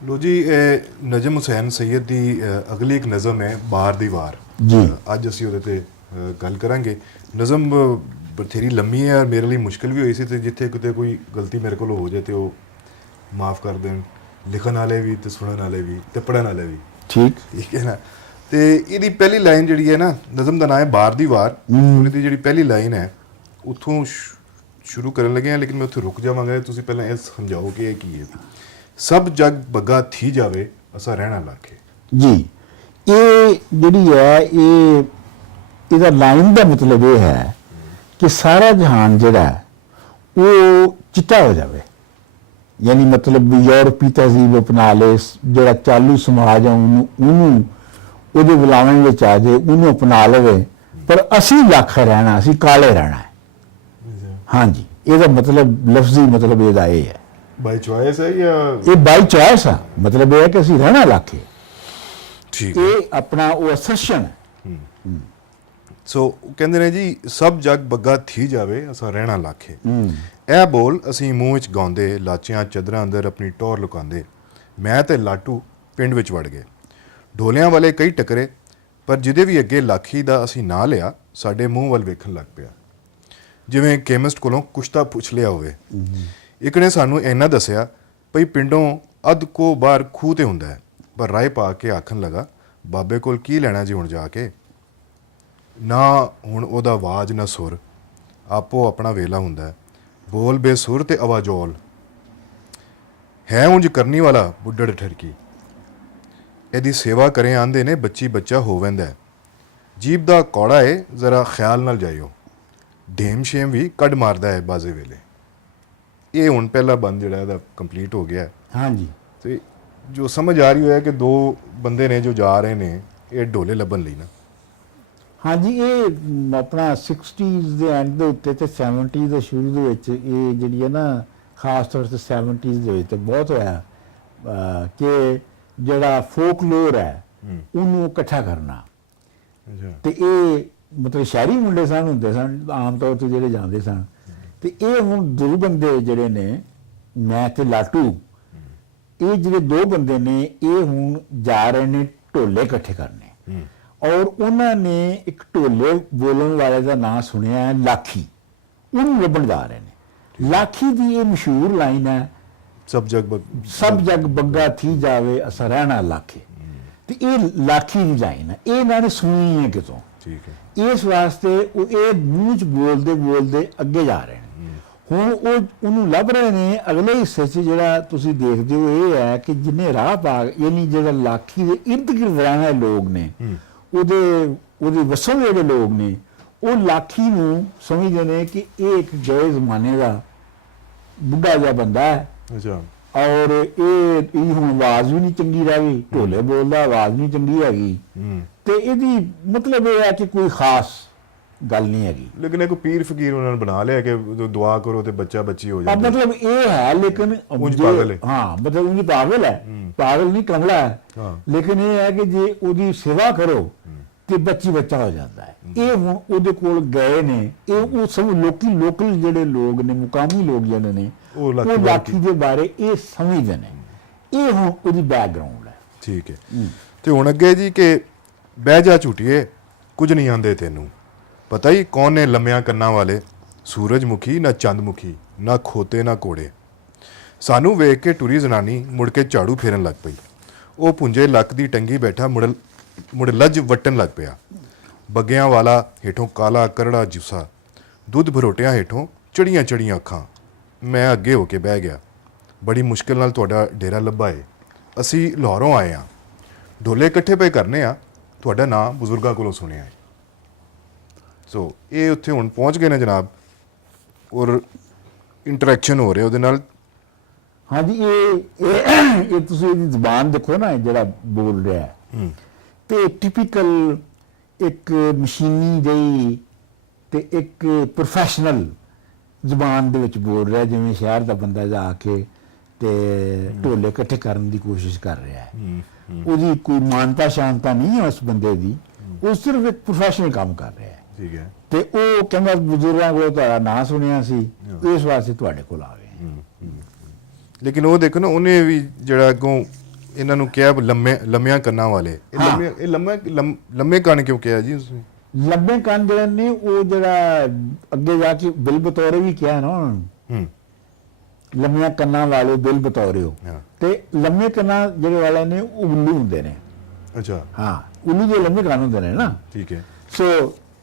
लो जी नजम हुसैन सैयद की अगली एक नज़म है बाहर दी वार जी अज असी ਉਹਦੇ ਤੇ ਗੱਲ ਕਰਾਂਗੇ ਨਜ਼ਮ ਬਥੇਰੀ ਲੰਮੀ ਹੈ ਔਰ ਮੇਰੇ ਲਈ ਮੁਸ਼ਕਿਲ ਵੀ ਹੋਈ ਸੀ ਤੇ ਜਿੱਥੇ ਕਿਤੇ ਕੋਈ ਗਲਤੀ ਮੇਰੇ ਕੋਲ ਹੋ ਜਾਏ ਤੇ ਉਹ ਮਾਫ ਕਰ ਦੇਣ ਲਿਖਣ ਵਾਲੇ ਵੀ ਤੇ ਸੁਣਨ ਵਾਲੇ ਵੀ ਤੇ ਪੜ੍ਹਨ ਵਾਲੇ ਵੀ ठीक ਠੀਕ ਹੈ ਨਾ ਤੇ ਇਹਦੀ ਪਹਿਲੀ ਲਾਈਨ ਜਿਹੜੀ ਹੈ ਨਾ ਨਜ਼ਮ ਦਾ ਨਾਮ ਹੈ ਬਾਹਰ ਦੀ ਵਾਰ ਉਹਦੀ ਜਿਹੜੀ ਪਹਿਲੀ ਲਾਈਨ ਹੈ ਉੱਥੋਂ ਸ਼ੁਰੂ ਕਰਨ ਲੱਗੇ ਹਾਂ ਲੇਕਿਨ ਮੈਂ ਉੱਥੇ ਰੁਕ ਜਾਵਾਂਗਾ ਤੁਸੀਂ ਪਹਿਲਾਂ ਇਹ ਸਮਝਾਓ ਕਿ ਇਹ ਕੀ ਹੈ ਸਭ ਜਗ ਬੱਗਾ ਥੀ ਜਾਵੇ ਅਸਾਂ ਰਹਿਣਾ ਲਾਖੇ जी ये ਜਿਹੜੀ ਹੈ ਇਹਦਾ ਲਾਈਨ ਦਾ ਮਤਲਬ ਇਹ ਹੈ ਕਿ ਸਾਰਾ ਜਹਾਨ ਜਿਹੜਾ ਹੈ, ਉਹ ਚਿੱਟਾ ਹੋ ਜਾਵੇ ਯਾਨੀ ਮਤਲਬ ਵੀ ਯੂਰਪੀ ਤਹਿਜ਼ੀਬ ਅਪਣਾ ਲੇ ਜਿਹੜਾ ਚਾਲੂ ਸਮਾਜ ਹੈ ਉਹਨੂੰ ਉਹਦੇ ਗੁਲਾਮਾਂ ਵਿੱਚ ਆ ਜਾਏ ਉਹਨੂੰ ਅਪਣਾ ਲਵੇ ਪਰ ਅਸੀਂ ਲੱਖ ਰਹਿਣਾ ਅਸੀਂ ਕਾਲੇ ਰਹਿਣਾ ਹੈ ਹਾਂਜੀ ਇਹਦਾ ਮਤਲਬ ਲਫ਼ਜ਼ੀ ਮਤਲਬ ਇਹਦਾ ਇਹ ਹੈ ਬਾਈ ਚੁਆਇਸ ਹੈ ਜਾਂ ਇਹ ਬਾਈ ਚੋਇਸ ਆ ਮਤਲਬ ਇਹ ਹੈ ਕਿ ਅਸੀਂ ਰਹਿਣਾ ਲੱਖ ਹੈ ਠੀਕ ਇਹ ਆਪਣਾ ਉਹ ਅਸਰਸ਼ਨ ਹੈ ਸੋ ਕਹਿੰਦੇ ਨੇ ਜੀ ਸਭ ਜਗ ਬੱਗਾ ਥੀ ਜਾਵੇ ਅਸਾਂ ਰਹਿਣਾ ਲਾਖੇ ਇਹ ਬੋਲ ਅਸੀਂ ਮੂੰਹ ਵਿੱਚ ਗਾਉਂਦੇ ਲਾਚਿਆਂ ਚਦਰਾਂ ਅੰਦਰ ਆਪਣੀ ਟੌਰ ਲੁਕਾਉਂਦੇ ਮੈਂ ਤੇ ਲਾਟੂ ਪਿੰਡ ਵਿੱਚ ਵੜ ਗਏ ਢੋਲਿਆਂ ਵਾਲੇ ਕਈ ਟਕਰੇ ਪਰ ਜਿਹਦੇ ਵੀ ਅੱਗੇ ਲਾਖੀ ਦਾ ਅਸੀਂ ਨਾਂ ਲਿਆ ਸਾਡੇ ਮੂੰਹ ਵੱਲ ਵੇਖਣ ਲੱਗ ਪਿਆ ਜਿਵੇਂ ਕੈਮਿਸਟ ਕੋਲੋਂ ਕੁਛ ਪੁੱਛ ਲਿਆ ਹੋਵੇ ਇੱਕ ਨੇ ਸਾਨੂੰ ਇੰਨਾ ਦੱਸਿਆ ਭਈ ਪਿੰਡੋਂ ਅੱਧ ਕੋ ਬਾਹਰ ਖੂਹ ਤੇ ਹੁੰਦਾ ਹੈ ਪਰ ਰਾਏ ਪਾ ਕੇ ਆਖਣ ਲਗਾ ਬਾਬੇ ਕੋਲ ਕੀ ਲੈਣਾ ਜੀ ਹੁਣ ਜਾ ਕੇ ਨਾ ਹੁਣ ਉਹਦਾ ਆਵਾਜ਼ ਨਾ ਸੁਰ ਆਪੋ ਆਪਣਾ ਵੇਲਾ ਹੁੰਦਾ ਹੈ ਬੋਲ ਬੇਸੁਰ ਤੇ ਆਵਾਜ਼ੋਲ ਹੈ ਉਂਝ ਕਰਨੀ ਵਾਲਾ ਬੁੱਢੜ ਠਰਕੀ ਇਹਦੀ ਸੇਵਾ ਕਰੇ ਆਂਦੇ ਨੇ ਬੱਚੀ ਬੱਚਾ ਹੋ ਵੈਂਦਾ ਜੀਬ ਦਾ ਕੌੜਾ ਏ ਜ਼ਰਾ ਖਿਆਲ ਨਾਲ ਜਾਇਓ ਢੇਮ ਸ਼ੇਮ ਵੀ ਕੱਢ ਮਾਰਦਾ ਹੈ ਬਾਜ਼ੇ ਵੇਲੇ ਇਹ ਹੁਣ ਪਹਿਲਾ ਬੰਦ ਜਿਹੜਾ ਇਹਦਾ ਕੰਪਲੀਟ ਹੋ ਗਿਆ ਹਾਂਜੀ ਤੇ ਜੋ ਸਮਝ ਆ ਰਹੀ ਹੋਇਆ ਕਿ ਦੋ ਬੰਦੇ ਨੇ ਜੋ ਜਾ ਰਹੇ ਨੇ ਇਹ ਢੋਲੇ ਲੱਭਣ ਲਈ ਨਾ ਹਾਂਜੀ ਇਹ ਆਪਣਾ 60s ਦੇ ਐਂਡ ਦੇ ਉੱਤੇ ਤੇ 70s ਦੇ ਸ਼ੁਰੂ ਦੇ ਵਿੱਚ ਇਹ ਜਿਹੜੀ ਹੈ ਨਾ ਖਾਸ ਤੌਰ ਤੇ 70s ਦੇ ਵਿੱਚ ਤੇ ਬਹੁਤ ਹੋਇਆ ਕਿ ਜਿਹੜਾ ਫੋਕਲੋਰ ਹੈ ਉਹਨੂੰ ਇਕੱਠਾ ਕਰਨਾ ਤੇ ਇਹ ਮਤਲਬ ਸ਼ਹਿਰੀ ਮੁੰਡੇ ਸਨ ਹੁੰਦੇ ਸਨ ਆਮ ਤੌਰ ਤੇ ਜਿਹੜੇ ਜਾਂਦੇ ਸਨ ਤੇ ਇਹ ਹੁਣ ਦੋ ਬੰਦੇ ਜਿਹੜੇ ਨੇ ਮੈਂ ਤੇ ਲਾਟੂ ਇਹ ਜਿਹੜੇ ਦੋ ਬੰਦੇ ਨੇ ਇਹ ਹੁਣ ਜਾ ਰਹੇ ਨੇ ਢੋਲੇ ਇਕੱਠੇ ਕਰਨੇ ਔਰ ਉਹਨਾਂ ਨੇ ਇੱਕ ਢੋਲੇ ਬੋਲਣ ਵਾਲੇ ਦਾ ਨਾਂ ਸੁਣਿਆ ਹੈ ਲਾਖੀ ਉਹਨੂੰ ਲੱਭਣ ਜਾ ਰਹੇ ਨੇ ਲਾਖੀ ਦੀ ਇਹ ਮਸ਼ਹੂਰ ਲਾਈਨ ਹੈ ਸਭ ਜਗ ਬੱਗਾ ਥੀ ਜਾਵੇ ਅਸਾਂ ਰਹਿਣਾ ਲਾਖੇ ਤੇ ਇਹ ਲਾਖੀ ਦੀ ਲਾਈਨ ਹੈ ਇਹ ਇਹਨਾਂ ਨੇ ਸੁਣੀ ਹੈ ਕਿਤੋਂ ਠੀਕ ਹੈ ਇਸ ਵਾਸਤੇ ਉਹ ਇਹ ਮੂੰਹ ਚ ਬੋਲਦੇ ਬੋਲਦੇ ਅੱਗੇ ਜਾ ਰਹੇ ਨੇ ਹੁਣ ਉਹਨੂੰ ਲੱਭ ਰਹੇ ਨੇ ਅਗਲੇ ਹਿੱਸੇ 'ਚ ਜਿਹੜਾ ਤੁਸੀਂ ਦੇਖਦੇ ਹੋ ਇਹ ਹੈ ਕਿ ਜਿੰਨੇ ਰਾਹ ਪਾ ਯਾਨੀ ਜਿਹੜਾ ਲਾਖੀ ਦੇ ਇਰਦ ਗਿਰਦ ਰਹਿਣ ਵਾਲੇ ਲੋਕ ਨੇ ਉਹਦੇ ਵਸੋਂ ਜਿਹੜੇ ਲੋਕ ਨੇ ਉਹ ਲਾਖੀ ਨੂੰ ਸਮਝਦੇ ਨੇ ਕਿ ਇਹ ਇੱਕ ਗਏ ਜ਼ਮਾਨੇ ਦਾ ਬੁੱਢਾ ਜਿਹਾ ਬੰਦਾ ਹੈ ਅੱਛਾ ਔਰ ਇਹ ਹੁਣ ਆਵਾਜ਼ ਵੀ ਨਹੀਂ ਚੰਗੀ ਰਹਿ ਗਈ ਢੋਲੇ ਬੋਲਦਾ ਆਵਾਜ਼ ਨਹੀਂ ਚੰਗੀ ਹੈਗੀ ਤੇ ਇਹਦੀ ਮਤਲਬ ਇਹ ਹੈ ਕਿ ਕੋਈ ਖਾਸ ਗੱਲ ਨਹੀਂ ਹੈਗੀ ਲੇਕਿਨ ਇੱਕ ਪੀਰ ਫਕੀਰ ਉਹਨਾਂ ਨੇ ਬਣਾ ਲਿਆ ਕਿ ਦੁਆ ਕਰੋ ਤੇ ਬੱਚਾ ਬੱਚੀ ਹੋ ਜਾਏ ਮਤਲਬ ਇਹ ਹੈ ਲੇਕਿਨ ਪਾਗਲ ਹੈ ਹਾਂ ਮਤਲਬ ਉਹ ਪਾਗਲ ਹੈ ਪਾਗਲ ਨਹੀਂ ਕਮਲਾ ਹੈ ਲੇਕਿਨ ਇਹ ਹੈ ਕਿ ਜੇ ਉਹਦੀ ਸੇਵਾ ਕਰੋ ਤੇ ਬੱਚੀ ਬੱਚਾ ਹੋ ਜਾਂਦਾ ਹੈ ਇਹ ਹੁਣ ਉਹਦੇ ਕੋਲ ਗਏ ਨੇ ਇਹ ਉਹ ਸਭ ਲੋਕਲ ਜਿਹੜੇ ਲੋਕ ਨੇ ਮੁਕਾਮੀ ਲੋਕ ਜਿਹੜੇ ਨੇ ਉਹ ਲਾਖੀ ਦੇ ਬਾਰੇ ਇਹ ਸਮਝਦੇ ਨੇ ਇਹ ਹੁਣ ਉਹਦੀ ਬੈਕਗ੍ਰਾਉਂਡ ਹੈ ਠੀਕ ਹੈ ਤੇ ਹੁਣ ਅੱਗੇ ਜੀ ਕਿ ਬਹਿ ਜਾ ਝੂਟੀਏ ਕੁਝ ਨਹੀਂ ਆਂਦੇ ਤੈਨੂੰ ਪਤਾ ਹੀ ਕੌਣ ਨੇ ਲੰਮਿਆਂ ਕੰਨਾਂ ਵਾਲੇ ਸੂਰਜਮੁਖੀ ਨਾ ਚੰਦਮੁਖੀ ਨਾ ਖੋਤੇ ਨਾ ਕੋੜੇ ਸਾਨੂੰ ਵੇਖ ਕੇ ਟੁਰੀ ਜ਼ਨਾਨੀ ਮੁੜ ਕੇ ਝਾੜੂ ਫੇਰਨ ਲੱਗ ਪਈ ਉਹ ਪੁੰਜੇ ਲੱਕ ਦੀ ਟੰਗੀ ਬੈਠਾ ਮੁੜ ਲੱਜ ਵੱਟਣ ਲੱਗ ਪਿਆ ਬੱਗਿਆਂ ਵਾਲਾ ਹੇਠੋਂ ਕਾਲਾ ਕਰੜਾ ਜੁੱਸਾ ਦੁੱਧ ਭਰੋਟਿਆਂ ਹੇਠੋਂ ਚੜੀਆਂ ਅੱਖਾਂ ਮੈਂ ਅੱਗੇ ਹੋ ਕੇ ਬਹਿ ਗਿਆ ਬੜੀ ਮੁਸ਼ਕਿਲ ਨਾਲ ਤੁਹਾਡਾ ਡੇਰਾ ਲੱਭਾ ਏ ਅਸੀਂ ਲਾਹੌਰੋਂ ਆਏ ਹਾਂ ਢੋਲੇ ਇਕੱਠੇ ਪਏ ਕਰਨੇ ਆ ਤੁਹਾਡਾ ਨਾਂ ਬਜ਼ੁਰਗਾਂ ਕੋਲੋਂ ਸੁਣਿਆ ਹੈ ਸੋ ਇਹ ਉੱਥੇ ਹੁਣ ਪਹੁੰਚ ਗਏ ਨੇ ਜਨਾਬ ਔਰ ਇੰਟਰੈਕਸ਼ਨ ਹੋ ਰਿਹਾ ਉਹਦੇ ਨਾਲ ਹਾਂਜੀ ਇਹ ਤੁਸੀਂ ਇਹਦੀ ਜ਼ਬਾਨ ਦੇਖੋ ਨਾ ਜਿਹੜਾ ਬੋਲ ਰਿਹਾ ਹੈ ਤੇ ਟਿਪੀਕਲ ਇੱਕ ਮਸ਼ੀਨੀ ਜਿਹੀ ਤੇ ਇੱਕ ਪ੍ਰੋਫੈਸ਼ਨਲ ਜ਼ਬਾਨ ਦੇ ਵਿੱਚ ਬੋਲ ਰਿਹਾ ਜਿਵੇਂ ਸ਼ਹਿਰ ਦਾ ਬੰਦਾ ਜਾ ਕੇ ਤੇ ਢੋਲੇ ਇਕੱਠੇ ਕਰਨ ਦੀ ਕੋਸ਼ਿਸ਼ ਕਰ ਰਿਹਾ ਹੈ ਉਹਦੀ ਕੋਈ ਮਾਨਤਾ ਸ਼ਾਨਤਾ ਨਹੀਂ ਹੈ ਉਸ ਬੰਦੇ ਦੀ ਉਹ ਸਿਰਫ ਇੱਕ ਪ੍ਰੋਫੈਸ਼ਨਲ ਕੰਮ ਕਰ ਰਿਹਾ ਹੈ ਠੀਕ ਹੈ ਤੇ ਉਹ ਕਹਿੰਦਾ ਬਜ਼ੁਰਗਾਂ ਕੋਲ ਤੁਹਾਡਾ ਨਾਂ ਸੁਣਿਆ ਸੀ ਇਸ ਵਾਸਤੇ ਤੁਹਾਡੇ ਕੋਲ ਆ ਗਏ ਲੇਕਿਨ ਉਹ ਦੇਖੋ ਨਾ ਉਹਨੇ ਵੀ ਜਿਹੜਾ ਅੱਗੋਂ ਇਹਨਾਂ ਨੂੰ ਕਿਹਾ ਲੰਮਿਆਂ ਕੰਨਾਂ ਵਾਲੇ। ਇਹ ਲੰਮੇ ਕੰਨ ਕਿਉਂ ਕਿਹਾ ਜੀ ਤੁਸੀਂ? ਲੰਬੇ ਕੰਨ ਜਿਹੜੇ ਨੇ ਉਹ ਜਿਹੜਾ ਅੱਗੇ ਜਾ ਕੇ ਬਿਲ ਬਤੌਰੇ ਵੀ ਕਿਹਾ ਨਾ ਉਹਨਾਂ ਨੂੰ, ਹੂੰ, ਲੰਮੀਆਂ ਕੰਨਾਂ ਵਾਲੇ ਬਿਲ ਬਤੌਰਿਓ। ਹਾਂ। ਤੇ ਲੰਮੇ ਕੰਨਾਂ ਜਿਹੜੇ ਵਾਲੇ ਨੇ ਉਹ ਉੱਲੂ ਹੁੰਦੇ ਨੇ। ਅੱਛਾ, ਹਾਂ, ਉੱਲੂ ਦੇ ਲੰਮੇ ਕੰਨ ਹੁੰਦੇ ਨੇ ਨਾ। ਠੀਕ ਹੈ। ਸੋ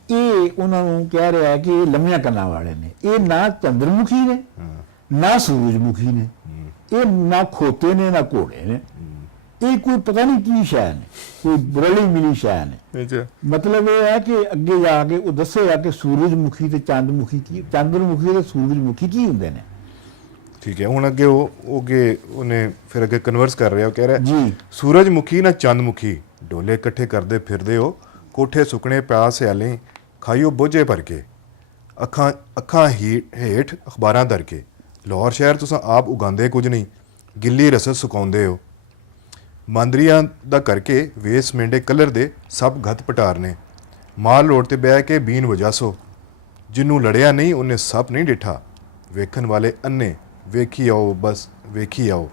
ਇਹ ਉਹਨਾਂ ਨੂੰ ਕਹਿ ਰਿਹਾ ਕਿ ਇਹ ਲੰਮੀਆਂ ਕੰਨਾਂ ਵਾਲੇ ਨੇ। ਇਹ ਨਾ ਚੰਦਰਮੁਖੀ ਨੇ, ਹਾਂ, ਨਾ ਸੂਰਜਮੁਖੀ ਨੇ, ਇਹ ਨਾ ਖੋਤੇ ਨੇ ਨਾ ਘੋੜੇ ਨੇ। ਇਹ ਕੋਈ ਪਤਾ ਨਹੀਂ ਕੀ ਸ਼ੈ ਨੇ, ਕੋਈ ਰਲੀ ਮਿਲੀ ਸ਼ੈ ਨੇ। ਅੱਛਾ, ਮਤਲਬ ਇਹ ਹੈ ਕਿ ਅੱਗੇ ਜਾ ਕੇ ਉਹ ਦੱਸੇਗਾ ਕਿ ਸੂਰਜਮੁਖੀ ਤੇ ਚੰਦਰਮੁਖੀ ਤੇ ਸੂਰਜਮੁਖੀ ਕੀ ਹੁੰਦੇ ਨੇ। ਠੀਕ ਹੈ। ਹੁਣ ਅੱਗੇ ਉਹਨੇ ਫਿਰ ਅੱਗੇ ਕਨਵਰਸ ਕਰ ਰਿਹਾ। ਉਹ ਕਹਿ ਰਿਹਾ ਜੀ, ਸੂਰਜਮੁਖੀ ਨਾ ਚੰਦਮੁਖੀ, ਡੋਲੇ ਇਕੱਠੇ ਕਰਦੇ ਫਿਰਦੇ ਹੋ, ਕੋਠੇ ਸੁੱਕਣੇ ਪਿਆ ਸਿਆਲੇ, ਖਾਈਓ ਬੋਝੇ ਭਰ ਕੇ, ਅੱਖਾਂ ਹੇਠ ਅਖਬਾਰਾਂ ਧਰ ਕੇ, ਲਾਹੌਰ ਸ਼ਹਿਰ ਤੁਸੀਂ ਆਪ ਉਗਾਉਂਦੇ ਕੁਝ ਨਹੀਂ, ਗਿੱਲੀ ਰਸਦ ਸੁਕਾਉਂਦੇ ਹੋ, ਮਾਂਦਰੀਆਂ ਦਾ ਕਰਕੇ ਵੇਸ ਮੇਂਡੇ ਕਲਰ ਦੇ ਸਭ ਘਤ ਪਟਾਰ ਨੇ, ਮਾਲ ਰੋਡ ਤੇ ਬਹਿ ਕੇ ਬੀਨ ਵਜਾਸੋ, ਜਿਹਨੂੰ ਲੜਿਆ ਨਹੀਂ ਉਹਨੇ ਸੱਪ ਨਹੀਂ ਡਿੱਠਾ, ਵੇਖਣ ਵਾਲੇ ਅੰਨੇ ਵੇਖੀ ਆਓ ਬਸ ਵੇਖੀ ਆਓ,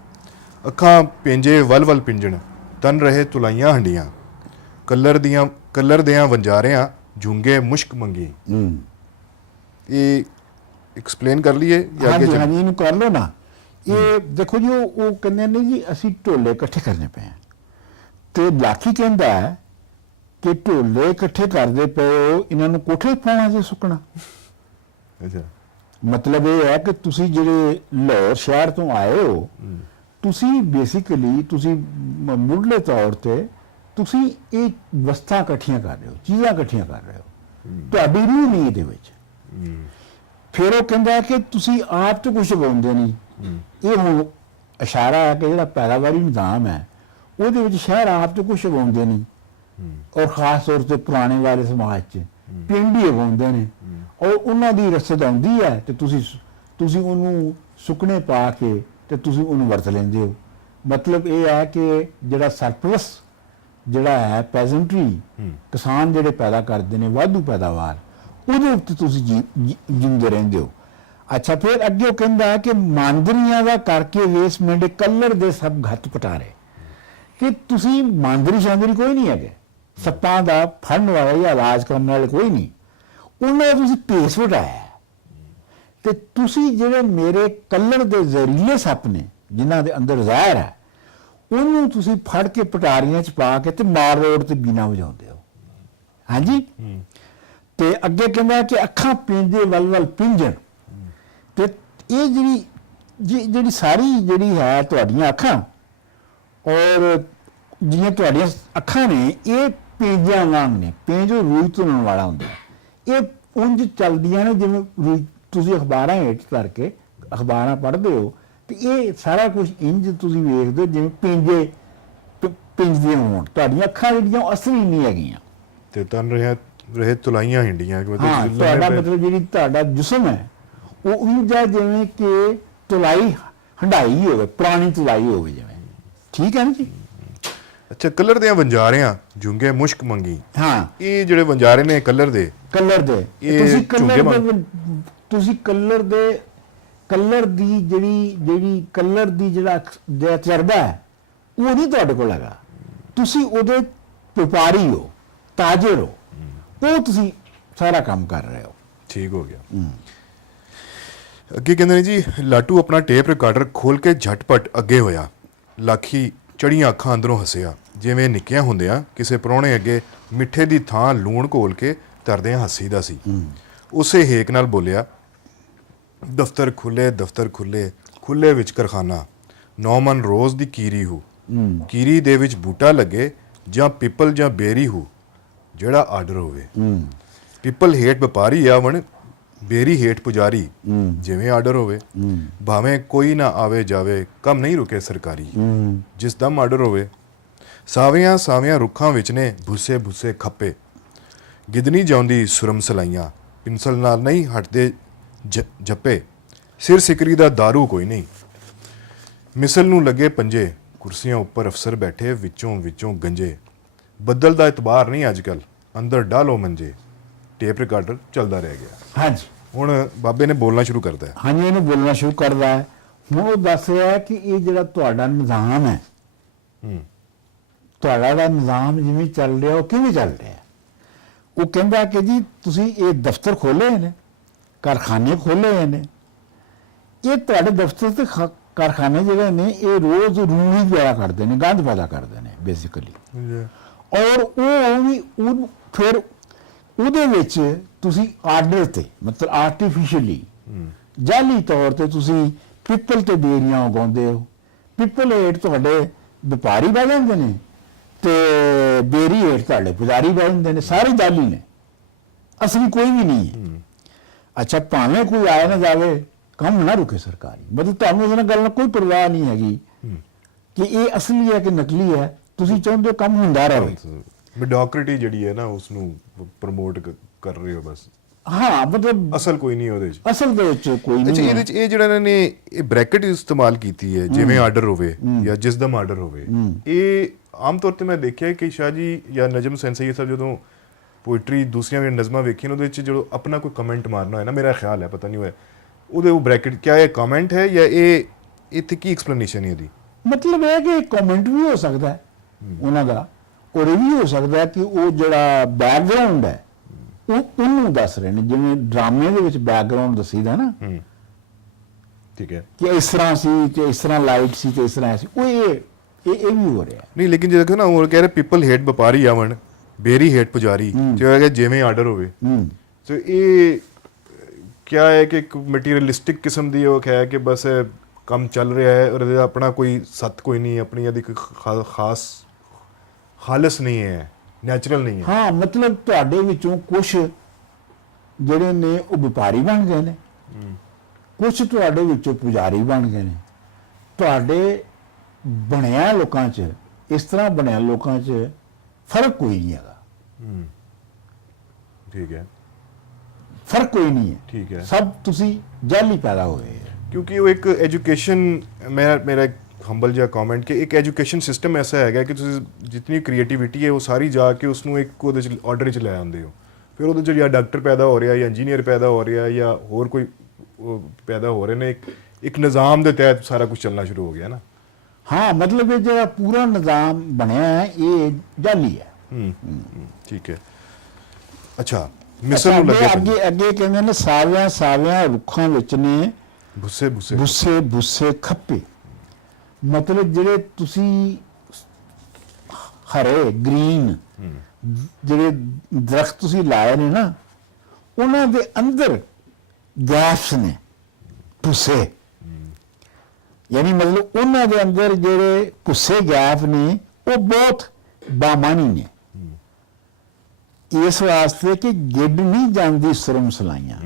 ਅੱਖਾਂ ਪਿੰਜੇ ਵਲ ਪਿੰਜਣ, ਤਨ ਰਹੇ ਤੁਲਾਈਆਂ ਹੰਡੀਆਂ, ਕਲਰ ਦਿਆਂ ਵੰਜਾਰਿਆਂ ਜੂੰਗੇ ਮੁਸ਼ਕ ਮੰਗੀ। ਇਹ ਐਕਸਪਲੇਨ ਕਰ ਲਈਏ ਜਾਂ ਅੱਗੇ ਹਾਂਜੀ ਹਾਂਜੀ, ਇਹਨੂੰ ਕਰ ਲਓ ਨਾ। ਇਹ ਦੇਖੋ ਜੀ, ਉਹ ਕਹਿੰਦੇ ਨੇ ਜੀ ਅਸੀਂ ਢੋਲੇ ਇਕੱਠੇ ਕਰਨੇ ਪਏ ਆ, ਤੇ ਲਾਠੀ ਕਹਿੰਦਾ ਹੈ ਕਿ ਢੋਲੇ ਇਕੱਠੇ ਕਰਦੇ ਪਏ ਹੋ, ਇਹਨਾਂ ਨੂੰ ਕੋਠੇ ਪਾਉਣਾ ਜੇ ਸੁੱਕਣਾ। ਅੱਛਾ, ਮਤਲਬ ਇਹ ਹੈ ਕਿ ਤੁਸੀਂ ਜਿਹੜੇ ਲਾਹੌਰ ਸ਼ਹਿਰ ਤੋਂ ਆਏ ਹੋ, ਤੁਸੀਂ ਬੇਸਿਕਲੀ ਤੁਸੀਂ ਮੁੱਢਲੇ ਤੌਰ ਤੇ ਤੁਸੀਂ ਇਹ ਵਸਤਾਂ ਇਕੱਠੀਆਂ ਕਰ ਰਹੇ ਹੋ, ਚੀਜ਼ਾਂ ਇਕੱਠੀਆਂ ਕਰ ਰਹੇ ਹੋ, ਤੁਹਾਡੀ ਰੂਹ ਨਹੀਂ ਇਹਦੇ ਵਿੱਚ। ਫਿਰ ਉਹ ਕਹਿੰਦਾ ਹੈ ਕਿ ਤੁਸੀਂ ਆਪ ਤੇ ਕੁਝ ਉਗਾਉਂਦੇ ਨਹੀਂ। ਇਹ ਹੁਣ ਇਸ਼ਾਰਾ ਹੈ ਕਿ ਜਿਹੜਾ ਪੈਦਾਵਾਰੀ ਨਿਜ਼ਾਮ ਹੈ ਉਹਦੇ ਵਿੱਚ ਸ਼ਹਿਰ ਆਪ ਤੇ ਕੁਝ ਉਗਾਉਂਦੇ ਨਹੀਂ, ਔਰ ਖਾਸ ਤੌਰ ਤੇ ਪੁਰਾਣੇ ਵਾਲੇ ਸਮਾਜ 'ਚ ਪਿੰਡ ਹੀ ਉਗਾਉਂਦੇ ਨੇ, ਔਰ ਉਹਨਾਂ ਦੀ ਰਸਦ ਆਉਂਦੀ ਹੈ ਤੇ ਤੁਸੀਂ ਉਹਨੂੰ ਸੁੱਕਣੇ ਪਾ ਕੇ ਤੇ ਤੁਸੀਂ ਉਹਨੂੰ ਵਰਤ ਲੈਂਦੇ ਹੋ। ਮਤਲਬ ਇਹ ਹੈ ਕਿ ਜਿਹੜਾ ਸਰਪਲਸ ਜਿਹੜਾ ਹੈ ਪੈਜ਼ੈਂਟਰੀ, ਕਿਸਾਨ ਜਿਹੜੇ ਪੈਦਾ ਕਰਦੇ ਨੇ ਵਾਧੂ ਪੈਦਾਵਾਰ, ਉਹਦੇ ਉੱਤੇ ਤੁਸੀਂ ਜਿੰਦੇ ਰਹਿੰਦੇ ਹੋ। ਅੱਛਾ, ਫਿਰ ਅੱਗੇ ਉਹ ਕਹਿੰਦਾ ਹੈ ਕਿ ਮਾਂਦਰੀਆਂ ਦਾ ਕਰਕੇ ਵੇਸ ਮੇਂਡੇ ਕਲਰ ਦੇ ਸਭ ਘੱਤ ਪਟਾਰੇ, ਕਿ ਤੁਸੀਂ ਮਾਂਦਰੀ ਸ਼ਾਂਦਰੀ ਕੋਈ ਨਹੀਂ ਹੈਗੇ, ਸੱਪਾਂ ਦਾ ਫੜਨ ਵਾਲਾ ਜਾਂ ਇਲਾਜ ਕਰਨ ਵਾਲੇ ਕੋਈ ਨਹੀਂ, ਉਹਨਾਂ ਦਾ ਤੁਸੀਂ ਭੇਸ ਵਟਾਇਆ। ਤੇ ਤੁਸੀਂ ਜਿਹੜੇ ਮੇਰੇ ਕਲਰ ਦੇ ਜ਼ਹਿਰੀਲੇ ਸੱਪ ਨੇ ਜਿਨ੍ਹਾਂ ਦੇ ਅੰਦਰ ਜ਼ਹਿਰ ਹੈ, ਉਹਨੂੰ ਤੁਸੀਂ ਫੜ ਕੇ ਪਟਾਰੀਆਂ 'ਚ ਪਾ ਕੇ ਤੇ ਮਾਰ ਰੋਡ ਤੇ ਬੀਨਾ ਵਜਾਉਂਦੇ ਹੋ। ਹਾਂਜੀ, ਤੇ ਅੱਗੇ ਕਹਿੰਦਾ ਕਿ ਅੱਖਾਂ ਪਿੰਜੇ ਵਲ ਪਿੰਜਣ, ਤੇ ਇਹ ਜਿਹੜੀ ਸਾਰੀ ਜਿਹੜੀ ਹੈ ਤੁਹਾਡੀਆਂ ਅੱਖਾਂ, ਔਰ ਜਿਹੜੀਆਂ ਤੁਹਾਡੀਆਂ ਅੱਖਾਂ ਨੇ ਇਹ ਪੇਂਜਿਆਂ ਵਾਂਗ ਨੇ। ਪੇਂਜ ਉਹ ਰੂਈ ਧੁੰਨਣ ਵਾਲਾ ਹੁੰਦਾ, ਇਹ ਉਂਝ ਚੱਲਦੀਆਂ ਨੇ ਜਿਵੇਂ ਰੂਈ। ਤੁਸੀਂ ਅਖਬਾਰਾਂ ਹੇਠ ਕਰਕੇ ਅਖਬਾਰਾਂ ਪੜ੍ਹਦੇ ਹੋ ਤੇ ਇਹ ਸਾਰਾ ਕੁਝ ਇੰਝ ਤੁਸੀਂ ਵੇਖਦੇ ਹੋ ਜਿਵੇਂ ਪਿੰਜਦੀਆਂ ਹੋਣ। ਤੁਹਾਡੀਆਂ ਅੱਖਾਂ ਜਿਹੜੀਆਂ ਅਸਲੀ ਨਹੀਂ ਹੈਗੀਆਂ, ਤੇ ਤਨ ਰਹੇ ਤੁਲਾਈਆਂ ਹਿੰਡੀਆਂ। ਹਾਂ, ਤੁਹਾਡਾ ਮਤਲਬ ਜਿਹੜੀ ਤੁਹਾਡਾ ਜਿਸਮ ਹੈ ਉਹ ਉਂਝ ਹੈ ਜਿਵੇਂ ਕਿ ਤੁਲਾਈ ਹੰਡਾਈ ਹੋਵੇ, ਪੁਰਾਣੀ ਤੁਲਾਈ ਹੋਵੇ ਜਿਵੇਂ। ਠੀਕ ਹੈ ਨਾ ਜੀ। ਅੱਛਾ, ਕਲਰ ਦੇ ਵੰਜਾਰਿਆਂ ਜੂੰਗੇ ਮੁਸ਼ਕ ਮੰਗੀ। ਹਾਂ, ਇਹ ਜਿਹੜੇ ਵੰਜਾਰੇ ਨੇ ਕਲਰ ਦੇ ਤੁਸੀਂ ਕਲਰ ਦੀ ਜਿਹੜੀ ਕਲਰ ਦੀ ਜਿਹੜਾ ਤਜਰਬਾ ਹੈ ਉਹ ਨਹੀਂ ਤੁਹਾਡੇ ਕੋਲ ਹੈਗਾ। ਤੁਸੀਂ ਉਹਦੇ ਵਪਾਰੀ ਹੋ, ਤਾਜਰ ਹੋ, ਉਹ ਤੁਸੀਂ ਸਾਰਾ ਕੰਮ ਕਰ ਰਹੇ ਹੋ। ਠੀਕ ਹੋ ਗਿਆ। ਅੱਗੇ ਕਹਿੰਦੇ ਨੇ ਜੀ, ਲਾਟੂ ਆਪਣਾ ਟੇਪ ਰਿਕਾਰਡਰ ਖੋਲ ਕੇ ਝਟਪਟ ਅੱਗੇ ਹੋਇਆ, ਲਾਖੀ ਚੜੀਆਂ ਅੱਖਾਂ ਅੰਦਰੋਂ ਹੱਸਿਆ, ਜਿਵੇਂ ਨਿੱਕਿਆਂ ਹੁੰਦਿਆਂ ਕਿਸੇ ਪ੍ਰਾਹੁਣੇ ਅੱਗੇ ਮਿੱਠੇ ਦੀ ਥਾਂ ਲੂਣ ਘੋਲ ਕੇ ਤਰਦਿਆਂ ਹੱਸੀਦਾ ਸੀ। ਉਸੇ ਹੇਕ ਨਾਲ ਬੋਲਿਆ, ਦਫ਼ਤਰ ਖੁੱਲੇ ਖੁੱਲੇ ਵਿੱਚ ਕਰਖਾਨਾ, 9 ਮਨ ਰੋਜ਼ ਦੀ ਕੀਰੀ ਹੂ, ਕੀਰੀ ਦੇ ਵਿੱਚ ਬੂਟਾ ਲੱਗੇ ਜਾਂ ਪਿੱਪਲ ਜਾਂ ਬੇਰੀ ਹੂ, ਜਿਹੜਾ ਆਰਡਰ ਹੋਵੇ। ਪਿੱਪਲ ਹੇਠ ਵਪਾਰੀ ਆਵਣ, ਬੇਰੀ ਹੇਠ ਪੁਜਾਰੀ, ਜਿਵੇਂ ਆਰਡਰ ਹੋਵੇ। ਭਾਵੇਂ ਕੋਈ ਨਾ ਆਵੇ ਜਾਵੇ, ਕੰਮ ਨਹੀਂ ਰੁਕੇ ਸਰਕਾਰੀ, ਜਿਸ ਦਮ ਆਰਡਰ ਹੋਵੇ। ਸਾਵਿਆਂ ਰੁੱਖਾਂ ਵਿੱਚ ਨੇ ਭੁੱਸੇ ਖੱਪੇ, ਗਿੱਦਨੀ ਜਾਉਂਦੀ ਸੁਰਮ ਸਲਾਈਆਂ, ਪਿੰਸਲ ਨਾਲ ਨਹੀਂ ਹਟਦੇ ਜੱਪੇ, ਸਿਰ ਸਿਕਰੀ ਦਾ ਦਾਰੂ ਕੋਈ ਨਹੀਂ। ਮਿਸਲ ਨੂੰ ਲੱਗੇ ਪੰਜੇ, ਕੁਰਸੀਆਂ ਉੱਪਰ ਅਫਸਰ ਬੈਠੇ, ਵਿੱਚੋਂ ਗੰਜੇ। ਬੱਦਲ ਦਾ ਇਤਬਾਰ ਨਹੀਂ ਅੱਜ ਕੱਲ, ਅੰਦਰ ਡਾਲੋ ਮੰਜੇ। ਟੇਪ ਰਿਕਾਰਡਰ ਚੱਲਦਾ ਰਹਿ ਗਿਆ। ਹਾਂਜੀ, ਹੁਣ ਬਾਬੇ ਨੇ ਬੋਲਣਾ ਸ਼ੁਰੂ ਕਰਦਾ ਹੈ। ਹਾਂਜੀ, ਇਹਨੂੰ ਬੋਲਣਾ ਸ਼ੁਰੂ ਕਰਦਾ ਹੈ। ਹੁਣ ਉਹ ਦੱਸ ਰਿਹਾ ਕਿ ਇਹ ਜਿਹੜਾ ਤੁਹਾਡਾ ਨਿਜ਼ਾਮ ਹੈ, ਤੁਹਾਡਾ ਦਾ ਨਿਜ਼ਾਮ ਜਿਵੇਂ ਚੱਲ ਰਿਹਾ ਉਹ ਕਿਵੇਂ ਚੱਲ ਰਿਹਾ? ਉਹ ਕਹਿੰਦਾ ਕਿ ਜੀ ਤੁਸੀਂ ਇਹ ਦਫ਼ਤਰ ਖੋਲ੍ਹੇ ਨੇ, ਕਾਰਖਾਨੇ ਖੋਲ੍ਹੇ ਹੋਏ ਨੇ, ਇਹ ਤੁਹਾਡੇ ਦਫ਼ਤਰ ਤੇ ਕਾਰਖਾਨੇ ਜਿਹੜੇ ਨੇ ਇਹ ਰੋਜ਼ ਰੂੜੀ ਪੈਦਾ ਕਰਦੇ ਨੇ, ਗੰਦ ਪੈਦਾ ਕਰਦੇ ਨੇ ਬੇਸਿਕਲੀ। ਔਰ ਉਹ ਫਿਰ ਉਹਦੇ ਵਿੱਚ ਤੁਸੀਂ ਆਰਡਰ ਤੇ ਮਤਲਬ ਆਰਟੀਫੀਸ਼ੀਅਲੀ ਜਾਲੀ ਤੌਰ ਤੇ ਤੁਸੀਂ ਪਿੱਪਲ ਤੇ ਬੇਰੀਆਂ ਉਗਾਉਂਦੇ ਹੋ। ਪਿੱਪਲ ਹੇਠ ਤੁਹਾਡੇ ਵਪਾਰੀ ਬਹਿ ਜਾਂਦੇ ਨੇ ਤੇ ਬੇਰੀ ਹੇਠ ਤੁਹਾਡੇ ਪੁਜਾਰੀ ਬਹਿ ਜਾਂਦੇ ਨੇ, ਸਾਰੇ ਜਾਲੀ ਨੇ, ਅਸਲੀ ਕੋਈ ਵੀ ਨਹੀਂ ਹੈ। ਅੱਛਾ, ਭਾਵੇਂ ਕੋਈ ਆਏ ਨਾ ਜਾਵੇ, ਕੰਮ ਨਾ ਰੁਕੇ ਸਰਕਾਰੀ, ਮਤਲਬ ਤੁਹਾਨੂੰ ਇਸ ਨਾਲ ਗੱਲ ਨਾਲ ਕੋਈ ਪਰਵਾਹ ਨਹੀਂ ਹੈਗੀ ਕਿ ਇਹ ਅਸਲੀ ਹੈ ਕਿ ਨਕਲੀ ਹੈ, ਤੁਸੀਂ ਚਾਹੁੰਦੇ ਹੋ ਕੰਮ ਹੁੰਦਾ ਰਹੇ। ਮੈਡੀਓਕ੍ਰਿਟੀ ਜਿਹੜੀ ਹੈ ਨਾ ਉਸ ਨੂੰ ਪ੍ਰਮੋਟ ਕਰ ਰਹੇ ਹੋ ਬਸ। ਹਾਂ, ਮਤਲਬ ਅਸਲ ਕੋਈ ਨਹੀਂ ਉਹਦੇ 'ਚ, ਅਸਲ ਦੇ ਵਿੱਚ ਕੋਈ ਅੱਛਾ। ਨਹੀਂ ਇਹਦੇ 'ਚ ਇਹ ਜਿਹੜਾ ਇਹਨਾਂ ਨੇ ਇਹ ਬ੍ਰੈਕਟ ਇਸਤੇਮਾਲ ਕੀਤੀ ਹੈ, ਜਿਵੇਂ ਆਰਡਰ ਹੋਵੇ ਜਾਂ ਜਿਸਦਮ ਆਰਡਰ ਹੋਵੇ, ਇਹ ਆਮ ਤੌਰ ਤੇ ਮੈਂ ਦੇਖਿਆ ਕਿ ਸ਼ਾਹ ਜੀ ਜਾਂ ਨਜਮ ਸੈਂਸਈ ਸਾਹਿਬ ਜਦੋਂ ਪੋਇਟਰੀ ਦੂਸਰੀਆਂ ਵੀ ਨਜ਼ਮਾਂ ਵੇਖੀਆਂ ਉਹਦੇ ਵਿੱਚ ਜਦੋਂ ਆਪਣਾ ਕੋਈ ਕਮੈਂਟ ਮਾਰਨਾ ਹੋਇਆ ਨਾ, ਮੇਰਾ ਖਿਆਲ ਹੈ ਪਤਾ ਨਹੀਂ ਹੋਇਆ ਉਹਦੇ ਉਹ ਬ੍ਰੈਕਟ ਕਿਆ ਇਹ ਕਮੈਂਟ ਹੈ ਜਾਂ ਇਹ ਇੱਥੇ ਕੀ ਐਕਸਪਲੇਨੇਸ਼ਨ ਹੈ ਇਹਦੀ? ਮਤਲਬ ਇਹ ਕਿ ਕਮੈਂਟ ਵੀ ਹੋ ਸਕਦਾ ਹੈ ਉਹਨਾਂ ਦਾ, ਔਰ ਇਹ ਵੀ ਹੋ ਸਕਦਾ ਹੈ ਕਿ ਉਹ ਜਿਹੜਾ ਬੈਕਗ੍ਰਾਉਂਡ ਹੈ ਉਹਨੂੰ ਦੱਸ ਰਹੇ ਨੇ, ਜਿਵੇਂ ਡਰਾਮੇ ਦੇ ਵਿੱਚ ਬੈਕਗ੍ਰਾਉਂਡ ਦੱਸੀਦਾ ਨਾ, ਠੀਕ ਹੈ, ਕਿ ਇਸ ਤਰ੍ਹਾਂ ਸੀ ਤੇ ਇਸ ਤਰ੍ਹਾਂ ਲਾਈਟ ਸੀ ਤੇ ਇਸ ਤਰ੍ਹਾਂ ਸੀ, ਉਹ ਇਹ ਵੀ ਹੋ ਰਿਹਾ ਨਹੀਂ। ਲੇਕਿਨ ਜੇ ਦੇਖੋ ਨਾ ਉਹ ਕਹਿ ਰਹੇ ਪੀਪਲ ਹੇਟ ਵਪਾਰੀ ਆਵਣ, ਬੇਰੀ ਹੇਟ ਪੁਜਾਰੀ, ਜੋ ਹੈਗਾ ਜਿਵੇਂ ਆਰਡਰ ਹੋਵੇ। ਸੋ ਇਹ ਕਿਆ ਹੈ ਕਿ ਇੱਕ ਮਟੀਰੀਅਲਿਸਟਿਕ ਕਿਸਮ ਦੀ ਉਹ ਹੈ ਕਿ ਬਸ ਕੰਮ ਚੱਲ ਰਿਹਾ ਹੈ ਔਰ ਇਹਦਾ ਆਪਣਾ ਕੋਈ ਸੱਤ ਕੋਈ ਨਹੀਂ, ਆਪਣੀ ਇਹਦੀ ਕੋਈ ਖਾਸ ਖਾਲਸ ਨਹੀਂ ਹੈ, ਨੈਚੁਰਲ ਨਹੀਂ ਹੈ। ਹਾਂ, ਮਤਲਬ ਤੁਹਾਡੇ ਵਿੱਚੋਂ ਕੁਝ ਜਿਹੜੇ ਨੇ ਉਹ ਵਪਾਰੀ ਬਣ ਗਏ ਨੇ, ਕੁਝ ਤੁਹਾਡੇ ਵਿੱਚੋਂ ਪੁਜਾਰੀ ਬਣ ਗਏ ਨੇ। ਤੁਹਾਡੇ ਬਣਿਆ ਲੋਕਾਂ 'ਚ, ਇਸ ਤਰ੍ਹਾਂ ਬਣਿਆ ਲੋਕਾਂ 'ਚ ਫਰਕ ਕੋਈ ਨਹੀਂ ਹੈਗਾ। ਠੀਕ ਹੈ, ਫਰਕ ਕੋਈ ਨਹੀਂ ਹੈ, ਠੀਕ ਹੈ। ਸਭ ਤੁਸੀਂ ਜਾਲੀ ਪੈਦਾ ਹੋਏ। ਕਿਉਂਕਿ ਉਹ ਇੱਕ ਐਜੂਕੇਸ਼ਨ, ਮੇਰਾ ਇੱਕ ਹੰਬਲ ਜਿਹਾ ਕਮੈਂਟ ਕਿ ਇੱਕ ਐਜੂਕੇਸ਼ਨ ਸਿਸਟਮ ਐਸਾ ਹੈਗਾ ਕਿ ਤੁਸੀਂ ਜਿੰਨੀ ਕ੍ਰੀਏਟੀਵਿਟੀ ਹੈ ਉਹ ਸਾਰੀ ਜਾ ਕੇ ਉਸ ਨੂੰ ਇੱਕ ਉਹਦੇ 'ਚ ਆਰਡਰ 'ਚ ਲੈ ਆਉਂਦੇ ਹੋ। ਫਿਰ ਉਹਦੇ 'ਚ ਜਾਂ ਡਾਕਟਰ ਪੈਦਾ ਹੋ ਰਿਹਾ ਜਾਂ ਇੰਜੀਨੀਅਰ ਪੈਦਾ ਹੋ ਰਿਹਾ ਜਾਂ ਹੋਰ ਕੋਈ ਪੈਦਾ ਹੋ ਰਹੇ ਨੇ, ਇੱਕ ਨਿਜ਼ਾਮ ਦੇ ਤਹਿਤ ਸਾਰਾ ਕੁਝ ਚੱਲਣਾ ਸ਼ੁਰੂ ਹੋ ਗਿਆ ਨਾ। ਹਾਂ, ਮਤਲਬ ਇਹ ਜਿਹੜਾ ਪੂਰਾ ਨਿਜ਼ਾਮ ਬਣਿਆ ਹੈ ਇਹ ਜਾਲੀ ਹੈ। ਠੀਕ ਹੈ। ਅੱਛਾ, ਮਿਸਰ ਨੂੰ ਲੱਗਿਆ ਅੱਗੇ ਕਹਿੰਦੇ ਨੇ ਸਾਵਿਆਂ ਰੁੱਖਾਂ ਵਿੱਚ ਨੇ ਬੁੱਸੇ ਖੱਪੇ। ਮਤਲਬ ਜਿਹੜੇ ਤੁਸੀਂ ਹਰੇ ਗ੍ਰੀਨ ਜਿਹੜੇ ਦਰਖਤ ਤੁਸੀਂ ਲਾਏ ਨੇ ਨਾ, ਉਹਨਾਂ ਦੇ ਅੰਦਰ ਗੈਸ ਨੇ, ਭੁੱਸੇ, ਯਾਨੀ ਮਤਲਬ ਉਹਨਾਂ ਦੇ ਅੰਦਰ ਜਿਹੜੇ ਕੁੱਸੇ ਗੈਪ ਨੇ ਉਹ ਬਹੁਤ ਬਾਮਾਨੀ ਨੇ, ਇਸ ਵਾਸਤੇ ਕਿ ਗਿੱਡ ਨਹੀਂ ਜਾਂਦੀ ਸੁਰਮ ਸਲਾਈਆਂ।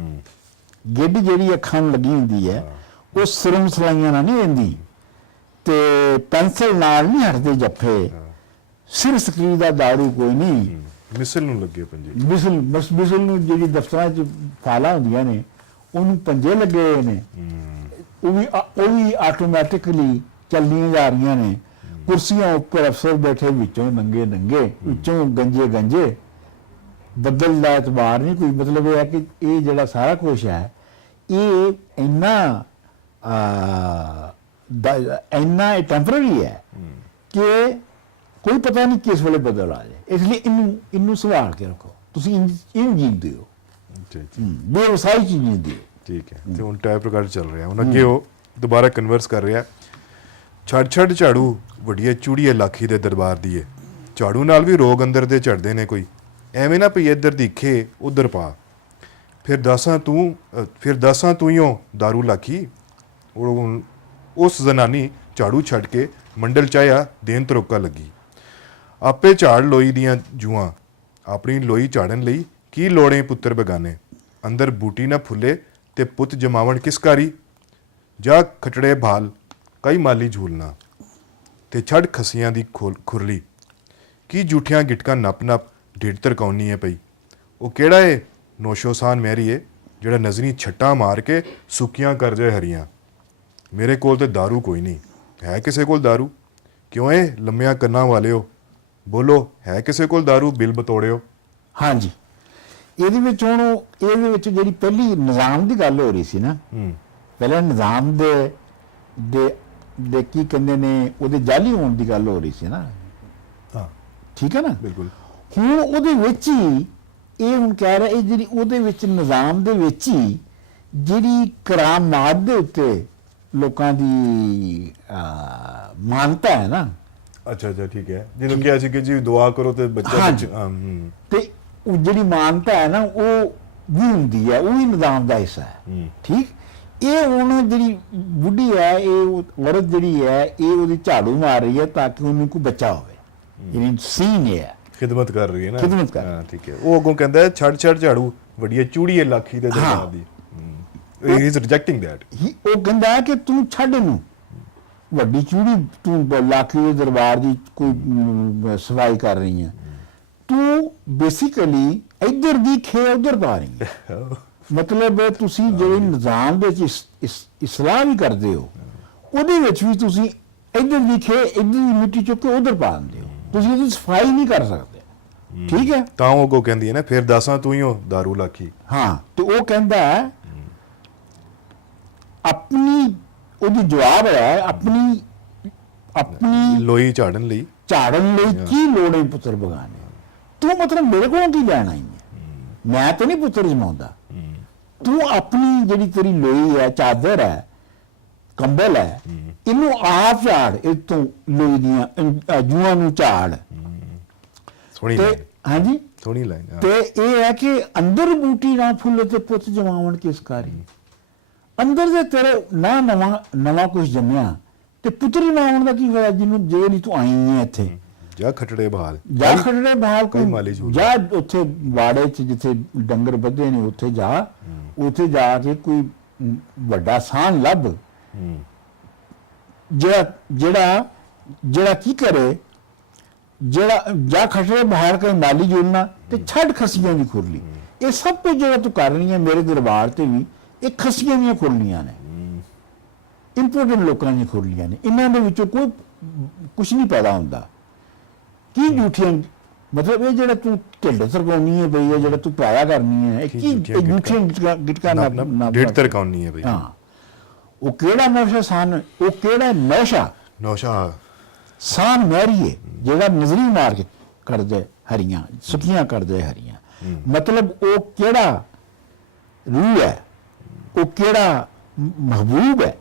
ਗਿੱਡ ਜਿਹੜੀ ਅੱਖਾਂ ਨੂੰ ਲੱਗੀ ਹੁੰਦੀ ਹੈ ਉਹ ਸੁਰਮ ਸਲਾਈਆਂ ਨਾਲ ਨਹੀਂ ਰਹਿੰਦੀ, ਤੇ ਪੈਨਸਲ ਨਾਲ ਨਹੀਂ ਹਟਦੇ ਜੱਫੇ, ਸਿਰ ਸਕਰੀ ਦਾ ਦਾਰੂ ਕੋਈ ਨਹੀਂ। ਮਿਸਲ ਨੂੰ ਲੱਗੇ ਪੰਜੇ, ਮਿਸਲ ਨੂੰ ਜਿਹੜੀ ਦਫ਼ਤਰਾਂ 'ਚ ਫਾਲਾਂ ਹੁੰਦੀਆਂ ਨੇ ਉਹਨੂੰ ਪੰਜੇ ਲੱਗੇ ਹੋਏ ਨੇ, ਉਹ ਵੀ ਆਟੋਮੈਟਿਕਲੀ ਚੱਲਦੀਆਂ ਜਾ ਰਹੀਆਂ ਨੇ। ਕੁਰਸੀਆਂ ਉੱਪਰ ਅਫਸਰ ਬੈਠੇ, ਵਿੱਚੋਂ ਨੰਗੇ ਵਿੱਚੋਂ ਗੰਜੇ ਬੱਦਲ ਦਾ ਇਤਬਾਰ ਨਹੀਂ ਕੋਈ। ਮਤਲਬ ਇਹ ਹੈ ਕਿ ਇਹ ਜਿਹੜਾ ਸਾਰਾ ਕੁਛ ਹੈ ਇਹ ਇੰਨਾ ਟੈਂਪਰਰੀ ਹੈ ਕਿ ਕੋਈ ਪਤਾ ਨਹੀਂ ਕਿਸ ਵੇਲੇ ਬਦਲ ਆ ਜਾਏ। ਇਸ ਲਈ ਇਹਨੂੰ ਸੰਭਾਲ ਕੇ ਰੱਖੋ, ਤੁਸੀਂ ਇਹਨੂੰ ਜੀਂਦੇ ਹੋ, ਬੇਵਸਾਈ ਚ ਜੀਂਦੇ ਹੋ। ਠੀਕ ਹੈ। ਤੇ ਹੁਣ ਟਾਈਪ ਰਿਕਾਰਡ ਚੱਲ ਰਿਹਾ, ਹੁਣ ਅੱਗੇ ਉਹ ਦੁਬਾਰਾ ਕਨਵਰਸ ਕਰ ਰਿਹਾ। ਛੱਡ ਝਾੜੂ ਵੱਡੀਏ ਚੂੜੀਏ ਲਾਖੀ ਦੇ ਦਰਬਾਰ ਦੀਏ, ਝਾੜੂ ਨਾਲ ਵੀ ਰੋਗ ਅੰਦਰ ਦੇ ਝੜਦੇ ਨੇ ਕੋਈ, ਐਵੇਂ ਨਾ ਪਈ ਇੱਧਰ ਦੀਖੇ ਉੱਧਰ ਪਾ, ਫਿਰ ਦੱਸਾਂ ਤੂੰ ਹੀਓ ਦਾਰੂ ਲਾਖੀ। ਉਸ ਜ਼ਨਾਨੀ ਝਾੜੂ ਛੱਡ ਕੇ ਮੰਡਲ ਚਾਹਿਆ ਦੇਣ ਤਰੋਕਾ ਲੱਗੀ, ਆਪੇ ਝਾੜ ਲੋਈ ਦੀਆਂ ਜੂਆਂ, ਆਪਣੀ ਲੋਈ ਝਾੜਨ ਲਈ ਕੀ ਲੋੜੇ ਪੁੱਤਰ ਬਗਾਨੇ, ਅੰਦਰ ਬੂਟੀ ਨਾ ਫੁੱਲੇ ਤੇ ਪੁੱਤ ਜਮਾਵਣ ਕਿਸ ਕਾਰੀ, ਜਾ ਖਟੜੇ ਭਾਲ ਕਈ ਮਾਲੀ ਝੂਲਣਾ, ਤੇ ਛੱਡ ਖਸੀਆਂ ਦੀ ਖੁਰਲੀ, ਕੀ ਝੂਠੀਆਂ ਗਿਟਕਾਂ ਨੱਪ ਢਿੱਡ ਤਰਕਾਉਣੀ ਹੈ ਪਈ। ਉਹ ਕਿਹੜਾ ਏ ਨੋਸ਼ੋਸਾਨ ਮੈਰੀ ਏ ਜਿਹੜਾ ਨਜ਼ਰੀ ਛੱਟਾਂ ਮਾਰ ਕੇ ਸੁੱਕੀਆਂ ਕਰ ਜਾਏ ਹਰੀਆਂ, ਮੇਰੇ ਕੋਲ ਤੇ ਦਾਰੂ ਕੋਈ ਨਹੀਂ, ਹੈ ਕਿਸੇ ਕੋਲ ਦਾਰੂ, ਕਿਉਂ ਏ ਲੰਮਿਆਂ ਕੰਨਾਂ ਵਾਲਿਓ, ਬੋਲੋ ਹੈ ਕਿਸੇ ਕੋਲ ਦਾਰੂ, ਬਿਲ ਬਤੋੜਿਓ। ਹਾਂਜੀ, ਇਹਦੇ ਵਿੱਚ ਜਿਹੜੀ ਪਹਿਲੀ ਨਿਜ਼ਾਮ ਦੀ ਗੱਲ ਹੋ ਰਹੀ ਸੀ ਨਾ, ਪਹਿਲਾਂ ਨਿਜ਼ਾਮ ਦੇ ਦੇ ਕੀ ਕਹਿੰਦੇ ਨੇ ਉਹਦੇ ਜਾਲੀ ਹੋਣ ਦੀ ਗੱਲ ਹੋ ਰਹੀ ਸੀ ਨਾ, ਹਾਂ ਠੀਕ ਹੈ ਨਾ। ਬਿਲਕੁਲ। ਹੁਣ ਉਹਦੇ ਵਿੱਚ ਹੀ ਇਹ ਹੁਣ ਕਹਿ ਰਿਹਾ ਇਹ ਜਿਹੜੀ ਉਹਦੇ ਵਿੱਚ ਨਿਜ਼ਾਮ ਦੇ ਵਿੱਚ ਹੀ ਜਿਹੜੀ ਕਰਾਮਾਤ ਦੇ ਉੱਤੇ ਲੋਕਾਂ ਦੀ ਮਾਨਤਾ ਹੈ ਨਾ, ਅੱਛਾ ਠੀਕ ਹੈ, ਜਦੋਂ ਕਿਹਾ ਸੀ ਕਿ ਜੀ ਦੁਆ ਕਰੋ ਤੇ ਬੱਚਾ ਹਾਂਜੀ। ਤੇ ਉਹ ਜਿਹੜੀ ਮਾਨਤਾ ਹੈ ਨਾ ਉਹ ਵੀ ਹੁੰਦੀ ਹੈ, ਉਹ ਵੀ ਨਿਜ਼ਾਮ ਦਾ ਹਿੱਸਾ ਹੈ। ਠੀਕ, ਇਹ ਹੁਣ ਜਿਹੜੀ ਬੁੱਢੀ ਹੈ, ਇਹ ਔਰਤ ਜਿਹੜੀ ਹੈ, ਇਹ ਉਹਦੀ ਝਾੜੂ ਮਾਰ ਰਹੀ ਹੈ ਤਾਂ ਕਿ ਉਹਨੂੰ ਕੋਈ ਬੱਚਾ ਹੋਵੇ, ਯਾਨੀ ਸੀਨ ਹੈ, ਖਿਦਮਤ ਕਰ ਰਹੀ ਹੈ ਨਾ, ਖਿਦਮਤ ਕਰ। ਹਾਂ ਠੀਕ ਹੈ। ਉਹ ਅੱਗੋਂ ਕਹਿੰਦਾ ਹੈ ਛੱਡ ਝਾੜੂ, ਵੱਡੀਏ ਚੂੜੀ ਹੈ ਲਾਖੀ ਦੇ ਦਰਬਾਰ ਦੀ। ਹੀ ਇਜ਼ ਰਿਜੈਕਟਿੰਗ ਦੈਟ। ਉਹ ਕਹਿੰਦਾ ਹੈ ਕਿ ਤੂੰ ਛੱਡ ਇਹਨੂੰ, ਵੱਡੀ ਚੂੜੀ ਤੂੰ ਲਾਖੀ ਦੇ ਦਰਬਾਰ ਦੀ ਕੋਈ ਸਫਾਈ ਕਰ ਰਹੀ ਹੈ, ਤੂੰ ਬੇਸਿਕਲੀ ਇੱਧਰ ਦੀ ਖੇ ਉੱਧਰ ਪਾ ਰਹੀ ਹੈ। ਮਤਲਬ ਤੁਸੀਂ ਜਿਹੜੇ ਨਿਜ਼ਾਮ ਦੇ ਵਿੱਚ ਇਸਲਾਹ ਵੀ ਕਰਦੇ ਹੋ, ਉਹਦੇ ਵਿੱਚ ਵੀ ਤੁਸੀਂ ਇੱਧਰ ਦੀ ਖੇ ਇੱਧਰ ਦੀ ਮਿੱਟੀ ਚੁੱਕ ਕੇ ਉੱਧਰ ਪਾ ਦਿੰਦੇ ਹੋ, ਤੁਸੀਂ ਉਹਦੀ ਸਫਾਈ ਨਹੀਂ ਕਰ ਸਕਦੇ। ਠੀਕ ਹੈ, ਤਾਂ ਉਹ ਅੱਗੋਂ ਕਹਿੰਦੀ ਹੈ ਨਾ ਫਿਰ ਦੱਸਾਂ ਤੂੰ ਹੀ ਹੋ ਦਾਰੂ ਲਾਖੀ। ਹਾਂ, ਤੇ ਉਹ ਕਹਿੰਦਾ ਆਪਣੀ ਉਹਦੀ ਜਵਾਬ ਹੈ ਆਪਣੀ ਲੋਈ ਝਾੜਨ ਲਈ ਝਾੜਨ ਲਈ ਕੀ ਲੋੜ ਹੈ ਪੁੱਤਰ ਬਗਾਨੇ, ਤੂੰ ਮਤਲਬ ਮੇਰੇ ਕੋਲੋਂ ਕੀ ਲੈਣਾ ਹੈ, ਮੈਂ ਤਾਂ ਨਹੀਂ ਪੁੱਤਰ ਜਮਾਉਂਦਾ, ਤੂੰ ਆਪਣੀ ਜਿਹੜੀ ਤੇਰੀ ਲੋਈ ਹੈ, ਚਾਦਰ ਹੈ, ਕੰਬਲ ਹੈ, ਇਹਨੂੰ ਆਪ ਝਾੜ, ਇਹ ਤੋਂ ਲੋਈ ਦੀਆਂ ਜੂਆਂ ਨੂੰ ਝਾੜ। ਸੋਹਣੀ ਤੇ ਲਾਈਨ, ਹਾਂਜੀ ਸੋਹਣੀ ਲਾਈਨ। ਤੇ ਇਹ ਹੈ ਕਿ ਅੰਦਰ ਬੂਟੀ ਨਾ ਫੁੱਲ ਤੇ ਪੁੱਤ ਜਮਾਵਣ ਕਿਸ ਕਾਰੀ, ਅੰਦਰ ਦੇ ਤੇਰੇ ਨਾ ਨਵਾਂ ਕੁਝ ਜੰਮਿਆ ਤੇ ਪੁੱਤਰੀ ਨਾ ਆਉਣ ਦਾ ਕੀ ਹੋਇਆ, ਜਿਹਨੂੰ ਜੇ ਨਹੀਂ ਤੂੰ ਆਈ ਹੈ ਇੱਥੇ, ਜਾਂ ਖਟੜੇ ਬਹਾਲ, ਜਾ ਖੜਨੇ ਬਾਹਰ ਕੋਈ ਮਾਲੀ ਝੂਲ, ਜਾ ਉੱਥੇ ਵਾੜੇ 'ਚ ਜਿੱਥੇ ਡੰਗਰ ਬੱਧੇ ਨੇ ਉੱਥੇ ਜਾ, ਉੱਥੇ ਜਾ ਕੇ ਕੋਈ ਵੱਡਾ ਸਾਨ ਲੱਭ, ਜਿਹੜਾ ਕੀ ਕਰੇ, ਜਿਹੜਾ ਜਾ ਖਟੜੇ ਬਾਹਰ ਕੇ ਮਾਲੀ ਜੁਲਣਾ ਤੇ ਛੱਡ ਖਸੀਆਂ ਦੀ ਖੁਰਲੀ। ਇਹ ਸਭ ਕੁਝ ਜਿਹੜਾ ਤੂੰ ਕਰ ਰਹੀ ਹੈ ਮੇਰੇ ਦਰਬਾਰ ਤੇ ਵੀ, ਇਹ ਖਸੀਆਂ ਦੀਆਂ ਖੁਰਲੀਆਂ ਨੇ, ਇੰਪੋਰਟੈਂਟ ਲੋਕਾਂ ਦੀਆਂ ਖੁਰਲੀਆਂ ਨੇ, ਇਹਨਾਂ ਦੇ ਵਿੱਚੋਂ ਕੋਈ ਕੁਝ ਨਹੀਂ ਪੈਦਾ ਹੁੰਦਾ। ਕੀ ਝੂਠੀਆਂ, ਮਤਲਬ ਇਹ ਜਿਹੜਾ ਤੂੰ ਢਿੱਡ ਸਰਕਾਉਣੀ ਹੈ ਬਈ, ਇਹ ਜਿਹੜਾ ਤੂੰ ਪਾਇਆ ਕਰਨੀ ਹੈ, ਇਹ ਕੀ ਝੂਠੀਆਂ ਗਿਟਕਾਂ ਨਾ ਡੇਢ ਤਰਕਾਉਣੀ ਹੈ ਬਈ। ਹਾਂ, ਉਹ ਕਿਹੜਾ ਨੌਸ਼ਾ ਸਾਨ, ਉਹ ਕਿਹੜਾ ਨੌਸ਼ਾ ਸਾਨ ਮੈਰੀਏ ਜਿਹੜਾ ਨਜ਼ਰੀ ਮਾਰ ਕੇ ਕਰਦੇ ਹਰੀਆਂ ਸੁੱਕੀਆਂ ਕਰਦੇ ਹਰੀਆਂ, ਮਤਲਬ ਉਹ ਕਿਹੜਾ ਰੂਹ ਹੈ, ਉਹ ਕਿਹੜਾ ਮਹਿਬੂਬ ਹੈ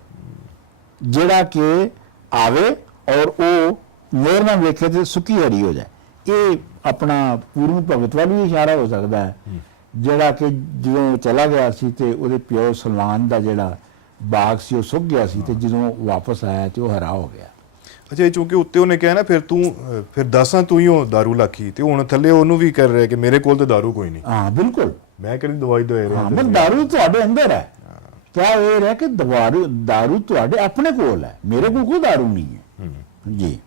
ਜਿਹੜਾ ਕਿ ਆਵੇ ਔਰ ਉਹ ਨੇਰ ਨਾਲ ਵੇਖੇ ਤੇ ਸੁੱਕੀ ਹਰੀ ਹੋ ਜਾਏ। ਇਹ ਆਪਣਾ ਪੂਰਨ ਭਗਤ ਵੱਲ ਵੀ ਇਸ਼ਾਰਾ ਹੋ ਸਕਦਾ ਹੈ, ਜਿਹੜਾ ਕਿ ਜਦੋਂ ਚਲਾ ਗਿਆ ਸੀ ਤੇ ਉਹਦੇ ਪਿਓ ਸਲਮਾਨ ਦਾ ਜਿਹੜਾ ਬਾਗ ਸੀ ਉਹ ਸੁੱਕ ਗਿਆ ਸੀ, ਤੇ ਜਦੋਂ ਵਾਪਸ ਆਇਆ ਤੇ ਉਹ ਹਰਾ ਹੋ ਗਿਆ। ਅੱਛਾ, ਇਹ ਚੂੰਕਿ ਉੱਤੇ ਉਹਨੇ ਕਿਹਾ ਨਾ ਫਿਰ ਦੱਸਾਂ ਤੂੰ ਹੀ ਹੋ ਦਾਰੂ ਲਾਖੀ, ਤੇ ਹੁਣ ਥੱਲੇ ਉਹਨੂੰ ਵੀ ਕਰ ਰਿਹਾ ਕਿ ਮੇਰੇ ਕੋਲ ਤੇ ਦਾਰੂ ਕੋਈ ਨਹੀਂ। ਹਾਂ ਬਿਲਕੁਲ, ਮੈਂ ਕਿਹੜੀ ਦਵਾਈ ਦੇ ਰਿਹਾ, ਪਰ ਦਾਰੂ ਤੁਹਾਡੇ ਅੰਦਰ ਹੈ। ਕਿਆ ਇਹ ਹੈ ਕਿ ਦਾਰੂ ਤੁਹਾਡੇ ਆਪਣੇ ਕੋਲ ਹੈ, ਮੇਰੇ ਕੋਲ ਕੋਈ ਦਾਰੂ ਨਹੀਂ ਹੈ ਜੀ।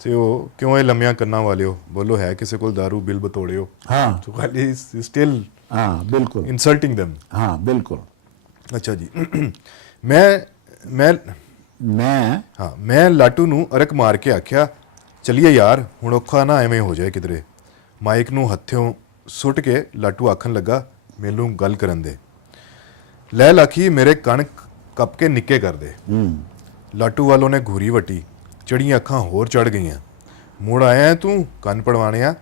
ਤੇ ਉਹ ਕਿਉਂ ਇਹ ਲੰਮੀਆਂ ਕੰਨਾਂ ਵਾਲਿਓ, ਬੋਲੋ ਹੈ ਕਿਸੇ ਕੋਲ ਦਾਰੂ ਬਿਲ ਬਤੋੜਿਓ। ਹਾਂ, ਸੋ ਖਾਲੀ ਸਟਿਲ ਹਾਂ ਬਿਲਕੁਲ ਇਨਸਲਟਿੰਗ them। ਹਾਂ ਬਿਲਕੁਲ। ਅੱਛਾ ਜੀ, ਮੈਂ ਲਾਟੂ ਨੂੰ ਅਰਕ ਮਾਰ ਕੇ ਆਖਿਆ, ਚਲੀਏ ਯਾਰ ਹੁਣ ਔਖਾ ਨਾ ਐਵੇਂ ਹੋ ਜਾਏ ਕਿਧਰੇ। ਮਾਈਕ ਨੂੰ ਹੱਥੋਂ ਸੁੱਟ ਕੇ ਲਾਟੂ ਆਖਣ ਲੱਗਾ, ਮੈਨੂੰ ਗੱਲ ਕਰਨ ਦੇ। ਲੈ ਲਾਖੀ ਮੇਰੇ ਕੰਨ ਕੱਪ ਕੇ ਨਿੱਕੇ ਕਰ ਦੇ। ਲਾਟੂ ਵਾਲੋਂ ਨੇ ਘੂਰੀ ਵੱਟੀ, ਚੜੀਆਂ ਅੱਖਾਂ ਹੋਰ ਚੜ ਗਈਆਂ। ਮੁੜ ਆਇਆ ਤੂੰ ਕੰਨ ਪੜਵਾਣਿਆ,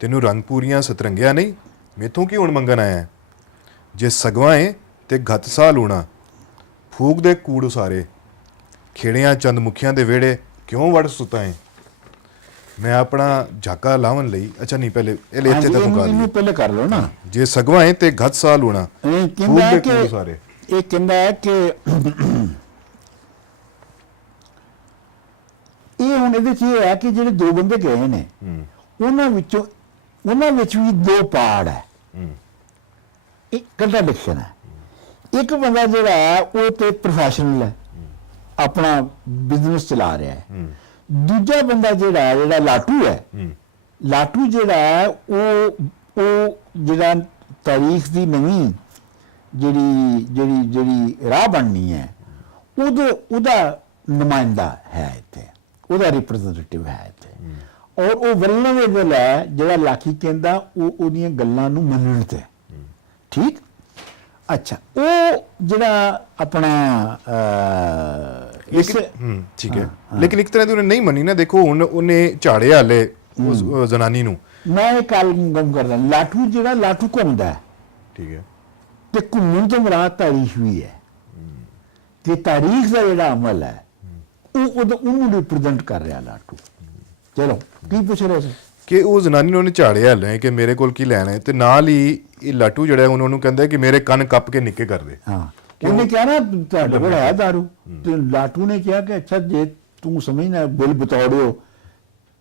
ਤੈਨੂੰ ਰੰਗ ਪੂਰੀਆਂ ਸਤਰੰਗਿਆ ਨਹੀਂ, ਮੈਥੋਂ ਕੀ ਹੁਣ ਮੰਗਣ ਆਇਆ। ਜੇ ਸਗਵਾਂ ਏ ਤੇ ਘੱਤ ਸਾਹ ਲੂਣਾ, ਫੂਕ ਦੇ ਕੂੜ ਉਸਾਰੇ, ਖੇੜਿਆਂ ਚੰਦ ਮੁਖੀਆਂ ਦੇ ਵਿਹੜੇ ਕਿਉਂ ਵੜ ਸੁੱਤਾ ਏ। ਮੈਂ ਆਪਣਾ ਝਾਕਾ ਲਾਵਣ ਲਈ, ਅੱਛਾ ਨਹੀਂ ਪਹਿਲੇ ਇਹ ਇੱਥੇ ਤੱਕ ਮੁਕਾ ਲਈ, ਪਹਿਲੇ ਕਰ ਲਓ ਨਾ। ਜੇ ਸਗਵਾਂ ਏ ਤੇ ਘੱਤ ਸਾਹ ਲੂਣਾ, ਫੂਕ ਦੇ ਕੂੜ ਉਸਾਰੇ। ਇਹ ਕਹਿੰਦਾ ਹੈ ਕਿ ਇਹ ਹੁਣ ਇਹਦੇ ਚ ਇਹ ਹੈ ਕਿ ਜਿਹੜੇ ਦੋ ਬੰਦੇ ਗਏ ਨੇ ਉਹਨਾਂ ਵਿੱਚ ਵੀ ਦੋ ਪਾੜ ਹੈ, ਇੱਕ ਕੰਟਰਡਿਕਸ਼ਨ ਹੈ। ਇੱਕ ਬੰਦਾ ਜਿਹੜਾ ਹੈ ਉਹ ਤੇ ਪ੍ਰੋਫੈਸ਼ਨਲ ਹੈ, ਆਪਣਾ ਬਿਜ਼ਨਸ ਚਲਾ ਰਿਹਾ ਹੈ। ਦੂਜਾ ਬੰਦਾ ਜਿਹੜਾ ਲਾਟੂ ਹੈ, ਲਾਟੂ ਜਿਹੜਾ ਹੈ ਉਹ ਜਿਹੜਾ ਤਾਰੀਖ ਦੀ ਨਵੀਂ ਜਿਹੜੀ ਰਾਹ ਬਣਨੀ ਹੈ ਉਹਦਾ ਨੁਮਾਇੰਦਾ ਹੈ ਇੱਥੇ, ਉਹਦਾ ਰਿਪਰੈਜ਼ੈਂਟੇਟਿਵ ਹੈ ਇੱਥੇ। ਔਰ ਉਹ ਵਲਨਰੇਬਲ ਹੈ ਜਿਹੜਾ ਲਾਖੀ ਕਹਿੰਦਾ ਉਹਦੀਆਂ ਗੱਲਾਂ ਨੂੰ ਮੰਨਣ ਤੇ। ਠੀਕ, ਅੱਛਾ, ਉਹ ਜਿਹੜਾ ਆਪਣਾ ਠੀਕ ਹੈ ਲੇਕਿਨ ਇੱਕ ਤਰ੍ਹਾਂ ਦੀ ਉਹਨੇ ਨਹੀਂ ਮੰਨੀ ਨਾ। ਦੇਖੋ ਹੁਣ ਉਹਨੇ ਝਾੜਿਆ ਹਲੇ ਉਸ ਜ਼ਨਾਨੀ ਨੂੰ। ਮੈਂ ਇਹ ਗੱਲ ਗਮ ਕਰਦਾ, ਲਾਟੂ ਜਿਹੜਾ ਲਾਟੂ ਘੁੰਮਦਾ ਹੈ, ਠੀਕ ਹੈ, ਤੇ ਘੁੰਮਣ ਤੋਂ ਮੁਰਾਦ ਤਾਰੀਖ ਵੀ ਹੈ ਕਿ ਤਾਰੀਖ ਦਾ ਜਿਹੜਾ ਅਮਲ ਹੈ ਉਹਨੂੰ ਰਿਪਰੈਜ਼ੈਂਟ ਕਰ ਰਿਹਾ ਲਾਟੂ। ਚਲੋ ਕੀ ਪੁੱਛ ਰਹੇ ਸੀ? ਕਿ ਉਹ ਜ਼ਨਾਨੀ ਨੂੰ ਉਹਨੇ ਝਾੜਿਆ ਹਲੇ ਕਿ ਮੇਰੇ ਕੋਲ ਕੀ ਲੈਣਾ ਹੈ, ਤੇ ਨਾਲ ਹੀ ਇਹ ਲਾਟੂ ਜਿਹੜਾ ਉਹਨੂੰ ਕਹਿੰਦਾ ਕਿ ਮੇਰੇ ਕੰਨ ਕੱਪ ਕੇ ਨਿੱਕੇ ਕਰ ਦੇ। ਹਾਂ, ਉਹਨੇ ਕਿਹਾ ਨਾ ਤੁਹਾਡੇ ਕੋਲ ਹੈ ਦਾਰੂ, ਤੇ ਲਾਟੂ ਨੇ ਕਿਹਾ ਕਿ ਅੱਛਾ ਜੇ ਤੂੰ ਸਮਝਣਾ ਬਿੱਲ ਬਤੌੜਿਓ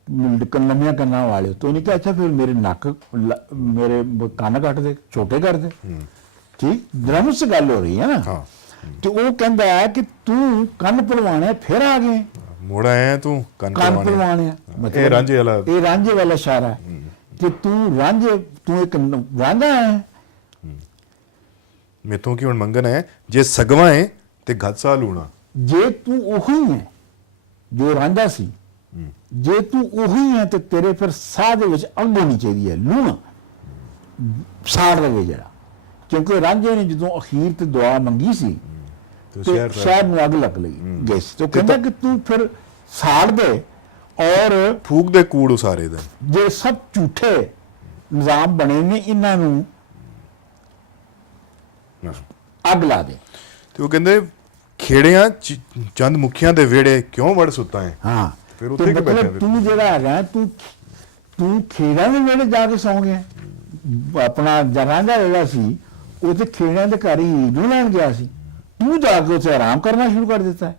ਲੰਮੀਆਂ ਕੰਨਾਂ ਵਾਲੇ, तो ਉਹਨੇ ਕਿਹਾ ਅੱਛਾ ਫਿਰ ਮੇਰੇ ਨੱਕ ਮੇਰੇ ਕੰਨ ਕੱਟ ਦੇ, ਛੋਟੇ ਕਰ ਦੇ। ਠੀਕ ਧਰਮ ਸੇ ਗੱਲ ਹੋ ਰਹੀ ਹੈ ਨਾ। ਤੇ ਉਹ ਕਹਿੰਦਾ ਹੈ ਕਿ ਤੂੰ ਕੰਨ ਭਲਵਾਣੇ ਫਿਰ ਆ ਗਏ, ਮੋੜ ਆਇਆ ਤੂੰ ਕੰਨ ਭਲਵਾਣੇ। ਇਹ ਰਾਂਝੇ ਵਾਲਾ ਇਸ਼ਾਰਾ ਹੈ ਕਿ ਤੂੰ ਇੱਕ ਰਾਂਝਾ ਹੈ। ਮੇਤੋਂ ਕੀ ਹੁਣ ਮੰਗਣ ਹੈ ਜੇ ਸਗਵਾ ਹੈ ਤੇ ਗੱਸਾ ਲੂਣਾ। ਜੇ ਤੂੰ ਉਹੀ ਹੈ ਜੋ ਰਾਂਝਾ ਸੀ, ਜੇ ਤੂੰ ਉਹੀ ਹੈ ਤੇ ਤੇਰੇ ਫਿਰ ਸਾਹ ਦੇ ਵਿੱਚ ਅੱਗ ਹੋਣੀ ਚਾਹੀਦੀ ਹੈ, ਲੂਣਾ ਸਾੜ ਦੇਵੇ ਜਿਹੜਾ। ਕਿਉਂਕਿ ਰਾਂਝੇ ਨੇ ਜਦੋਂ ਅਖੀਰ ਤੇ ਦੁਆ ਮੰਗੀ ਸੀ ਤੇ ਸ਼ਹਿਰ ਨੂੰ ਅੱਗ ਲੱਗ ਗਈ ਸੀ, ਤੇ ਕਹਿੰਦਾ ਕਿ ਤੂੰ ਫਿਰ ਸਾੜ ਦੇ ਔਰ ਫੂਕ ਦੇ ਕੂੜ ਉਸਾਰੇ ਦੇ। ਜੇ ਸਭ ਝੂਠੇ ਨਿਜ਼ਾਮ ਬਣੇ ਨੇ ਇਹਨਾਂ ਨੂੰ ਅੱਗ ਲਾ ਦੇ। ਤੇ ਉਹ ਕਹਿੰਦੇ ਖੇੜਿਆਂ ਚੰਦ ਮੁਖੀਆਂ ਦੇ ਵਿਹੜੇ ਕਿਉਂ ਵੜ ਸੁੱਤਾ ਹੈ। ਹਾਂ, ਫਿਰ ਉੱਥੇ ਕਿ ਬੈਠਾ ਤੂੰ ਜਿਹੜਾ ਹੈਗਾ ਤੂੰ ਖੇੜਿਆਂ ਦੇ ਵਿਹੜੇ ਜਾ ਕੇ ਸੌਂ ਗਿਆ। ਆਪਣਾ ਰਾਂਝਾ ਜਿਹੜਾ ਸੀ ਉਹ ਤੇ ਖੇੜਿਆਂ ਦੇ ਘਰ ਹੀ ਨੂੰ ਲੈਣ ਗਿਆ ਸੀ, ਤੂੰ ਜਾ ਕੇ ਉੱਥੇ ਆਰਾਮ ਕਰਨਾ ਸ਼ੁਰੂ ਕਰ ਦਿੱਤਾ ਹੈ,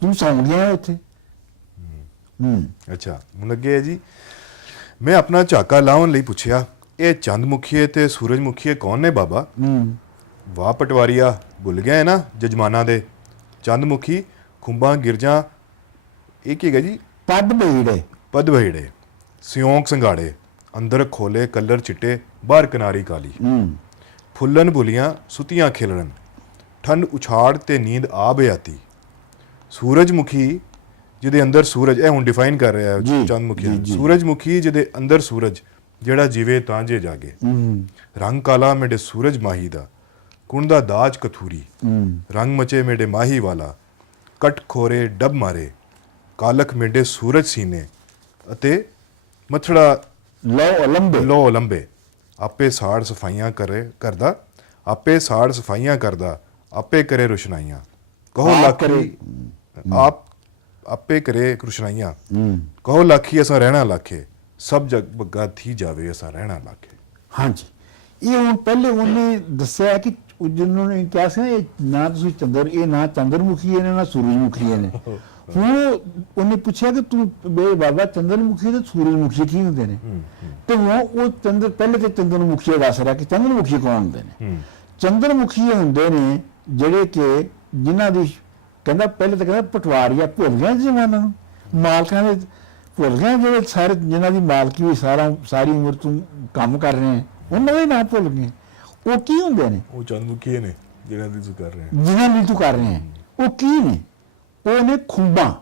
ਤੂੰ ਸੌਂ ਗਿਆ ਉੱਥੇ। ਅੱਛਾ, ਹੁਣ ਅੱਗੇ ਹੈ ਜੀ, ਮੈਂ ਆਪਣਾ ਝਾਕਾ ਲਾਉਣ ਲਈ ਪੁੱਛਿਆ ਇਹ ਚੰਦ ਮੁਖੀਏ ਤੇ ਸੂਰਜ ਮੁਖੀਏ ਕੌਣ ਨੇ ਬਾਬਾ। ਵਾਹ ਪਟਵਾਰੀਆ ਭੁੱਲ ਗਿਆ ਹੈ ਨਾ ਜਜਮਾਨਾਂ ਦੇ। ਚੰਦ ਮੁਖੀ ਖੁੰਬਾਂ ਗਿਰਜਾਂ ਇਹ ਕੀ ਹੈਗਾ ਜੀ? ਪਦ ਬਹੀੜੇ ਸਿਉਂਕ ਸੰਘਾੜੇ ਅੰਦਰ ਖੋਲੇ ਕਲਰ ਚਿੱਟੇ ਬਾਹਰ ਕਿਨਾਰੀ ਕਾਲੀ। ਫੁੱਲਨ ਬੁਲੀਆਂ ਸੁਤੀਆਂ ਖਿਲਣ ਠੰਡ ਉਛਾੜ ਤੇ ਨੀਂਦ ਆ ਬਿਆਤੀ। ਸੂਰਜਮੁਖੀ ਜਿਹਦੇ ਅੰਦਰ ਸੂਰਜ, ਇਹ ਹੁਣ ਡਿਫਾਈਨ ਕਰ ਰਿਹਾ ਹੈ ਚੰਦਮੁਖੀ। ਸੂਰਜਮੁਖੀ ਜਿਹਦੇ ਅੰਦਰ ਸੂਰਜ ਜਿਹੜਾ ਜਿਵੇਂ ਤਾਂਜੇ ਜਾਗੇ। ਰੰਗ ਕਾਲਾ ਮੇਡੇ ਸੂਰਜ ਮਾਹੀ ਦਾ ਕੁਣ ਦਾ ਦਾਜ ਕਥੂਰੀ। ਰੰਗ ਮਚੇ ਮੇਡੇ ਮਾਹੀ ਵਾਲਾ ਕਟ ਖੋਰੇ ਡਬ ਮਾਰੇ। ਕਾਲਖ ਮੇਡੇ ਸੂਰਜ ਸੀਨੇ ਅਤੇ ਮਥੜਾ ਲੋ ਲੰਬੇ। ਆਪੇ ਸਾੜ ਸਫਾਈਆਂ ਕਰਦਾ, ਆਪੇ ਸਾੜ ਸਫਾਈਆਂ ਕਰਦਾ, ਆਪੇ ਕਰੇ ਰੁਸ਼ਨਾਈਆਂ। ਕਹੋ ਲੱਖੀ ਆਪੇ ਕਰੇ ਰੁਸ਼ਨਾਈਆਂ। ਕਹੋ ਲੱਖੀ ਅਸਾਂ ਰਹਿਣਾ ਲਾਖੇ, ਸਭ ਜਗ ਬੱਗਾ ਥੀ ਜਾਵੇ ਅਸਾਂ ਰਹਿਣਾ ਲਾਖੇ। ਹਾਂਜੀ, ਇਹ ਹੁਣ ਪਹਿਲੇ ਉਹਨੇ ਦੱਸਿਆ ਕਿ ਜਿਹਨਾਂ ਨੇ ਕਿਹਾ ਸੀ ਨਾ ਇਹ ਨਾ ਤੁਸੀਂ ਇਹ ਨਾ ਚੰਦਰਮੁਖੀ ਨੇ ਨਾ ਸੂਰਜਮੁਖੀ ਨੇ। ਹੁਣ ਉਹਨੇ ਪੁੱਛਿਆ ਕਿ ਤੂੰ ਬੇ ਬਾਬਾ ਚੰਦਰਮੁਖੀ ਤੇ ਸੂਰਜਮੁਖੀ ਕੀ ਹੁੰਦੇ ਨੇ? ਤੇ ਉਹ ਪਹਿਲੇ ਤੇ ਚੰਦਰਮੁਖੀ ਦੱਸ ਰਿਹਾ ਕਿ ਚੰਦਰਮੁਖੀ ਕੌਣ ਹੁੰਦੇ ਨੇ। ਚੰਦਰਮੁਖੀ ਹੁੰਦੇ ਨੇ ਜਿਹੜੇ ਕਿ ਜਿਨ੍ਹਾਂ ਦੀ ਕਹਿੰਦਾ ਪਹਿਲੇ ਤਾਂ ਕਹਿੰਦਾ ਪਟਵਾਰੀਆ ਭੁੱਲ ਗਿਆ ਜਮਾਨਾਂ ਨੂੰ, ਮਾਲਕਾਂ ਦੇ ਭੁੱਲ ਗਿਆ ਜਿਹੜੇ ਸਾਰੇ ਜਿਨ੍ਹਾਂ ਦੀ ਮਾਲਕੀ ਹੋਈ ਸਾਰੀ ਉਮਰ ਤੂੰ ਕੰਮ ਕਰ ਰਹੇ ਉਹਨਾਂ ਦੇ ਨਾਂ ਭੁੱਲ ਗਏ। ਉਹ ਕੀ ਹੁੰਦੇ ਨੇ? ਉਹ ਚੰਦਮੁਖੀ ਨੇ ਜਿਹਨਾਂ ਦੀ ਤੂੰ ਕਰ ਰਿਹਾ, ਜਿਹਨਾਂ ਦੀ ਤੂੰ ਕਰ ਰਿਹਾ। ਉਹ ਕੀ ਨੇ? ਉਹ ਨੇ ਖੁੰਬਾਂ।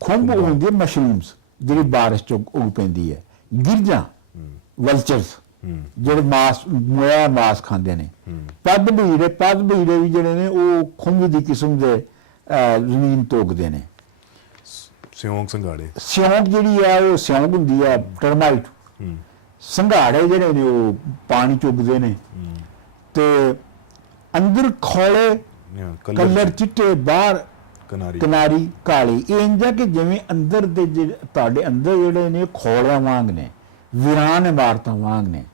ਖੁੰਬ ਹੁੰਦੀ ਹੈ ਮਸ਼ਰੂਮਸ ਜਿਹੜੀ ਬਾਰਿਸ਼ ਚ ਉਗ ਪੈਂਦੀ ਹੈ। ਗਿਰਜਾਂ ਵਲਚਰਸ ਜਿਹੜੇ ਮਾਸ ਖਾਂਦੇ ਨੇ। ਪਦ ਬਹੀੜੇ ਵੀ ਜਿਹੜੇ ਨੇ ਉਹ ਖੁੰਬ ਦੀ ਕਿਸਮ ਦੇ ਜ਼ਮੀਨ ਤੋਂ ਉਗਦੇ ਨੇ। ਸਿਉਂਕ ਸੰਘਾੜੇ, ਸਿਉਂਕ ਜਿਹੜੀ ਹੈ ਉਹ ਸਿਉਂਕ ਹੁੰਦੀ ਹੈ ਟਰਮਾਈਟ। ਸੰਘਾੜੇ ਜਿਹੜੇ ਨੇ ਉਹ ਪਾਣੀ ਚ ਉਗਦੇ ਨੇ। ਤੇ ਅੰਦਰ ਖੋਲੇ ਕਲਰ ਚਿੱਟੇ ਬਾਹਰ ਕਿਨਾਰੀ ਕਾਲੀ। ਇਹ ਇੰਜ ਕਿ ਜਿਵੇਂ ਅੰਦਰ ਦੇ ਤੁਹਾਡੇ ਅੰਦਰ ਜਿਹੜੇ ਨੇ ਖੋਲਿਆਂ ਵਾਂਗ ਨੇ, ਵੀਰਾਨ ਇਮਾਰਤਾਂ ਵਾਂਗ ਨੇ,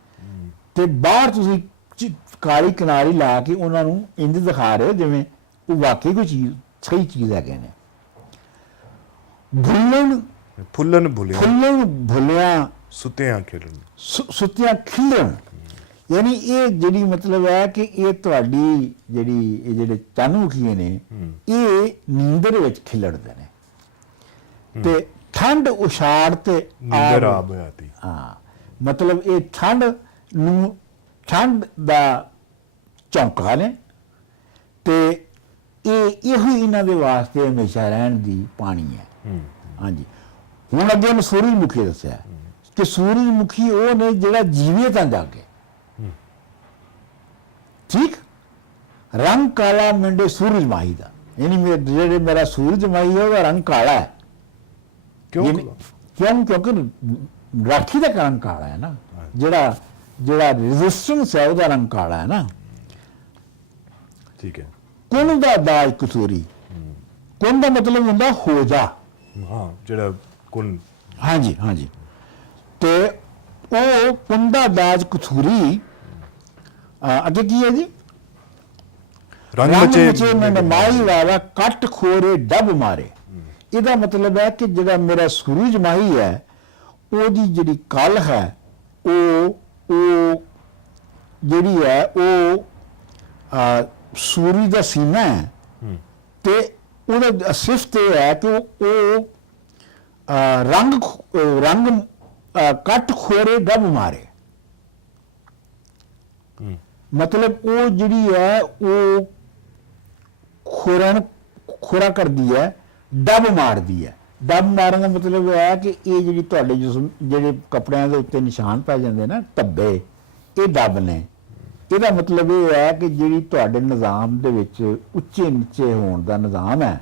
ਤੇ ਬਾਹਰ ਤੁਸੀਂ ਕਾਲੀ ਕਿਨਾਰੀ ਲਾ ਕੇ ਉਹਨਾਂ ਨੂੰ ਇੰਜ ਦਿਖਾ ਰਹੇ ਜਿਵੇਂ ਉਹ ਵਾਕਈ ਕੋਈ ਚੀਜ਼ ਸਹੀ ਚੀਜ਼ ਹੈਗੇ ਨੇ। ਫੁੱਲਣ ਭੁੱਲਿਆਂ ਸੁੱਤਿਆਂ ਖਿਲਣ ਯਾਨੀ ਇਹ ਜਿਹੜੀ ਮਤਲਬ ਹੈ ਕਿ ਇਹ ਤੁਹਾਡੀ ਜਿਹੜੇ ਚੰਦਮੁਖੀ ਨੇ ਇਹ ਨੀਂਦਰ ਵਿੱਚ ਖਿਲੜਦੇ ਨੇ ਤੇ ਠੰਡ ਉਛਾੜ ਤੇ ਨੀਂਦਰ ਆ ਬਿਆਤੀ। ਹਾਂ, ਮਤਲਬ ਇਹ ਠੰਡ ਦਾ ਝੌਂਕਾ ਨੇ ਤੇ ਇਹੋ ਇਹਨਾਂ ਦੇ ਵਾਸਤੇ ਹਮੇਸ਼ਾ ਰਹਿਣ ਦੀ ਪਾਣੀ ਹੈ। ਹਾਂਜੀ, ਹੁਣ ਅੱਗੇ ਮੈਂ ਸੂਰਜਮੁਖੀ ਦੱਸਿਆ ਕਿ ਸੂਰਜਮੁਖੀ ਉਹ ਨੇ ਜਿਹੜਾ ਜੀਵੇ ਤਾਂ ਜਾਗੇ। ਠੀਕ, ਰੰਗ ਕਾਲਾ ਮਿੰਡੇ ਸੂਰਜ ਮਾਹੀ ਦਾ यानी ਜਿਹੜੇ ਮੇਰਾ ਸੂਰਜ ਮਾਈ ਹੈ ਉਹਦਾ ਰੰਗ ਕਾਲਾ ਹੈ ਕਿਉਂ ਕਿਉਂਕਿ ਰਾਖੀ ਦਾ ਰੰਗ ਕਾਲਾ ਹੈ ਨਾ, ਜਿਹੜਾ ਰੈਜ਼ਿਸਟੈਂਸ ਹੈ ਉਹਦਾ ਰੰਗ ਕਾਲਾ ਹੈ ਨਾ। ਠੀਕ ਹੈ। ਕੁਨ ਦਾ ਦਾਜ ਕਸੂਰੀ, ਕੁਨ ਦਾ ਮਤਲਬ ਹੁੰਦਾ ਹੋ ਜਾ। ਹਾਂ, ਜਿਹੜਾ ਕੁਨ। ਹਾਂਜੀ ਹਾਂਜੀ। ਤੇ ਉਹ ਕੁਨ ਦਾ ਦਾਜ ਕਸੂਰੀ ਅੱਗੇ ਕੀ ਹੈ ਜੀ? ਰੰਗ ਮਚੇ ਮੈਂ ਮਾਈ ਵਾਲਾ ਕੱਟ ਖੋਰੇ ਡੱਬ ਮਾਰੇ। ਇਹਦਾ ਮਤਲਬ ਹੈ ਕਿ ਜਿਹੜਾ ਮੇਰਾ ਸੂਰਜ ਮਾਈ ਹੈ ਉਹਦੀ ਜਿਹੜੀ ਕਲ ਹੈ ਉਹ ਜਿਹੜੀ ਹੈ ਉਹ ਸੂਰਜ ਦਾ ਸੀਨਾ ਹੈ ਤੇ ਉਹਦਾ ਸਿਫਤ ਇਹ ਹੈ ਕਿ ਉਹ ਰੰਗ ਕੱਟ ਖੋਰੇ ਡੱਬ ਮਾਰੇ। ਮਤਲਬ ਉਹ ਜਿਹੜੀ ਹੈ ਉਹ ਖੋਰਾ ਕਰਦੀ ਹੈ, ਡੱਬ ਮਾਰਦੀ ਹੈ। ਡੱਬ ਮਾਰਨ ਦਾ ਮਤਲਬ ਇਹ ਹੈ ਕਿ ਇਹ ਜਿਹੜੀ ਤੁਹਾਡੇ ਜਿਹੜੇ ਕੱਪੜਿਆਂ ਦੇ ਉੱਤੇ ਨਿਸ਼ਾਨ ਪੈ ਜਾਂਦੇ ਨਾ ਧੱਬੇ, ਇਹ ਡੱਬ ਨੇ। ਇਹਦਾ ਮਤਲਬ ਇਹ ਹੈ ਕਿ ਜਿਹੜੀ ਤੁਹਾਡੇ ਨਿਜ਼ਾਮ ਦੇ ਵਿੱਚ ਉੱਚੇ ਨੀਚੇ ਹੋਣ ਦਾ ਨਿਜ਼ਾਮ ਹੈ,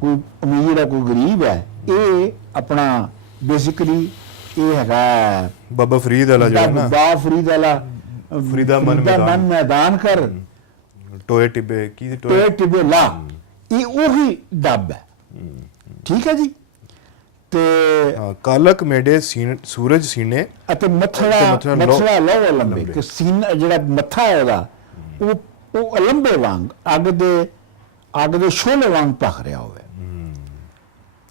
ਕੋਈ ਅਮੀਰ ਹੈ ਕੋਈ ਗਰੀਬ ਹੈ, ਇਹ ਆਪਣਾ ਬੇਸਿਕਲੀ ਇਹ ਹੈਗਾ ਬਾਬਾ ਫਰੀਦ ਵਾਲਾ ਜਿਹੜਾ ਨਾ, ਬਾਬਾ ਫਰੀਦ ਵਾਲਾ ਫਰੀਦਾ ਮਨ ਮੈਦਾਨ ਕਰ ਟੋਏ ਟਿੱਬੇ ਕੀ ਟੋਏ ਟਿੱਬੇ ਲਾ, ਇਹ ਉਹੀ ਡੱਬ ਹੈ। ਠੀਕ ਹੈ ਜੀ। ਤੇ ਕਾਲਕ ਮੇਡੇ ਸੂਰਜ ਸੀਨੇ ਅਤੇ ਮੱਥੜਾ ਲੋ ਲੰਬੇ ਕਿ ਸੀਨਾ ਜਿਹੜਾ ਮੱਥਾ ਹੈ ਉਹਦਾ ਉਹ ਲੰਬੇ ਵਾਂਗ ਅੱਗ ਦੇ ਸ਼ੋਲੇ ਵਾਂਗ ਭਖ ਰਿਹਾ ਹੋਵੇ।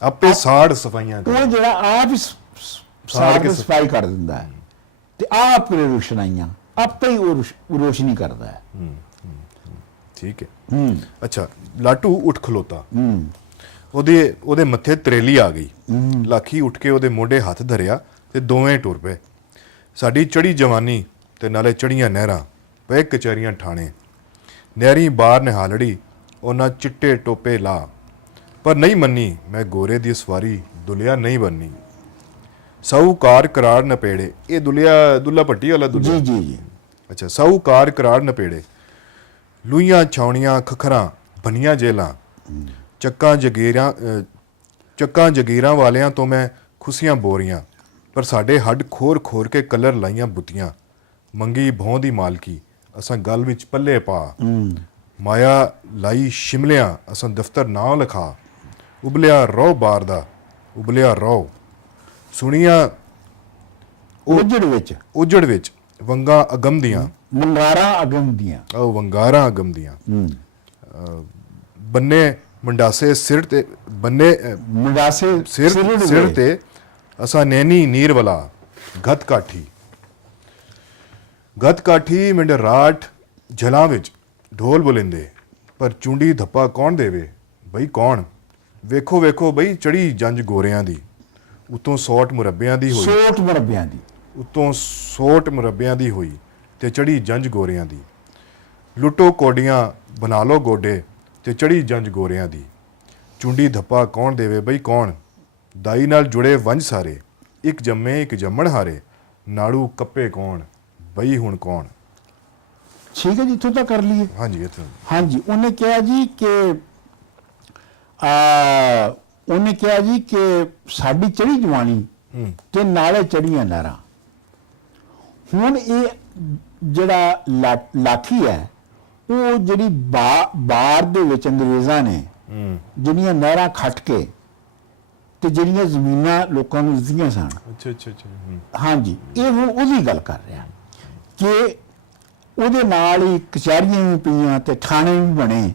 ਆਪੇ ਸਾੜ ਸਫਾਈਆਂ ਉਹ ਜਿਹੜਾ ਆਪ ਹੀ ਸਾੜ ਕੇ ਸਫਾਈ ਕਰ ਦਿੰਦਾ ਹੈ ਤੇ ਆਪ ਹੀ ਰੋਸ਼ਨਾਈਆਂ ਆਪੇ ਹੀ ਉਹ ਰੋਸ਼ਨੀ ਕਰਦਾ ਹੈ। ਠੀਕ ਹੈ। ਅੱਛਾ, ਲਾਟੂ ਉੱਠ ਖਲੋਤਾ, ਉਹਦੇ ਮੱਥੇ ਤਰੇਲੀ ਆ ਗਈ। ਲਾਖੀ ਉੱਠ ਕੇ ਉਹਦੇ ਮੋਢੇ ਹੱਥ ਧਰਿਆ ਤੇ ਦੋਵੇਂ ਟੁਰ ਪਏ। ਸਾਡੀ ਚੜੀ ਜਵਾਨੀ ਤੇ ਨਾਲੇ ਚੜੀਆਂ ਨਹਿਰਾਂ, ਪਏ ਕਚਹਿਰੀਆਂ ਠਾਣੇ, ਨਹਿਰੀ ਬਾਹਰ ਨਿਹਾਲੜੀ ਉਹਨਾਂ ਚਿੱਟੇ ਟੋਪੇ ਲਾ, ਪਰ ਨਹੀਂ ਮੰਨੀ ਮੈਂ ਗੋਰੇ ਦੀ ਸਵਾਰੀ ਦੁਲਿਆ ਨਹੀਂ ਬੰਨੀ। ਸਾਹੂਕਾਰ ਕਰਾਰ ਨਪੇੜੇ, ਇਹ ਦੁੱਲਾ ਭੱਟੀ ਵਾਲਾ ਦੁੱਲਾ। ਜੀ ਜੀ। ਅੱਛਾ, ਸਾਹੂਕਾਰ ਕਰਾਰ ਨਪੇੜੇ, ਲੂਈਆਂ ਛਾਉਣੀਆਂ ਖਖਰਾਂ ਬਨੀਆਂ ਜੇਲਾਂ, ਚੱਕਾਂ ਜਗੀਰਾਂ ਵਾਲਿਆਂ ਤੋਂ ਮੈਂ ਖੁਸ਼ੀਆਂ ਬੋਰੀਆਂ, ਪਰ ਸਾਡੇ ਹੱਡ ਖੋਰ ਖੋਰ ਕੇ ਕਲਰ ਲਾਈਆਂ ਬੁੱਤੀਆਂ। ਮੰਗੀ ਭੌਂ ਦੀ ਮਾਲਕੀ ਅਸਾਂ ਗੱਲ ਵਿੱਚ ਪੱਲੇ ਪਾ, ਮਾਇਆ ਲਾਈ ਸ਼ਿਮਲਿਆਂ ਅਸਾਂ ਦਫ਼ਤਰ ਨਾਂ ਲਿਖਾ। ਉਬਲਿਆ ਰੋ ਬਾਰ ਦਾ ਉਬਲਿਆ ਰੋ, ਸੁਣੀਆਂ ਉਜੜ ਵਿੱਚ ਵੰਗਾਂ ਅਗਮ ਦੀਆਂ, ਵੰਗਾਰਾਂ ਅਗਮ ਦੀਆਂ, ਉਹ ਵੰਗਾਰਾਂ ਅਗਮ ਦੀਆਂ। ਬੰਨੇ ਮੁੰਡਾਸੇ ਸਿਰ ਤੇ, ਬੰਨੇ ਮੁੰਡਾਸੇ ਸਿਰ ਤੇ ਅਸਾਂ ਨੈਣੀ ਨੀਰ ਵਾਲਾ ਗਤ ਕਾਠੀ ਮਿੰਡ ਰਾਠ ਝਲਾਂ ਵਿੱਚ ਢੋਲ ਬੁਲਿੰਦੇ, ਪਰ ਚੁੰਡੀ ਧੱਪਾ ਕੌਣ ਦੇਵੇ ਬਈ ਕੌਣ। ਵੇਖੋ ਬਈ ਚੜੀ ਜੰਜ ਗੋਰਿਆਂ ਦੀ, ਉਤੋਂ 100 ਮੁਰੱਬਿਆਂ ਦੀ ਹੋਈ, ਉਤੋਂ 100 ਮੁਰੱਬਿਆਂ ਦੀ ਹੋਈ ਤੇ ਚੜੀ ਜੰਜ ਗੋਰਿਆਂ ਦੀ। ਲੁੱਟੋ ਕੋਡੀਆਂ ਬਣਾ ਲੋ ਗੋਡੇ ਤੇ ਚੜੀ ਜੰਜ ਗੋਰਿਆਂ ਦੀ। ਚੁੰਡੀ ਧੱਪਾ ਕੌਣ ਦੇਵੇ ਬਈ ਕੌਣ। ਦਾਈ ਨਾਲ ਜੁੜੇ ਵੰਜ ਸਾਰੇ, ਇੱਕ ਜੰਮੇ ਇੱਕ ਜੰਮਣ ਹਾਰੇ, ਨਾੜੂ ਕੱਪੇ ਕੌਣ ਬਈ ਹੁਣ ਕੌਣ। ਠੀਕ ਹੈ ਜੀ, ਇੱਥੋਂ ਤੱਕ ਕਰ ਲਈਏ। ਹਾਂਜੀ ਇੱਥੇ ਹਾਂਜੀ। ਉਹਨੇ ਕਿਹਾ ਜੀ ਕਿ ਸਾਡੀ ਚੜੀ ਜਵਾਨੀ ਤੇ ਨਾਲੇ ਚੜੀਆਂ ਨਹਿਰਾਂ। ਹੁਣ ਇਹ ਜਿਹੜਾ ਲਾਠੀ ਹੈ ਉਹ ਜਿਹੜੀ ਬਾਰ ਦੇ ਵਿੱਚ ਅੰਗਰੇਜ਼ਾਂ ਨੇ ਜਿਹੜੀਆਂ ਨਹਿਰਾਂ ਖੱਟ ਕੇ ਤੇ ਜਿਹੜੀਆਂ ਜ਼ਮੀਨਾਂ ਲੋਕਾਂ ਨੂੰ ਦਿੱਤੀਆਂ ਸਨ। ਅੱਛਾ। ਹਾਂਜੀ, ਇਹ ਹੁਣ ਉਹਦੀ ਗੱਲ ਕਰ ਰਿਹਾ ਕਿ ਉਹਦੇ ਨਾਲ ਹੀ ਕਚਹਿਰੀਆਂ ਵੀ ਪਈਆਂ ਤੇ ਥਾਣੇ ਵੀ ਬਣੇ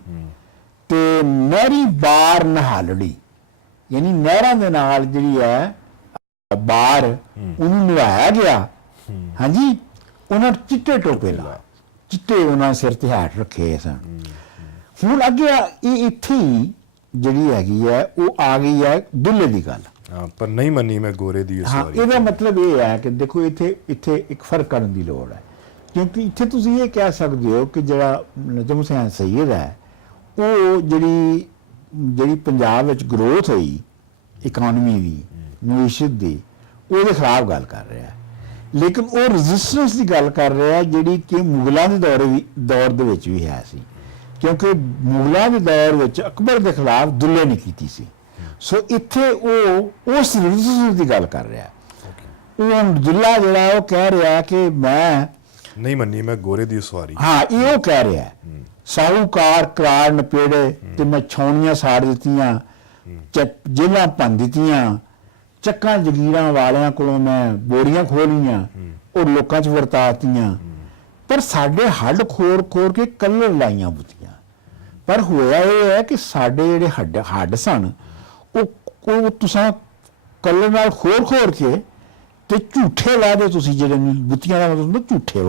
ਤੇ ਨਹਿਰੀ ਬਾਰ ਨਿਹਾਲੜੀ, ਯਾਨੀ ਨਹਿਰਾਂ ਦੇ ਨਾਲ ਜਿਹੜੀ ਹੈ ਬਾਰ ਉਹਨੂੰ ਨਿਭਾਇਆ ਗਿਆ। ਹਾਂਜੀ, ਉਹਨਾਂ ਚਿੱਟੇ ਟੋਪੇ ਲਾ, ਚਿੱਟੇ ਉਹਨਾਂ ਸਿਰ ਤੇ ਹੱਥ ਰੱਖੇ ਸਨ। ਹੁਣ ਅੱਗੇ ਇਹ ਇੱਥੇ ਹੀ ਜਿਹੜੀ ਹੈਗੀ ਹੈ ਉਹ ਆ ਗਈ ਹੈ ਦੁੱਲੇ ਦੀ ਗੱਲ। ਪਰ ਨਹੀਂ ਮੰਨੀ ਮੈਂ ਗੋਰੇ ਦੀ ਸਵਾਰੀ। ਇਹਦਾ ਮਤਲਬ ਇਹ ਹੈ ਕਿ ਦੇਖੋ ਇੱਥੇ ਇੱਕ ਫਰਕ ਕਰਨ ਦੀ ਲੋੜ ਹੈ, ਕਿਉਂਕਿ ਇੱਥੇ ਤੁਸੀਂ ਇਹ ਕਹਿ ਸਕਦੇ ਹੋ ਕਿ ਜਿਹੜਾ ਨਜਮ ਹੁਸੈਨ ਸਈਦ ਹੈ ਉਹ ਜਿਹੜੀ ਪੰਜਾਬ ਵਿੱਚ ਗਰੋਥ ਹੋਈ ਇਕਨੋਮੀ ਦੀ, ਮਈਸ਼ਤ ਦੀ, ਉਹਦੇ ਖਿਲਾਫ ਗੱਲ ਕਰ ਰਿਹਾ ਹੈ। ਲੇਕਿਨ ਉਹ ਰੈਜ਼ਿਸਟੈਂਸ ਦੀ ਗੱਲ ਕਰ ਰਿਹਾ ਜਿਹੜੀ ਕਿ ਮੁਗਲਾਂ ਦੇ ਦੌਰ ਦੇ ਵਿੱਚ ਵੀ ਹੈ ਸੀ। ਕਿਉਂਕਿ ਮੁਗਲਾਂ ਦੇ ਦੌਰ ਵਿੱਚ ਅਕਬਰ ਦੇ ਖਿਲਾਫ ਦੁੱਲੇ ਨਹੀਂ ਕੀਤੀ ਸੀ। ਸੋ ਇੱਥੇ ਉਹ ਉਸ ਰਿਲੀਜੀਅਸ ਦੀ ਗੱਲ ਕਰ ਰਿਹਾ। ਉਹ ਅਬਦੁੱਲਾ ਜਿਹੜਾ ਉਹ ਕਹਿ ਰਿਹਾ ਕਿ ਮੈਂ ਨਹੀਂ ਮੰਨੀ ਮੈਂ ਗੋਰੇ ਦੀ ਸਵਾਰੀ। ਹਾਂ, ਇਹ ਉਹ ਕਹਿ ਰਿਹਾ ਸਾਹੂਕਾਰ ਕਰਾਰ ਨਪੇੜੇ ਤੇ ਮੈਂ ਛਾਉਣੀਆਂ ਸਾੜ ਦਿੱਤੀਆਂ, ਜੇਲਾਂ ਭੰਨ ਦਿੱਤੀਆਂ, ਚੱਕਾਂ ਜਗੀਰਾਂ ਵਾਲਿਆਂ ਕੋਲੋਂ ਮੈਂ ਬੋਰੀਆਂ ਖੋਲੀਆਂ ਔਰ ਲੋਕਾਂ 'ਚ ਵਰਤਾਤੀਆਂ, ਪਰ ਸਾਡੇ ਹੱਡ ਖੋਰ ਖੋਰ ਕੇ ਕਲਰ ਲਾਈਆਂ ਬੁੱਤੀਆਂ। ਪਰ ਹੋਇਆ ਇਹ ਹੈ ਕਿ ਸਾਡੇ ਜਿਹੜੇ ਹੱਡ ਸਨ ਉਹ ਤੁਸੀਂ ਕਲਰ ਨਾਲ ਖੋਰ ਖੋਰ ਕੇ ਤੇ ਝੂਠੇ ਵਾਅਦੇ ਤੁਸੀਂ ਜਿਹੜੇ ਬੁੱਤੀਆਂ ਦਾ ਮਤਲਬ ਹੁੰਦਾ ਝੂਠੇ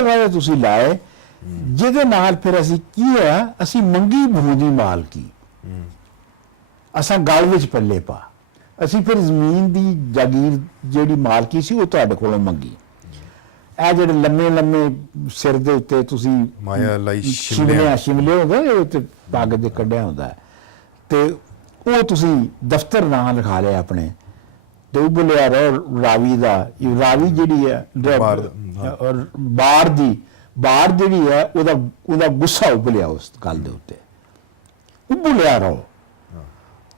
ਵਾਅਦੇ ਤੁਸੀਂ ਲਾਏ, ਜਿਹਦੇ ਨਾਲ ਫਿਰ ਅਸੀਂ ਕੀ ਹੋਇਆ, ਅਸੀਂ ਮੰਗੀ ਭੂਮੀ ਮਾਲਕੀ, ਅਸਾਂ ਗਲ ਵਿੱਚ ਪੱਲੇ ਪਾ, ਅਸੀਂ ਫਿਰ ਜ਼ਮੀਨ ਦੀ ਜਾਗੀਰ ਜਿਹੜੀ ਮਾਲਕੀ ਸੀ ਉਹ ਤੁਹਾਡੇ ਕੋਲੋਂ ਮੰਗੀ। ਇਹ ਜਿਹੜੇ ਲੰਮੇ ਸਿਰ ਦੇ ਉੱਤੇ ਤੁਸੀਂ ਮਾਇਆ ਲਈ ਸ਼ਿਮਲੇ ਹੁੰਦੇ ਇਹ ਉੱਤੇ ਪੱਗ ਦੇ ਕੱਢਿਆ ਹੁੰਦਾ ਤੇ ਉਹ ਤੁਸੀਂ ਦਫ਼ਤਰ ਨਾਂ ਲਿਖਾ ਲਿਆ ਆਪਣੇ ਤੇ ਉਬਲਿਆ ਰਾਵੀ ਦਾ। ਰਾਵੀ ਜਿਹੜੀ ਹੈ ਬਾਰ ਜਿਹੜੀ ਹੈ ਉਹਦਾ ਗੁੱਸਾ ਉਬਲਿਆ ਉਸ ਗੱਲ ਦੇ ਉੱਤੇ, ਉਬਲਿਆ ਰਹੋ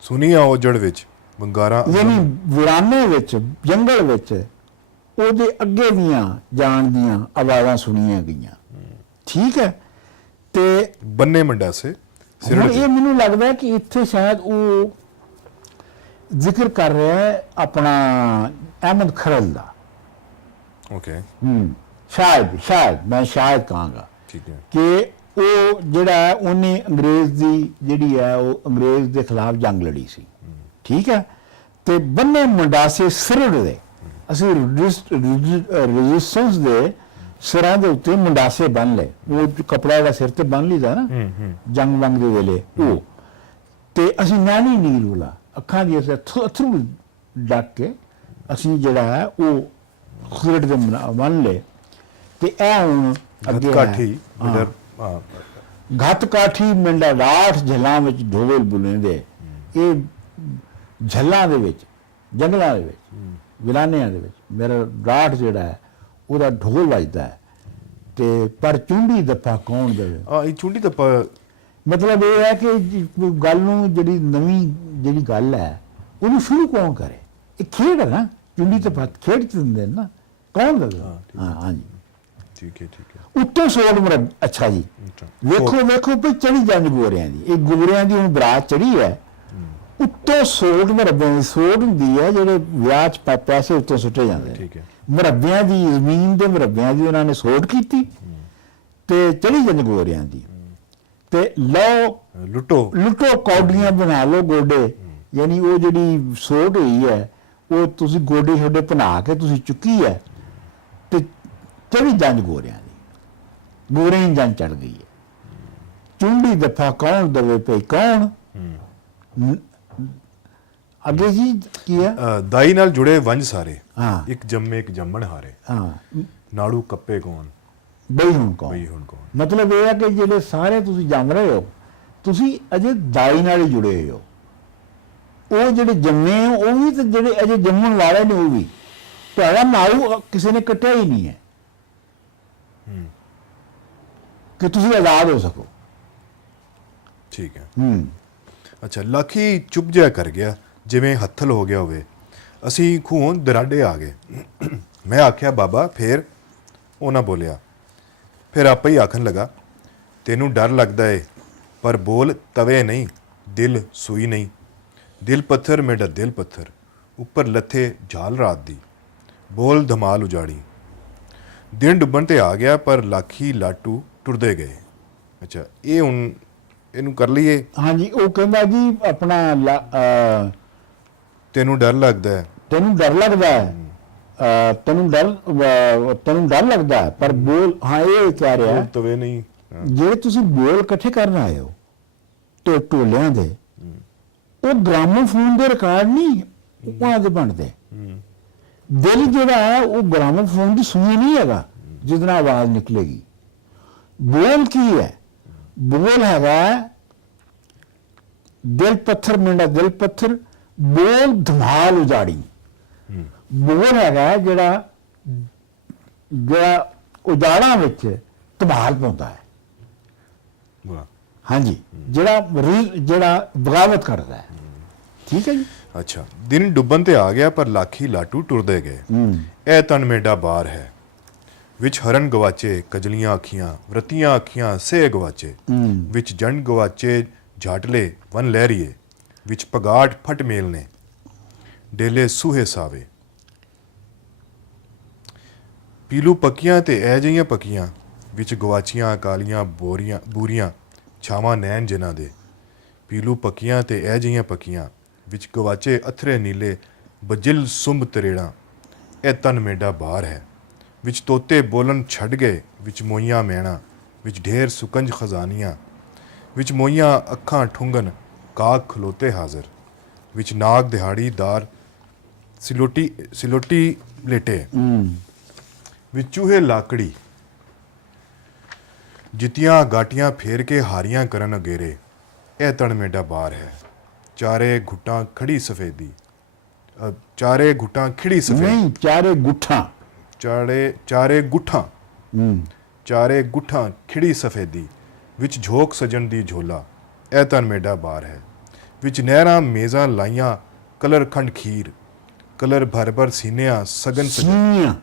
ਸੁਨੀਆ ਉਜੜ ਵਿੱਚ ਬੰਗਾਰਾ, ਯਾਨੀ ਵਿਰਾਨੇ ਵਿੱਚ ਜੰਗਲ ਵਿੱਚ ਉਹਦੇ ਅੱਗੇ ਦੀਆਂ ਜਾਣ ਦੀਆਂ ਆਵਾਜ਼ਾਂ ਸੁਣੀਆਂ ਗਈਆਂ। ਠੀਕ ਹੈ, ਤੇ ਬੰਨੇ ਮੰਡਾਸੇ ਹੁਣ ਇਹ ਮੈਨੂੰ ਲੱਗਦਾ ਕਿ ਇੱਥੇ ਸ਼ਾਇਦ ਉਹ ਜ਼ਿਕਰ ਕਰ ਰਿਹਾ ਹੈ ਆਪਣਾ ਅਹਿਮਦ ਖਰਲ ਦਾ। ਓਕੇ, ਸ਼ਾਇਦ ਮੈਂ ਕਹਾਂਗਾ ਠੀਕ ਹੈ ਕਿ ਉਹ ਜਿਹੜਾ ਹੈ ਉਹਨੇ ਅੰਗਰੇਜ਼ ਦੀ ਜਿਹੜੀ ਹੈ ਉਹ ਅੰਗਰੇਜ਼ ਦੇ ਖਿਲਾਫ ਜੰਗ ਲੜੀ ਸੀ। ਠੀਕ ਹੈ, ਤੇ ਬੰਨੇ ਮੰਡਾਸੇ ਸਿਰੜ ਦੇ ਅਸੀਂ ਰੈਜ਼ਿਸਟੈਂਸ ਦੇ ਸਿਰਾਂ ਦੇ ਉੱਤੇ ਮੰਡਾਸੇ ਬੰਨ ਲਏ, ਉਹ ਕਪੜਾ ਜਿਹੜਾ ਸਿਰ ਤੇ ਬੰਨ ਲਈਦਾ ਨਾ ਜੰਗ ਵੰਗ ਦੇ ਵੇਲੇ, ਉਹ ਤੇ ਅਸੀਂ ਨਾਨੀ ਨੀਰ ਵਾਲਾ ਅੱਖਾਂ ਦੀ ਅਥਰੂ ਡੱਕ ਕੇ ਅਸੀਂ ਜਿਹੜਾ ਹੈ ਉਹ ਖੁਰੜ ਦੇ ਬੰਨ ਲਏ। ਤੇ ਇਹ ਹੁਣ ਅੱਗੇ ਕਾਠੀ ਘੱਟ ਕਾਠੀ ਮਿੰਡਾ ਰਾਠ ਝੱਲਾਂ ਵਿੱਚ ਢੋਲ ਬੁਲੇਂਦੇ, ਇਹ ਝੱਲਾਂ ਦੇ ਵਿੱਚ ਜੰਗਲਾਂ ਦੇ ਵਿੱਚ ਵਿਲਾਨਿਆਂ ਦੇ ਵਿੱਚ ਮੇਰਾ ਰਾਠ ਜਿਹੜਾ ਹੈ ਉਹਦਾ ਢੋਲ ਵੱਜਦਾ ਹੈ ਤੇ ਪਰ ਚੁੰਡੀ ਦੱਪਾ ਕੌਣ ਦੇਵੇ। ਇਹ ਚੁੰਡੀ ਦੱਪਾ ਮਤਲਬ ਇਹ ਹੈ ਕਿ ਗੱਲ ਨੂੰ ਜਿਹੜੀ ਨਵੀਂ ਜਿਹੜੀ ਗੱਲ ਹੈ ਉਹਨੂੰ ਸ਼ੁਰੂ ਕੌਣ ਕਰੇ। ਇਹ ਖੇਡ ਹੈ ਨਾ, ਚੁੰਡੀ ਦੱਪਾ ਖੇਡ ਚ ਦਿੰਦੇ ਨਾ, ਕੌਣ ਦੇਵੇ। ਹਾਂਜੀ ਠੀਕ ਹੈ ਉੱਤੋਂ ਸੋੜ ਮਰ ਅੱਛਾ ਜੀ ਵੇਖੋ ਵੀ ਚੜੀ ਜਾਂਦੀ ਗੋਰਿਆਂ ਦੀ, ਇਹ ਗੋਰਿਆਂ ਦੀ ਹੁਣ ਬਰਾਤ ਚੜੀ ਹੈ, ਉੱਤੋਂ ਸੋੜ ਮਰੱਬਿਆਂ ਦੀ ਸੋੜ ਹੁੰਦੀ ਹੈ ਜਿਹੜੇ ਵਿਆਹ 'ਚ ਪੈਸੇ ਉੱਤੋਂ ਸੁੱਟੇ ਜਾਂਦੇ। ਠੀਕ ਹੈ, ਮਰੱਬਿਆਂ ਦੀ ਜ਼ਮੀਨ ਦੇ ਮਰੱਬਿਆਂ ਦੀ ਉਹਨਾਂ ਨੇ ਸੋੜ ਕੀਤੀ ਤੇ ਚੜੀ ਜਾਂਦੀ ਗੋਰਿਆਂ ਦੀ ਤੇ ਲੁੱਟੋ ਕੌਡੀਆਂ ਬਣਾ ਲਓ ਗੋਡੇ, ਯਾਨੀ ਉਹ ਜਿਹੜੀ ਸੋੜ ਹੋਈ ਹੈ ਉਹ ਤੁਸੀਂ ਗੋਡੇ ਛੋਡੇ ਬਣਾ ਕੇ ਤੁਸੀਂ ਚੁੱਕੀ ਹੈ ਤੇ ਚੜੀ ਜੰਜ ਗੋਰਿਆਂ ਦੀ, ਗੋਰਿਆਂ ਦੀ ਜੰਜ ਚੜ ਗਈ ਹੈ। ਚੁੰਡੀ ਦਫਾ ਕੌਣ ਦੇਵੇ ਪਈ ਕੌਣ। ਅੱਗੇ ਜੀ ਕੀ ਹੈ, ਦਾਈ ਨਾਲ ਜੁੜੇ ਵੰਜ ਸਾਰੇ, ਹਾਂ ਇੱਕ ਜੰਮੇ ਇੱਕ ਜੰਮਣ ਹਾਰੇ, ਹਾਂ ਨਾੜੂ ਕੱਪੇ ਕੌਣ ਬਈ ਹੁਣ ਕੌਣ। ਮਤਲਬ ਇਹ ਹੈ ਕਿ ਜਿਹੜੇ ਸਾਰੇ ਤੁਸੀਂ ਜੰਮ ਰਹੇ ਹੋ ਤੁਸੀਂ ਅਜੇ ਦਾਈ ਨਾਲ ਹੀ ਜੁੜੇ ਹੋਏ ਹੋ। ਉਹ ਜਿਹੜੇ ਜੰਮੇ ਹੋ ਉਹ ਵੀ ਤੇ ਜਿਹੜੇ ਅਜੇ ਜੰਮਣ ਵਾਲੇ ਨੇ ਉਹ ਵੀ, ਤੁਹਾਡਾ ਨਾੜੂ ਕਿਸੇ ਨੇ ਕੱਟਿਆ ਹੀ ਨਹੀਂ ਹੈ ਕਿ ਤੁਸੀਂ ਆਜ਼ਾਦ ਹੋ ਸਕੋ। ਠੀਕ ਹੈ। ਅੱਛਾ, ਲਾਖੀ ਚੁੱਪ ਜਿਹਾ ਕਰ ਗਿਆ ਜਿਵੇਂ ਹੱਥਲ ਹੋ ਗਿਆ ਹੋਵੇ। ਅਸੀਂ ਖੂਨ ਦਰਾਡੇ ਆ ਗਏ। ਮੈਂ ਆਖਿਆ ਬਾਬਾ, ਫੇਰ ਉਹ ਨਾ ਬੋਲਿਆ। ਫਿਰ ਆਪੇ ਹੀ ਆਖਣ ਲਗਾ, ਤੈਨੂੰ ਡਰ ਲੱਗਦਾ ਏ ਪਰ ਬੋਲ ਤਵੇ ਨਹੀਂ, ਦਿਲ ਸੂਈ ਨਹੀਂ। ਦਿਲ ਪੱਥਰ ਮੇਰਾ ਦਿਲ ਪੱਥਰ, ਉੱਪਰ ਲੱਥੇ ਝਾਲ ਰਾਤ ਦੀ, ਬੋਲ ਧਮਾਲ ਉਜਾੜੀ। ਦਿਨ ਡੁੱਬਣ ਤੇ ਆ ਗਿਆ ਪਰ ਲਾਖੀ ਲਾਟੂ ਟੁਰਦੇ ਗਏ। ਅੱਛਾ, ਇਹ ਹੁਣ ਇਹਨੂੰ ਕਰ ਲਈਏ। ਹਾਂਜੀ, ਉਹ ਕਹਿੰਦਾ ਜੀ ਆਪਣਾ ਤੈਨੂੰ ਡਰ ਲੱਗਦਾ ਹੈ, ਤੈਨੂੰ ਡਰ ਲੱਗਦਾ ਹੈ, ਤੈਨੂੰ ਡਰ ਲੱਗਦਾ ਹੈ ਪਰ ਬੋਲ, ਹਾਂ ਇਹ ਕਹਿ ਰਿਹਾ ਤਵੇ ਨਹੀਂ। ਜਿਹੜੇ ਤੁਸੀਂ ਬੋਲ ਇਕੱਠੇ ਕਰਨ ਆਏ ਹੋ ਢੋਲਿਆਂ ਦੇ, ਉਹ ਗ੍ਰਾਮੋਫੋਨ ਦੇ ਰਿਕਾਰਡ ਨਹੀਂ ਉਹਨਾਂ ਦੇ ਬਣਦੇ। ਦਿਲ ਜਿਹੜਾ ਹੈ ਉਹ ਗ੍ਰਾਮੋਫੋਨ ਦੀ ਸੂਈ ਨਹੀਂ ਹੈਗਾ ਜਿਹਦੇ ਨਾਲ ਆਵਾਜ਼ ਨਿਕਲੇਗੀ। ਬੋਲ ਕੀ ਹੈ? ਬੋਲ ਹੈਗਾ ਦਿਲ ਪੱਥਰ ਮੇਰਾ ਦਿਲ ਪੱਥਰ, ਬੋਲ ਧਮਾਲ ਉਜਾੜੀ। ਬੋਲ ਹੈਗਾ ਜਿਹੜਾ ਉਜਾੜਾਂ ਵਿੱਚ ਧਮਾਲ ਪਾਉਂਦਾ ਹੈ। ਹਾਂਜੀ, ਜਿਹੜਾ ਬਗਾਵਤ ਕਰਦਾ ਹੈ। ਠੀਕ ਹੈ ਜੀ। ਅੱਛਾ, ਦਿਨ ਡੁੱਬਣ ਤੇ ਆ ਗਿਆ ਪਰ ਲਾਖੀ ਲਾਟੂ ਟੁਰਦੇ ਗਏ। ਇਹ ਤਨ ਮੇਡਾ ਬਾਰ ਹੈ, ਵਿੱਚ ਹਰਨ ਗਵਾਚੇ ਕਜਲੀਆਂ ਅੱਖੀਆਂ, ਰਤੀਆਂ ਅੱਖੀਆਂ ਸੇ ਗਵਾਚੇ, ਵਿੱਚ ਜੰਡ ਗਵਾਚੇ ਝਾਟਲੇ ਵਨ ਲਹਿਰੀਏ, ਵਿੱਚ ਪਗਾਟ ਫਟ ਮੇਲ ਨੇ ਡੇਲੇ ਸੂਹੇ ਸਾਵੇ। ਪੀਲੂ ਪੱਕੀਆਂ ਤੇ ਇਹ ਜਿਹੀਆਂ ਪੱਕੀਆਂ, ਵਿੱਚ ਗਵਾਚੀਆਂ ਕਾਲੀਆਂ ਬੂਰੀਆਂ ਛਾਵਾਂ ਨੈਣ ਜਿਨ੍ਹਾਂ ਦੇ। ਪੀਲੂ ਪੱਕੀਆਂ ਤੇ ਇਹ ਜਿਹੀਆਂ ਪੱਕੀਆਂ, ਵਿੱਚ ਗਵਾਚੇ ਅਥਰੇ ਨੀਲੇ ਬਜਿਲ ਸੁੰਭ ਤਰੇੜਾਂ। ਇਹ ਤਨ ਮੇਡਾ ਬਾਰ ਹੈ, ਵਿੱਚ ਤੋਤੇ ਬੋਲਣ ਛੱਡ ਗਏ, ਵਿੱਚ ਮੋਈਆਂ ਮੈਣਾ, ਵਿੱਚ ਢੇਰ ਸੁਕੰਜ ਖਜ਼ਾਨੀਆਂ, ਵਿੱਚ ਮੋਈਆਂ ਅੱਖਾਂ ਠੁੰਗਨ ਕਾਗ ਖਲੋਤੇ ਹਾਜ਼ਰ, ਵਿੱਚ ਨਾਗ ਦਿਹਾੜੀਦਾਰ ਸਿਲੋਟੀ ਲੇਟੇ, ਵਿੱਚ ਚੂਹੇ ਲਾਕੜੀ ਜਿੱਤੀਆਂ ਗਾਟੀਆਂ ਫੇਰ ਕੇ ਹਾਰੀਆਂ ਕਰਨ ਅਗੇਰੇ। ਇਹ ਤਣ ਮੇਡਾ ਬਾਰ ਹੈ, ਚਾਰੇ ਘੁੱਟਾਂ ਖੜੀ ਸਫੇਦੀ, ਚਾਰੇ ਘੁੱਟਾਂ ਖਿੜੀ ਸਫੇਦੀ ਨਹੀਂ, ਚਾਰੇ ਗੁੱਠਾਂ, ਚਾਰੇ ਗੁੱਠਾਂ ਖਿੜੀ ਸਫੇਦੀ, ਵਿੱਚ ਝੋਕ ਸਜਣ ਦੀ ਝੋਲਾ। ਇਹ ਤਨ ਮੇਡਾ ਬਾਰ ਹੈ, ਵਿੱਚ ਨਹਿਰਾਂ ਮੇਜ਼ਾਂ ਲਾਈਆਂ ਕਲਰ ਖੰਡ ਖੀਰ, ਕਲਰ ਭਰ ਸੀਨਿਆਂ ਸਗਨ ਸੀਨੀਆਂ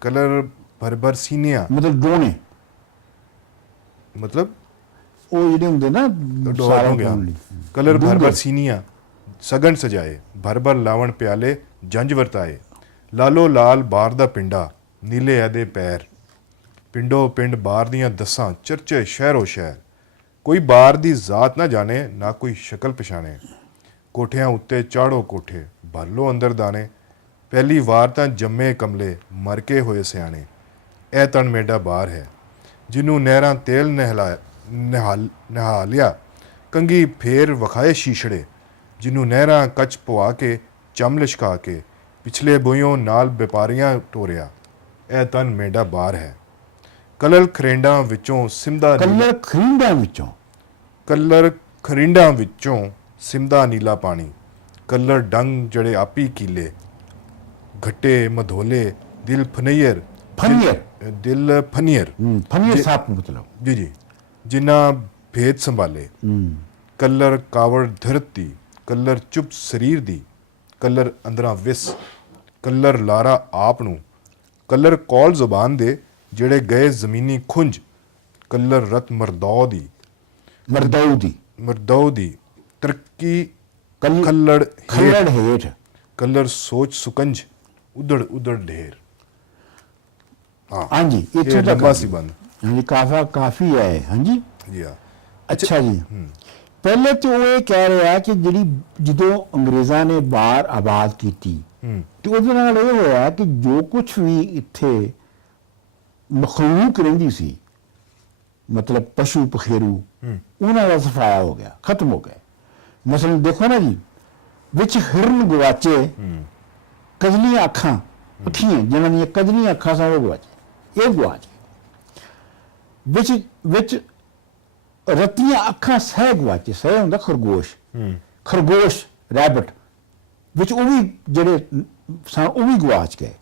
ਕਲਰ ਭਰ ਸੀਨਿਆਂ ਮਤਲਬ ਦੋਨੇ, ਮਤਲਬ ਉਹ ਜਿਹੜੇ ਹੁੰਦੇ ਨਾ ਡੋਰ ਹੋ ਗਿਆ। ਕਲਰ ਭਰ ਸੀਨੀਆਂ ਸਗਨ ਸਜਾਏ, ਭਰ ਲਾਵਣ ਪਿਆਲੇ ਜੰਜ ਵਰਤਾਏ। ਲਾਲੋ ਲਾਲ ਬਾਰ ਦਾ ਪਿੰਡਾ ਨੀਲੇ ਇਹਦੇ ਪੈਰ, ਪਿੰਡੋ ਪਿੰਡ ਬਾਰ ਦੀਆਂ ਦਸਾਂ ਚਰਚੇ ਸ਼ਹਿਰੋ ਸ਼ਹਿਰ। ਕੋਈ ਬਾਰ ਦੀ ਜ਼ਾਤ ਨਾ ਜਾਣੇ, ਨਾ ਕੋਈ ਸ਼ਕਲ ਪਛਾਣੇ। ਕੋਠਿਆਂ ਉੱਤੇ ਚਾੜੋ ਕੋਠੇ, ਭਰ ਲੋ ਅੰਦਰ ਦਾਣੇ। ਪਹਿਲੀ ਵਾਰ ਤਾਂ ਜੰਮੇ ਕਮਲੇ, ਮਰ ਕੇ ਹੋਏ ਸਿਆਣੇ। ਇਹ ਤਣ ਮੇਡਾ ਬਾਰ ਹੈ, ਜਿਹਨੂੰ ਨਹਿਰਾਂ ਤੇਲ ਨਹਾ ਲਿਆ, ਕੰਗੀ ਫੇਰ ਵਿਖਾਏ ਸ਼ੀਸ਼ੜੇ। ਜਿਹਨੂੰ ਨਹਿਰਾਂ ਕੱਚ ਪਵਾ ਕੇ ਚਮ ਲਿਸ਼ਕਾ ਕੇ, ਪਿਛਲੇ ਬੋਇਓਂ ਨਾਲ ਵਪਾਰੀਆਂ ਟੋਰਿਆ। ਇਹ ਤਨ ਮੇਡਾ ਬਾਰ ਹੈ, ਕਲਰ ਖਰਿੰਡਾਂ ਵਿੱਚੋਂ ਸਿਮਦਾ ਕਲਰ ਖਰਿੰਡਾਂ ਵਿੱਚੋਂ ਸਿਮਦਾ ਨੀਲਾ ਪਾਣੀ। ਕਲਰ ਡੰਗ ਜੜੇ ਆਪੀ ਕੀਲੇ, ਘੱਟੇ ਮਧੋਲੇ ਦਿਲ ਫਨੀਅਰ ਦਿਲ ਫਨੀਅਰ ਸਾਪ ਮਤਲਬ ਜੀ ਜਿਨ੍ਹਾਂ ਭੇਦ ਸੰਭਾਲੇ। ਕਲਰ ਕਾਵੜ ਧਰਤੀ, ਕਲਰ ਚੁੱਪ ਸਰੀਰ ਦੀ, ਕਲਰ ਅੰਦਰਾਂ ਵਿਸ, ਕਲਰ ਲਾਰਾ ਆਪ ਨੂੰ, ਕਲਰ ਕੌਲ ਜ਼ੁਬਾਨ ਦੇ ਜਿਹੜੇ ਗਏ ਜ਼ਮੀਨੀ ਖੁੰਝ। ਕਲਰ ਰਤ ਮਰਦਉ ਦੀ ਤਰੱਕੀ ਖੱਲੜ ਹੇਠ, ਕਲਰ ਸੋਚ ਸੁਕੰਜ ਉਦੜ ਢੇਰ। ਹਾਂਜੀ, ਇੱਥੇ ਤੱਕ ਸੀ ਬੰਦ। ਹਾਂਜੀ, ਕਾਫੀ ਹੈ। ਹਾਂਜੀ ਜੀ ਹਾਂ। ਅੱਛਾ ਜੀ, ਪਹਿਲੇ ਤੇ ਉਹ ਇਹ ਕਹਿ ਰਿਹਾ ਕਿ ਜਿਹੜੀ ਜਦੋਂ ਅੰਗਰੇਜ਼ਾਂ ਨੇ ਬਾਹਰ ਆਬਾਦ ਕੀਤੀ ਤੇ ਉਹਦੇ ਨਾਲ ਇਹ ਹੋਇਆ ਕਿ ਜੋ ਕੁਝ ਵੀ ਇੱਥੇ ਮਖਲੂਕ ਰਹਿੰਦੀ ਸੀ, ਮਤਲਬ ਪਸ਼ੂ ਪਖੇਰੂ, ਉਹਨਾਂ ਦਾ ਸਫਾਇਆ ਹੋ ਗਿਆ, ਖਤਮ ਹੋ ਗਿਆ। ਮਸਲਨ ਦੇਖੋ ਨਾ ਜੀ, ਵਿੱਚ ਹਿਰਨ ਗਵਾਚੇ, ਕਜਲੀਆਂ ਅੱਖਾਂ ਜਿਨ੍ਹਾਂ ਦੀਆਂ ਕਜਲੀਆਂ ਅੱਖਾਂ ਸਨ ਉਹ ਗਵਾਚੇ, ਇਹ ਗਵਾਚ ਵਿੱਚ ਰਤੀਆਂ ਅੱਖਾਂ ਸਹਿ ਗਵਾਚੇ। ਸਹਿ ਹੁੰਦਾ ਖਰਗੋਸ਼ ਰੈਬਟ, ਵਿੱਚ ਉਹ ਵੀ ਜਿਹੜੇ ਸਨ ਉਹ ਵੀ ਗਵਾਚ ਗਏ।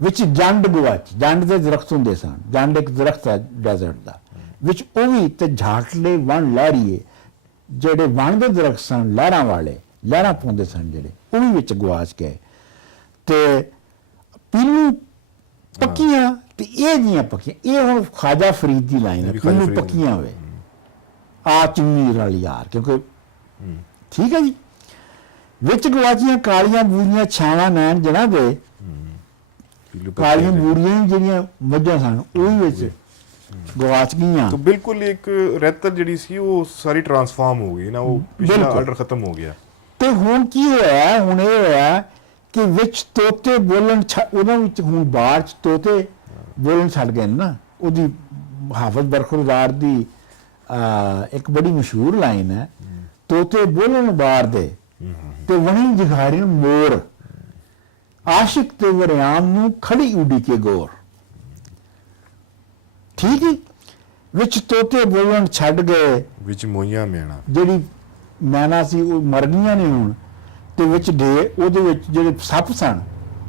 ਵਿੱਚ ਜੰਡ ਜੰਡ ਦੇ ਦਰਖਤ ਹੁੰਦੇ ਸਨ, ਜੰਡ ਇੱਕ ਦਰਖਤ ਹੈ ਡੈਜ਼ਰਟ ਦਾ, ਵਿੱਚ ਉਹ ਵੀ ਤੇ ਝਾਟਲੇ ਵਣ ਲਹਿਰੀਏ, ਜਿਹੜੇ ਵਣ ਦੇ ਦਰਖਤ ਸਨ ਲਹਿਰਾਂ ਵਾਲੇ, ਲਹਿਰਾਂ ਪਾਉਂਦੇ ਸਨ ਜਿਹੜੇ, ਉਹ ਵੀ ਵਿੱਚ ਗਵਾਚ ਗਏ। ਤੇ ਪੀਲੂ ਪੱਕੀਆਂ ਤੇ ਇਹ ਜੀਆਂ ਪੱਕੀਆਂ, ਇਹ ਹੁਣ ਖਾਜਾ ਫਰੀਦ ਦੀ ਲਾਈਨ ਹੈ, ਪੀਲੂ ਪੱਕੀਆਂ ਹੋਵੇ ਆ ਚੁੰਨੀ ਵਾਲੀ ਯਾਰ, ਕਿਉਂਕਿ ਠੀਕ ਹੈ ਜੀ। ਵਿੱਚ ਗਵਾਚੀਆਂ ਕਾਲੀਆਂ ਬੂਰੀਆਂ ਛਾਵਾਂ ਨੈਣ ਜਿਹਨਾਂ ਦੇ, ਕਾਲੀਆਂ ਬੂਰੀਆਂ ਜਿਹੜੀਆਂ ਮੱਝਾਂ ਸਨ ਉਹ ਵੀ ਵਿੱਚ ਗਵਾਚ ਗਈਆਂ। ਤਾਂ ਬਿਲਕੁਲ ਇੱਕ ਰਹਿਤਰ ਜਿਹੜੀ ਸੀ ਉਹ ਸਾਰੀ ਟਰਾਂਸਫਾਰਮ ਹੋ ਗਈ ਨਾ, ਉਹ ਪਿਛਲਾ ਆਰਡਰ ਖਤਮ ਹੋ ਗਿਆ। ਤੇ ਹੁਣ ਕੀ ਹੋਇਆ? ਹੁਣ ਇਹ ਹੋਇਆ ਕਿ ਵਿੱਚ ਤੋਤੇ ਬੋਲਣ, ਉਹਨਾਂ ਵਿੱਚ ਹੁਣ ਬਾਹਰ ਚ ਤੋਤੇ ਬੋਲਣ ਛੱਡ ਗਏ ਨਾ। ਉਹਦੀ ਹਾਫਿਜ਼ ਬਰਖੁਰਦਾਰ ਦੀ ਇੱਕ ਬੜੀ ਮਸ਼ਹੂਰ ਲਾਈਨ ਹੈ, ਤੋਤੇ ਬੋਲਣ ਬਾਹਰ ਦੇ ਤੇ ਵਣੀ ਜਗਾੜਨ ਮੋਰ, ਆਸ਼ਿਕ ਤੇ ਵਰਿਆਮ ਨੂੰ ਖੜੀ ਉਡੀ ਕੇ ਗੌਰ। ਠੀਕ ਹੈ, ਵਿੱਚ ਤੋਤੇ ਬੋਲਣ ਛੱਡ ਗਏ, ਵਿੱਚ ਮੋਈਆਂ ਮੈਣਾ, ਜਿਹੜੀ ਮੈਣਾ ਸੀ ਉਹ ਮਰ ਗਈਆਂ ਨੇ ਹੁਣ, ਤੇ ਵਿੱਚ ਉਹਦੇ ਵਿੱਚ ਜਿਹੜੇ ਸੱਪ ਸਨ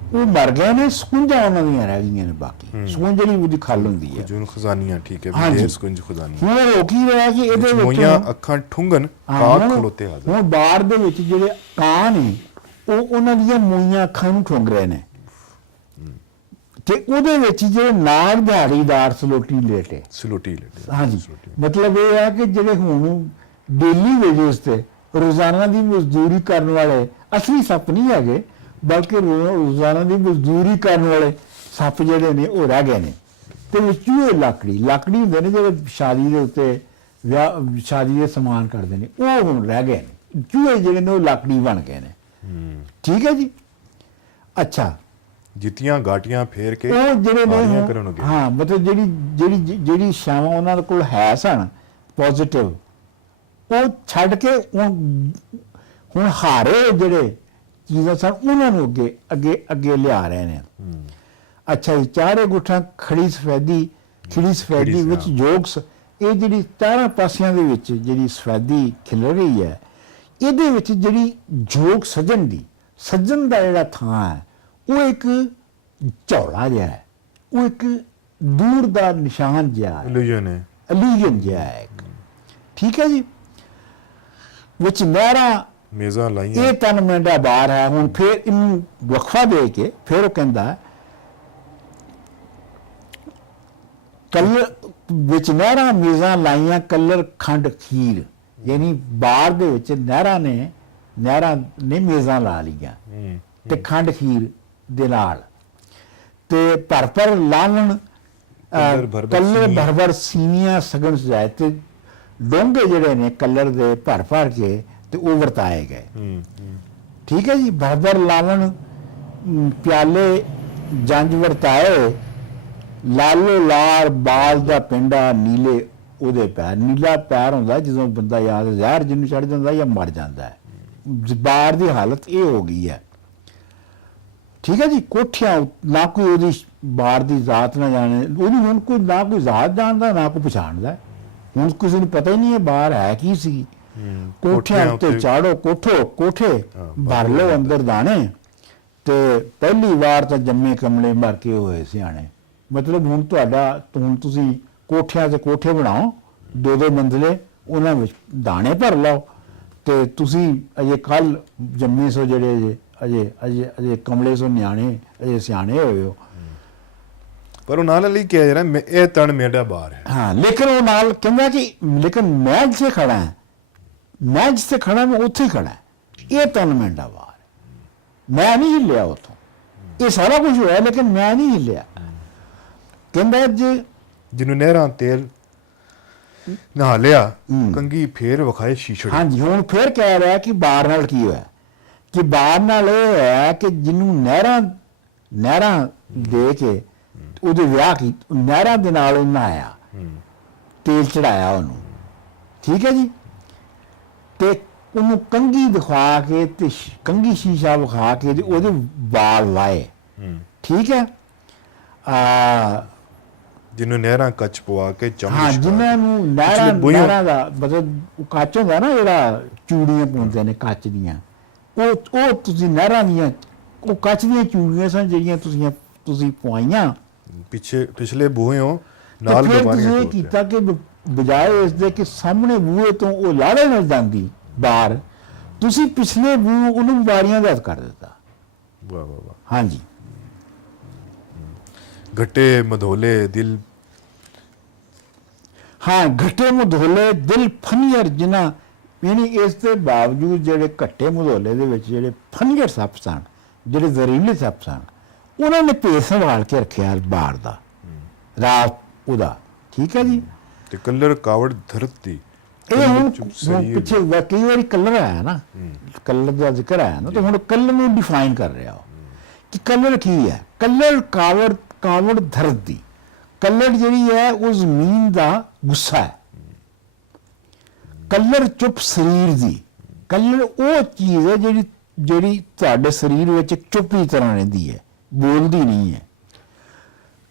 ਉਹ ਮਰ ਗਏ ਨੇ, ਸਕੁੰਜਾਂ ਉਹਨਾਂ ਦੀਆਂ ਰਹਿ ਗਈਆਂ ਨੇ ਬਾਕੀ। ਸਕੁੰਜ ਜਿਹੜੀ ਉਹਦੀ ਖੱਲ ਹੁੰਦੀ ਹੈ, ਜੂਨ ਖਜ਼ਾਨੀਆਂ, ਠੀਕ ਹੈ, ਹਾਂਜੀ। ਵਿਦੇਸ਼ ਕੁੰਜ ਖਜ਼ਾਨੀਆਂ, ਹੁਣ ਉਹ ਕੀ ਰਿਹਾ ਕਿ ਇਹਦੇ ਵਿੱਚ ਮੋਈਆਂ ਅੱਖਾਂ ਠੁੰਗਨ ਕਾਕ ਖਲੋਤੇ ਹਾਜ਼ਰ। ਹੁਣ ਬਾਹਰ ਦੇ ਵਿੱਚ ਜਿਹੜੇ ਕਾਂ ਨੇ ਉਹ ਉਹਨਾਂ ਦੀਆਂ ਮੋਈਆਂ ਅੱਖਾਂ ਨੂੰ ਠੁੰਗ ਰਹੇ ਨੇ, ਤੇ ਉਹਦੇ ਵਿੱਚ ਜਿਹੜੇ ਨਾਗ ਦਿਹਾੜੀਦਾਰ ਸਲੋਟੀ ਲੇਟੇ। ਹਾਂਜੀ, ਮਤਲਬ ਇਹ ਹੈ ਕਿ ਜਿਹੜੇ ਹੁਣ ਡੇਲੀ ਵੇਜਸ ਤੇ ਰੋਜ਼ਾਨਾ ਦੀ ਮਜ਼ਦੂਰੀ ਕਰਨ ਵਾਲੇ ਅਸਲੀ ਸੱਪ ਨਹੀਂ ਹੈਗੇ, ਬਲਕਿ ਰੋਜ਼ਾਨਾ ਦੀ ਮਜ਼ਦੂਰੀ ਕਰਨ ਵਾਲੇ ਸੱਪ ਜਿਹੜੇ ਨੇ ਉਹ ਰਹਿ ਗਏ ਨੇ। ਤੇ ਚੂਹੇ ਲੱਕੜੀ ਹੁੰਦੇ ਨੇ ਜਿਹੜੇ ਸ਼ਾਦੀ ਦੇ ਉੱਤੇ ਸ਼ਾਦੀ ਦੇ ਸਮਾਨ ਕਰਦੇ ਨੇ, ਉਹ ਹੁਣ ਰਹਿ ਗਏ ਨੇ। ਚੂਹੇ ਜਿਹੜੇ ਨੇ ਉਹ ਲੱਕੜੀ ਬਣ ਗਏ ਨੇ। ਠੀਕ ਹੈ ਜੀ। ਅੱਛਾ, ਜਿੱਤੀਆਂ ਗਾਟੀਆਂ ਫੇਰ ਕੇ ਉਹ ਜਿਹੜੇ ਨੇ ਕਰਨਗੇ। ਹਾਂ, ਮਤਲਬ ਜਿਹੜੀ ਸ਼ਾਵਾਂ ਉਹਨਾਂ ਦੇ ਕੋਲ ਹੈ ਸਨ ਪੋਜ਼ਿਟਿਵ, ਉਹ ਛੱਡ ਕੇ ਹੁਣ ਹਾਰੇ ਜਿਹੜੇ ਚੀਜ਼ਾਂ ਸਨ ਉਹਨਾਂ ਨੂੰ ਅੱਗੇ ਲਿਆ ਰਹੇ ਨੇ। ਅੱਛਾ ਜੀ, ਚਾਰੇ ਗੁੱਠਾਂ ਖਿੜੀ ਸਫੈਦੀ ਵਿੱਚ ਜੋਗਸ, ਇਹ ਜਿਹੜੀ ਚਾਰਾਂ ਪਾਸਿਆਂ ਦੇ ਵਿੱਚ ਜਿਹੜੀ ਸਫੈਦੀ ਖਿਲਰ ਰਹੀ ਹੈ, ਇਹਦੇ ਵਿੱਚ ਜਿਹੜੀ ਜੋਗ ਸੱਜਣ ਦਾ ਜਿਹੜਾ ਥਾਂ ਹੈ ਉਹ ਇੱਕ ਝੌਲਾ ਜਿਹਾ ਹੈ, ਉਹ ਇੱਕ ਦੂਰ ਦਾ ਨਿਸ਼ਾਨ ਜਿਹਾ ਹੈ, ਇਲੂਜ਼ਨ ਜਿਹਾ ਹੈ ਇੱਕ। ਠੀਕ ਹੈ ਜੀ। ਵਿੱਚ ਨਹਿਰਾਂ ਮੇਜ਼ਾਂ ਲਾਈਆਂ, ਇਹ ਤਨ ਮੇਰਾ ਬਾਹਰ ਹੈ। ਹੁਣ ਫਿਰ ਇਹਨੂੰ ਵਕਫਾ ਦੇ ਕੇ ਫਿਰ ਉਹ ਕਹਿੰਦਾ ਕਲਰ ਵਿੱਚ ਨਹਿਰਾਂ ਮੇਜ਼ਾਂ ਲਾਈਆਂ, ਕਲਰ ਖੰਡ ਖੀਰ, ਯਾਨੀ ਬਾਹਰ ਦੇ ਵਿੱਚ ਨਹਿਰਾਂ ਨੇ ਮੇਜ਼ਾਂ ਲਾ ਲਈਆਂ ਤੇ ਖੰਡ ਖੀਰ ਦੇ ਨਾਲ, ਤੇ ਭਰ ਲਾਲਣ ਕਲਰ ਭਰ ਸੀਨੀਆਂ ਸਗਨ ਸਜਾਏ, ਤੇ ਡੋਂਗੇ ਜਿਹੜੇ ਨੇ ਕਲਰ ਦੇ ਭਰ ਕੇ ਤੇ ਉਹ ਵਰਤਾਏ ਗਏ। ਠੀਕ ਹੈ ਜੀ। ਭਰ ਲਾਲਣ ਪਿਆਲੇ ਜੰਜ ਵਰਤਾਏ, ਲਾਲੋ ਲਾਲ ਬਾਲ ਦਾ ਪਿੰਡਾ, ਨੀਲੇ ਉਹਦੇ ਪੈਰ। ਨੀਲਾ ਪੈਰ ਹੁੰਦਾ ਜਦੋਂ ਬੰਦਾ ਯਾਦ ਜ਼ਹਿਰ ਜਿਹਨੂੰ ਚੜ ਜਾਂਦਾ ਜਾਂ ਮਰ ਜਾਂਦਾ ਹੈ। ਬਾਹਰ ਦੀ ਹਾਲਤ ਇਹ ਹੋ ਗਈ ਹੈ। ਠੀਕ ਹੈ ਜੀ। ਕੋਠੀਆਂ, ਨਾ ਕੋਈ ਉਹਦੀ ਬਾਹਰ ਦੀ ਜ਼ਾਤ ਨਾ ਜਾਣੇ, ਉਹਨੂੰ ਹੁਣ ਕੋਈ ਨਾ ਕੋਈ ਜ਼ਾਤ ਜਾਣਦਾ ਨਾ ਕੋਈ ਪਛਾਣਦਾ। ਹੁਣ ਕਿਸੇ ਨੂੰ ਪਤਾ ਹੀ ਨਹੀਂ ਹੈ ਬਾਹਰ ਹੈ ਕੀ ਸੀ। ਕੋਠਿਆਂ ਉੱਤੇ ਚਾੜੋ ਕੋਠੇ ਭਰ ਲਓ ਅੰਦਰ ਦਾਣੇ, ਤੇ ਪਹਿਲੀ ਵਾਰ ਤਾਂ ਜੰਮੇ ਕਮਲੇ ਮਰ ਕੇ ਹੋਏ ਸਿਆਣੇ। ਮਤਲਬ ਹੁਣ ਤੁਸੀਂ ਕੋਠਿਆਂ ਤੇ ਕੋਠੇ ਬਣਾਓ, 2-2 ਮੰਜ਼ਲੇ, ਉਹਨਾਂ ਵਿੱਚ ਦਾਣੇ ਭਰ ਲਓ, ਤੇ ਤੁਸੀਂ ਅਜੇ ਕੱਲ ਜੰਮੇ ਸੋ ਜਿਹੜੇ ਅਜੇ ਕਮਲੇ ਸੋ ਨਿਆਣੇ ਅਜੇ ਸਿਆਣੇ ਹੋਏ ਹੋ। ਪਰ ਉਹ ਨਾਲ ਲਈ ਕਿਹਾ ਜਰਾ ਇਹ ਤਣ ਮੇਰਾ ਬਾਹਰ ਹੈ। ਹਾਂ, ਲੇਕਿਨ ਉਹ ਨਾਲ ਕਹਿੰਦਾ ਕਿ ਲੇਕਿਨ ਮੈਂ ਜਿੱਥੇ ਖੜਾ ਹਾਂ, ਮੈਂ ਉੱਥੇ ਹੀ ਖੜਾ। ਇਹ ਤਨ ਮੇਰਾ ਬਾਹਰ ਹੈ, ਮੈਂ ਨਹੀਂ ਹਿੱਲਿਆ ਉੱਥੋਂ। ਇਹ ਸਾਰਾ ਕੁਝ ਹੋਇਆ ਲੇਕਿਨ ਮੈਂ ਨਹੀਂ ਹਿੱਲਿਆ। ਕਹਿੰਦਾ ਜਿਹਨੂੰ ਨਹਿਰਾਂ ਤੇਲ ਨਹਾ ਲਿਆ, ਕੰਗੀ ਫੇਰ ਵਿਖਾਏ ਸ਼ੀਸ਼ੜ। ਹਾਂਜੀ, ਹੁਣ ਫੇਰ ਕਹਿ ਰਿਹਾ ਕਿ ਬਾਹਰ ਨਾਲ ਕੀ ਹੋਇਆ, ਕਿ ਬਾਹਰ ਨਾਲ ਇਹ ਹੋਇਆ ਕਿ ਜਿਹਨੂੰ ਨਹਿਰਾਂ ਦੇ ਕੇ ਉਹਦੇ ਵਿਆਹ ਕੀ, ਨਹਿਰਾਂ ਦੇ ਨਾਲ ਉਹਨੇ ਨਹਾਇਆ, ਤੇਲ ਚੜਾਇਆ ਉਹਨੂੰ। ਠੀਕ ਹੈ ਜੀ। ਤੇ ਉਹਨੂੰ ਕੰਗੀ ਦਿਖਾ ਕੇ ਤੇ ਕੰਗੀ ਸ਼ੀਸ਼ਾ ਵਿਖਾ ਕੇ ਤੇ ਉਹਦੇ ਵਾਲ ਲਾਏ। ਠੀਕ ਹੈ। ਜਿਹਨੂੰ ਨਹਿਰਾਂ ਕੱਚ ਪਵਾ ਕੇ ਹਾਂ, ਜਿਨ੍ਹਾਂ ਨੂੰ ਨਹਿਰਾਂ ਦਾ ਮਤਲਬ ਕੱਚ ਹੁੰਦਾ ਨਾ, ਜਿਹੜਾ ਚੂੜੀਆਂ ਪਾਉਂਦੇ ਨੇ ਕੱਚ ਦੀਆਂ, ਉਹ ਤੁਸੀਂ ਨਹਿਰਾਂ ਦੀਆਂ ਉਹ ਕੱਚ ਦੀਆਂ ਚੂੜੀਆਂ ਸਨ ਜਿਹੜੀਆਂ ਤੁਸੀਂ ਪਵਾਈਆਂ ਪਿਛਲੇ ਬੂਹਿਓਂ ਨਾਲ ਤੁਸੀਂ ਇਹ ਕੀਤਾ ਕਿ ਬਜਾਏ ਇਸ ਦੇ ਕਿ ਸਾਹਮਣੇ ਬੂਹੇ ਤੋਂ ਉਹ ਲਾੜੇ ਨਾਲ ਜਾਂਦੀ ਬਾਹਰ, ਤੁਸੀਂ ਪਿਛਲੇ ਬੂਹੇ ਉਹਨੂੰ ਬਾਰੀਆਂ ਦਾ ਕਰ ਦਿੱਤਾ। ਵਾਹ ਵਾਹ ਵਾਹ। ਹਾਂਜੀ। ਘਟੇ ਮਧੋਲੇ ਦਿਲ, ਹਾਂ, ਘਟੇ ਮਧੋਲੇ ਦਿਲ ਫਨੀਅਰ, ਜਿਨ੍ਹਾਂ ਯਾਨੀ ਇਸ ਦੇ ਬਾਵਜੂਦ ਜਿਹੜੇ ਘੱਟੇ ਮਧੋਲੇ ਦੇ ਵਿੱਚ ਜਿਹੜੇ ਫਨੀਅਰ ਸੱਪ ਸਨ, ਜਿਹੜੇ ਜ਼ਹਿਰੀਲੇ ਸੱਪ ਸਨ, ਉਹਨਾਂ ਨੇ ਭੇਸ ਸੰਭਾਲ ਕੇ ਰੱਖਿਆ ਬਾਹਰ ਦਾ ਰਾਤ ਉਹਦਾ। ਠੀਕ ਹੈ ਜੀ। ਤੇ ਕਲਰ ਕਾਵੜ ਧਰਤੀ, ਇਹ ਹੁਣ ਪਿੱਛੇ ਕਈ ਵਾਰੀ ਕਲਰ ਆਇਆ ਨਾ, ਕਲਰ ਦਾ ਜ਼ਿਕਰ ਆਇਆ ਨਾ, ਤੇ ਹੁਣ ਕਲਰ ਨੂੰ ਡਿਫਾਈਨ ਕਰ ਰਿਹਾ ਕਿ ਕਲਰ ਕੀ ਹੈ। ਕਲਰ ਕਾਵੜ ਧਰਤੀ, ਕਲਰ ਜਿਹੜੀ ਹੈ ਉਹ ਜ਼ਮੀਨ ਦਾ ਗੁੱਸਾ ਹੈ। ਕਲਰ ਚੁੱਪ ਸਰੀਰ ਦੀ, ਕਲਰ ਉਹ ਚੀਜ਼ ਹੈ ਜਿਹੜੀ ਤੁਹਾਡੇ ਸਰੀਰ ਵਿੱਚ ਚੁੱਪ ਦੀ ਤਰ੍ਹਾਂ ਰਹਿੰਦੀ ਹੈ, ਬੋਲਦੀ ਨਹੀਂ ਹੈ।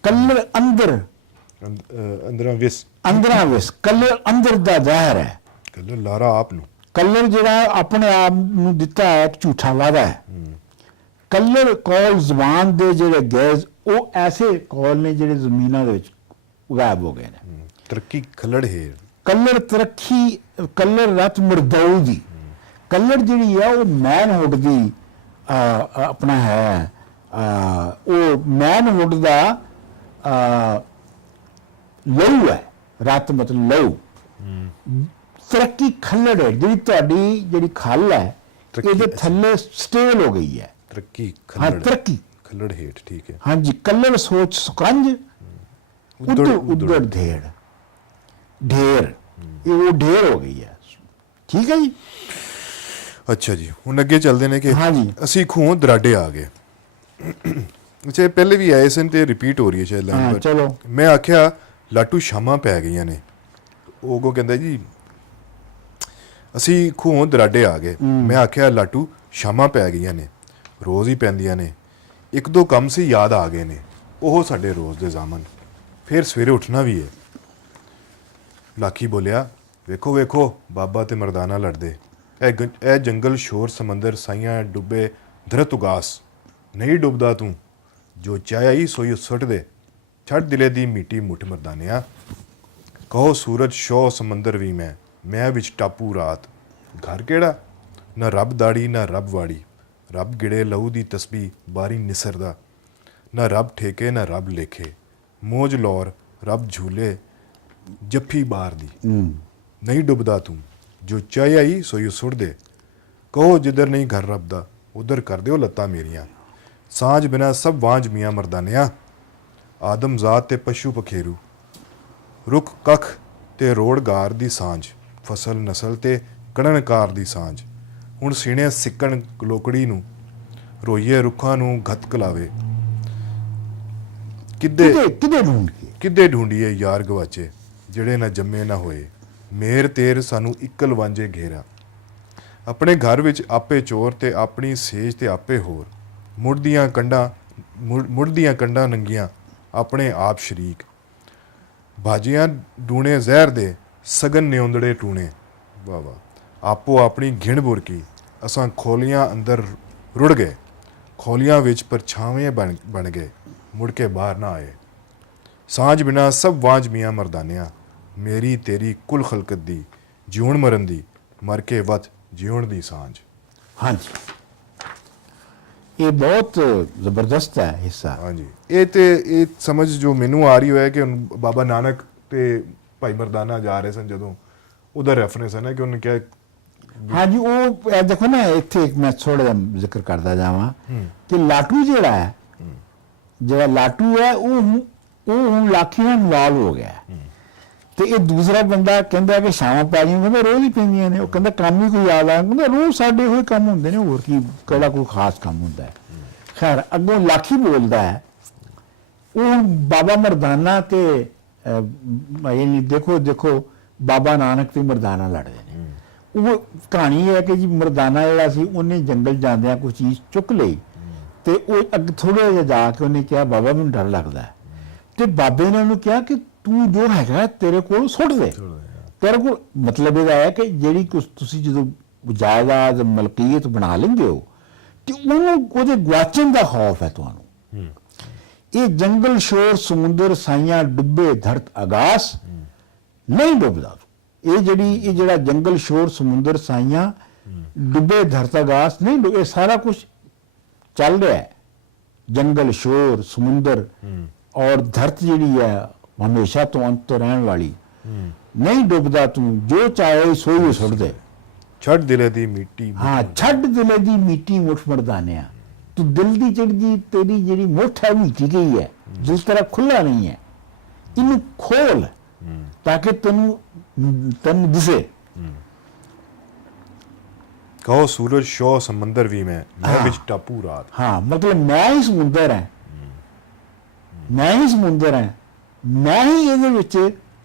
ਕਲਰ ਅੰਦਰਾਂ ਵਿਸ, ਕਲਰ ਅੰਦਰ ਦਾ ਜ਼ਾਹਿਰ ਹੈ। ਕਲਰ ਲਾਰਾ ਆਪ ਨੂੰ, ਕਲਰ ਜਿਹੜਾ ਆਪਣੇ ਆਪ ਨੂੰ ਦਿੱਤਾ ਹੈ ਇੱਕ ਝੂਠਾ ਵਾਅਦਾ ਹੈ। ਕਲਰ ਕੌਲ ਜ਼ਬਾਨ ਦੇ ਜਿਹੜੇ ਗੈਜ਼ ਉਹ ਐਸੇ ਕੌਲ ਨੇ ਜਿਹੜੇ ਜ਼ਮੀਨਾਂ ਦੇ ਵਿੱਚ ਗਾਇਬ ਹੋ ਗਏ ਨੇ। ਤਰੱਕੀ ਖੱਲੜ ਹੇਰ। ਕਲਰ ਤਰੱਕੀ, ਕਲਰ ਰਤ ਮਰਦਊ ਦੀ, ਕਲਰ ਜਿਹੜੀ ਆ ਉਹ ਮੈਨਹੁੱਡ ਦੀ ਆਪਣਾ ਹੈ, ਉਹ ਮੈਨਹੁੱਡ ਦਾ ਲਹੂ ਹੈ। ਰਤ ਮਤਲਬ ਲਹੂ। ਤਰੱਕੀ ਖੱਲੜ ਹੈ, ਜਿਹੜੀ ਤੁਹਾਡੀ ਜਿਹੜੀ ਖੱਲ ਹੈ ਇਹਦੇ ਥੱਲੇ ਸਟੇਲ ਹੋ ਗਈ ਹੈ। ਤਰੱਕੀ ਹਾਂ ਖੱਲੜ। ਤਰੱਕੀ ਖੱਲੜ ਹੇਠ, ਠੀਕ ਹੈ। ਹਾਂਜੀ, ਕਲਰ ਸੋਚ ਸੁਕੰਜ ਉਧੜ ਢੇੜ, ਢੇਰ, ਇਹ ਉਹ ਢੇਰ ਹੋ ਗਈ ਹੈ। ਠੀਕ ਹੈ ਜੀ। ਅੱਛਾ ਜੀ, ਹੁਣ ਅੱਗੇ ਚੱਲਦੇ ਨੇ ਕਿ ਹਾਂਜੀ। ਅਸੀਂ ਖੂਹ ਦਰਾਡੇ ਆ ਗਏ। ਅੱਛਾ, ਪਹਿਲੇ ਵੀ ਆਏ ਸਨ ਤੇ ਰਿਪੀਟ ਹੋ ਰਹੀ ਹੈ ਸ਼ਾਇਦ ਹਾਂ, ਲਾਈਨ, ਪਰ ਚਲੋ। ਮੈਂ ਆਖਿਆ ਲਾਟੂ ਸ਼ਾਮਾਂ ਪੈ ਗਈਆਂ ਨੇ। ਉਹ ਕੋ ਕਹਿੰਦਾ ਜੀ ਅਸੀਂ ਖੂਹ ਦਰਾਡੇ ਆ ਗਏ। ਮੈਂ ਆਖਿਆ ਲਾਟੂ ਸ਼ਾਮਾਂ ਪੈ ਗਈਆਂ ਨੇ, ਰੋਜ਼ ਹੀ ਪੈਂਦੀਆਂ ਨੇ। ਇੱਕ ਦੋ ਕੰਮ ਸੀ ਯਾਦ ਆ ਗਏ ਨੇ, ਉਹ ਸਾਡੇ ਰੋਜ਼ ਦੇ ਜ਼ਾਮਨ। ਫਿਰ ਸਵੇਰੇ ਉੱਠਣਾ ਵੀ ਹੈ। ਲਾਖੀ ਬੋਲਿਆ, ਵੇਖੋ ਵੇਖੋ ਬਾਬਾ ਤੇ ਮਰਦਾਨਾ ਲੜਦੇ। ਇਹ ਜੰਗਲ ਸ਼ੋਰ ਸਮੁੰਦਰ ਸਾਈਆਂ ਡੁੱਬੇ ਧਰਤ ਉਗਾਸ। ਨਹੀਂ ਡੁੱਬਦਾ ਤੂੰ, ਜੋ ਚਾਹਿਆ ਹੀ ਸੋਈ ਸੁੱਟ ਦੇ। ਛੱਡ ਦਿਲੇ ਦੀ ਮਿੱਟੀ ਮੁੱਠ ਮਰਦਾਨਿਆ। ਕਹੋ ਸੂਰਜ ਸ਼ੋ ਸਮੁੰਦਰ ਵੀ ਮੈਂ ਵਿੱਚ ਟਾਪੂ ਰਾਤ। ਘਰ ਕਿਹੜਾ, ਨਾ ਰੱਬ ਦਾੜੀ ਨਾ ਰੱਬ ਵਾੜੀ। ਰੱਬ ਗਿੜੇ ਲਹੂ ਦੀ ਤਸਬੀਹ ਬਾਰੀ ਨਿਸਰਦਾ। ਨਾ ਰੱਬ ਠੇਕੇ ਨਾ ਰੱਬ ਲੇਖੇ। ਮੋਜ ਲੌਰ ਰੱਬ ਝੂਲੇ ਜੱਫੀ ਬਾਰ ਦੀ। ਨਹੀਂ ਡੁੱਬਦਾ ਤੂੰ, ਜੋ ਚਾਹਿਆ ਹੀ ਸੋਈ ਸੁੱਟ ਦੇ। ਕਹੋ ਜਿੱਧਰ ਨਹੀਂ ਘਰ ਰੱਬ ਦਾ, ਉਧਰ ਕਰ ਦਿਓ ਲੱਤਾਂ ਮੇਰੀਆਂ। ਸਾਂਝ ਬਿਨਾ ਸਭ ਵਾਂਝ ਮੀਆਂ ਮਰਦਾਨਿਆ। ਆਦਮ ਜ਼ਾਤ ਤੇ ਪਸ਼ੂ ਪਖੇਰੂ। ਰੁੱਖ ਕੱਖ ਤੇ ਰੋੜ ਗਾਰ ਦੀ ਸਾਂਝ। ਫਸਲ ਨਸਲ ਤੇ ਕਣਨਕਾਰ ਦੀ ਸਾਂਝ। ਹੁਣ ਸੀਨੇ ਸਿੱਕਣ ਲੋਕੜੀ ਨੂੰ, ਰੋਈਏ ਰੁੱਖਾਂ ਨੂੰ ਘਤ ਕਲਾਵੇ। ਕਿੱਦੇ ਢੂੰਡੀਏ ਯਾਰ ਗਵਾਚੇ, ਜਿਹੜੇ ਨਾ ਜੰਮੇ ਨਾ ਹੋਏ। ਮੇਰ ਤੇਰ ਸਾਨੂੰ ਇਕਲ ਵਾਂਝੇ ਘੇਰਾ। ਆਪਣੇ ਘਰ ਵਿੱਚ ਆਪੇ ਚੋਰ ਤੇ ਆਪਣੀ ਸੇਜ ਤੇ ਆਪੇ ਹੋਰ। ਮੁੜਦੀਆਂ ਕੰਡਾਂ ਨੰਗੀਆਂ, ਆਪਣੇ ਆਪ ਸ਼ਰੀਕ। ਭਾਜੀਆਂ ਡੂਣੇ ਜ਼ਹਿਰ ਦੇ, ਸਗਨ ਨਿਉਂਦੜੇ ਟੂਣੇ। ਵਾਹ ਵਾਹ। ਆਪੋ ਆਪਣੀ ਘਿਣ ਬੁਰਕੀ, ਅਸਾਂ ਖੋਲੀਆਂ ਅੰਦਰ ਰੁੜ ਗਏ। ਖੋਲੀਆਂ ਵਿੱਚ ਪਰਛਾਵੇਂ ਬਣ ਗਏ, ਮੁੜ ਕੇ ਬਾਹਰ ਨਾ ਆਏ। ਸਾਂਝ ਬਿਨਾ ਸਭ ਵਾਂਝ ਮੀਆਂ ਮਰਦਾਨਿਆ। ਮੇਰੀ ਤੇਰੀ ਕੁਲ ਖਲਕਤ ਦੀ, ਜਿਉਣ ਮਰਨ ਦੀ, ਮਰ ਕੇ ਵਤ ਜਿਉਣ ਦੀ ਸਾਂਝ। ਹਾਂਜੀ, ਇਹ ਬਹੁਤ ਜ਼ਬਰਦਸਤ ਹੈ ਹਿੱਸਾ। ਹਾਂਜੀ, ਇਹ ਸਮਝ ਜੋ ਮੈਨੂੰ ਆ ਰਹੀ ਹੋਇਆ ਕਿ ਬਾਬਾ ਨਾਨਕ ਤੇ ਭਾਈ ਮਰਦਾਨਾ ਜਾ ਰਹੇ ਸਨ, ਜਦੋਂ ਉਹਦਾ ਰੈਫਰੈਂਸ ਹੈ ਨਾ ਕਿ ਉਹਨੇ ਕਿਹਾ। ਹਾਂਜੀ, ਉਹ ਇਹ ਦੇਖੋ ਨਾ, ਇੱਥੇ ਇੱਕ ਮੈਂ ਥੋੜਾ ਜਿਹਾ ਜ਼ਿਕਰ ਕਰਦਾ ਜਾਵਾਂ ਕਿ ਲਾਟੂ ਜਿਹੜਾ ਲਾਟੂ ਹੈ ਉਹ ਹੁਣ ਲਾਖੀ ਨਾਲ ਇਨਵਾਲਵ ਹੋ ਗਿਆ। ਤੇ ਇਹ ਦੂਸਰਾ ਬੰਦਾ ਕਹਿੰਦਾ ਕਿ ਸ਼ਾਮਾਂ ਪੈ ਗਈਆਂ, ਕਹਿੰਦਾ ਰੋਜ਼ ਹੀ ਪੈਂਦੀਆਂ ਨੇ। ਉਹ ਕਹਿੰਦਾ ਕੰਮ ਹੀ ਕੋਈ ਯਾਦ ਆ, ਕਹਿੰਦਾ ਰੋਜ਼ ਸਾਡੇ ਹੋਏ ਕੰਮ ਹੁੰਦੇ ਨੇ, ਹੋਰ ਕੀ ਕਿਹੜਾ ਕੋਈ ਖਾਸ ਕੰਮ ਹੁੰਦਾ ਹੈ। ਖੈਰ, ਅੱਗੋਂ ਲਾਖੀ ਬੋਲਦਾ ਹੈ, ਉਹ ਬਾਬਾ ਮਰਦਾਨਾ ਤੇ ਯਾਨੀ ਦੇਖੋ ਬਾਬਾ ਨਾਨਕ ਤੇ ਮਰਦਾਨਾ ਲੜਦੇ ਨੇ। ਉਹ ਕਹਾਣੀ ਹੈ ਕਿ ਜੀ ਮਰਦਾਨਾ ਜਿਹੜਾ ਸੀ, ਉਹਨੇ ਜੰਗਲ ਜਾਂਦਿਆਂ ਕੋਈ ਚੀਜ਼ ਚੁੱਕ ਲਈ ਤੇ ਉਹ ਅੱਗੇ ਥੋੜਾ ਜਿਹਾ ਜਾ ਕੇ ਉਹਨੇ ਕਿਹਾ, ਬਾਬਾ ਮੈਨੂੰ ਡਰ ਲੱਗਦਾ ਹੈ। ਤੇ ਬਾਬੇ ਨੇ ਉਹਨੂੰ ਕਿਹਾ ਕਿ ਤੂੰ ਜੋ ਹੈਗਾ ਤੇਰੇ ਕੋਲ ਸੁੱਟ ਦੇ। ਤੇਰੇ ਕੋਲ ਮਤਲਬ ਇਹਦਾ ਹੈ ਕਿ ਜਿਹੜੀ ਕੁਛ ਤੁਸੀਂ ਜਦੋਂ ਜਾਇਦਾਦ ਮਲਕੀਅਤ ਬਣਾ ਲੈਂਦੇ ਹੋ ਤੇ ਉਹਨੂੰ ਉਹਦੇ ਗੁਆਚਣ ਦਾ ਖੌਫ ਹੈ ਤੁਹਾਨੂੰ। ਇਹ ਜੰਗਲ ਸ਼ੋਰ ਸਮੁੰਦਰ ਸਾਈਆਂ ਡੁੱਬੇ ਧਰਤ ਆਗਾਸ। ਨਹੀਂ ਡੁੱਬਦਾ ਤੂੰ। ਇਹ ਜਿਹੜਾ ਜੰਗਲ ਸ਼ੋਰ ਸਮੁੰਦਰ ਸਾਈਆਂ ਡੁੱਬੇ ਧਰਤ ਆਗਾਸ ਨਹੀਂ ਡੁੱਬੇ। ਇਹ ਸਾਰਾ ਕੁਝ ਚੱਲ ਰਿਹਾ ਹੈ। ਜੰਗਲ ਸ਼ੋਰ ਸਮੁੰਦਰ ਔਰ ਧਰਤ ਜਿਹੜੀ ਹੈ ਹਮੇਸ਼ਾ ਤੋਂ ਅੰਤ ਤੋਂ ਰਹਿਣ ਵਾਲੀ। ਨਹੀਂ ਡੁੱਬਦਾ ਤੂੰ, ਜੋ ਚਾਹੇ ਸੋਈ ਸੁੱਟ ਦੇ। ਛੱਡ ਦਿਲੇ ਦੀ ਮਿੱਟੀ। ਹਾਂ, ਛੱਡ ਦਿਲੇ ਦੀ ਮਿੱਟੀ ਮੁੱਠ ਮਰਦਾਨਿਆ। ਤੂੰ ਦਿਲ ਦੀ ਤੇਰੀ ਜਿਹੜੀ ਮੁੱਠ ਹੈ ਮਿੱਟੀ ਗਈ ਹੈ, ਜਿਸ ਤਰ੍ਹਾਂ ਖੁੱਲਾ ਨਹੀਂ ਹੈ। ਇਹਨੂੰ ਖੋਲ ਤਾਂ ਕਿ ਤੈਨੂੰ ਦਿਸੇ। ਕਹੋ ਸੂਰਜ ਸ਼ੋ ਸਮੁੰਦਰ ਵੀ ਮੈਂ ਵਿੱਚ ਟਾਪੂ ਰਾਤ। ਹਾਂ, ਮਤਲਬ ਮੈਂ ਹੀ ਸਮੁੰਦਰ ਹਾਂ, ਮੈਂ ਹੀ ਸਮੁੰਦਰ ਹਾਂ, ਮੈਂ ਹੀ ਇਹਦੇ ਵਿੱਚ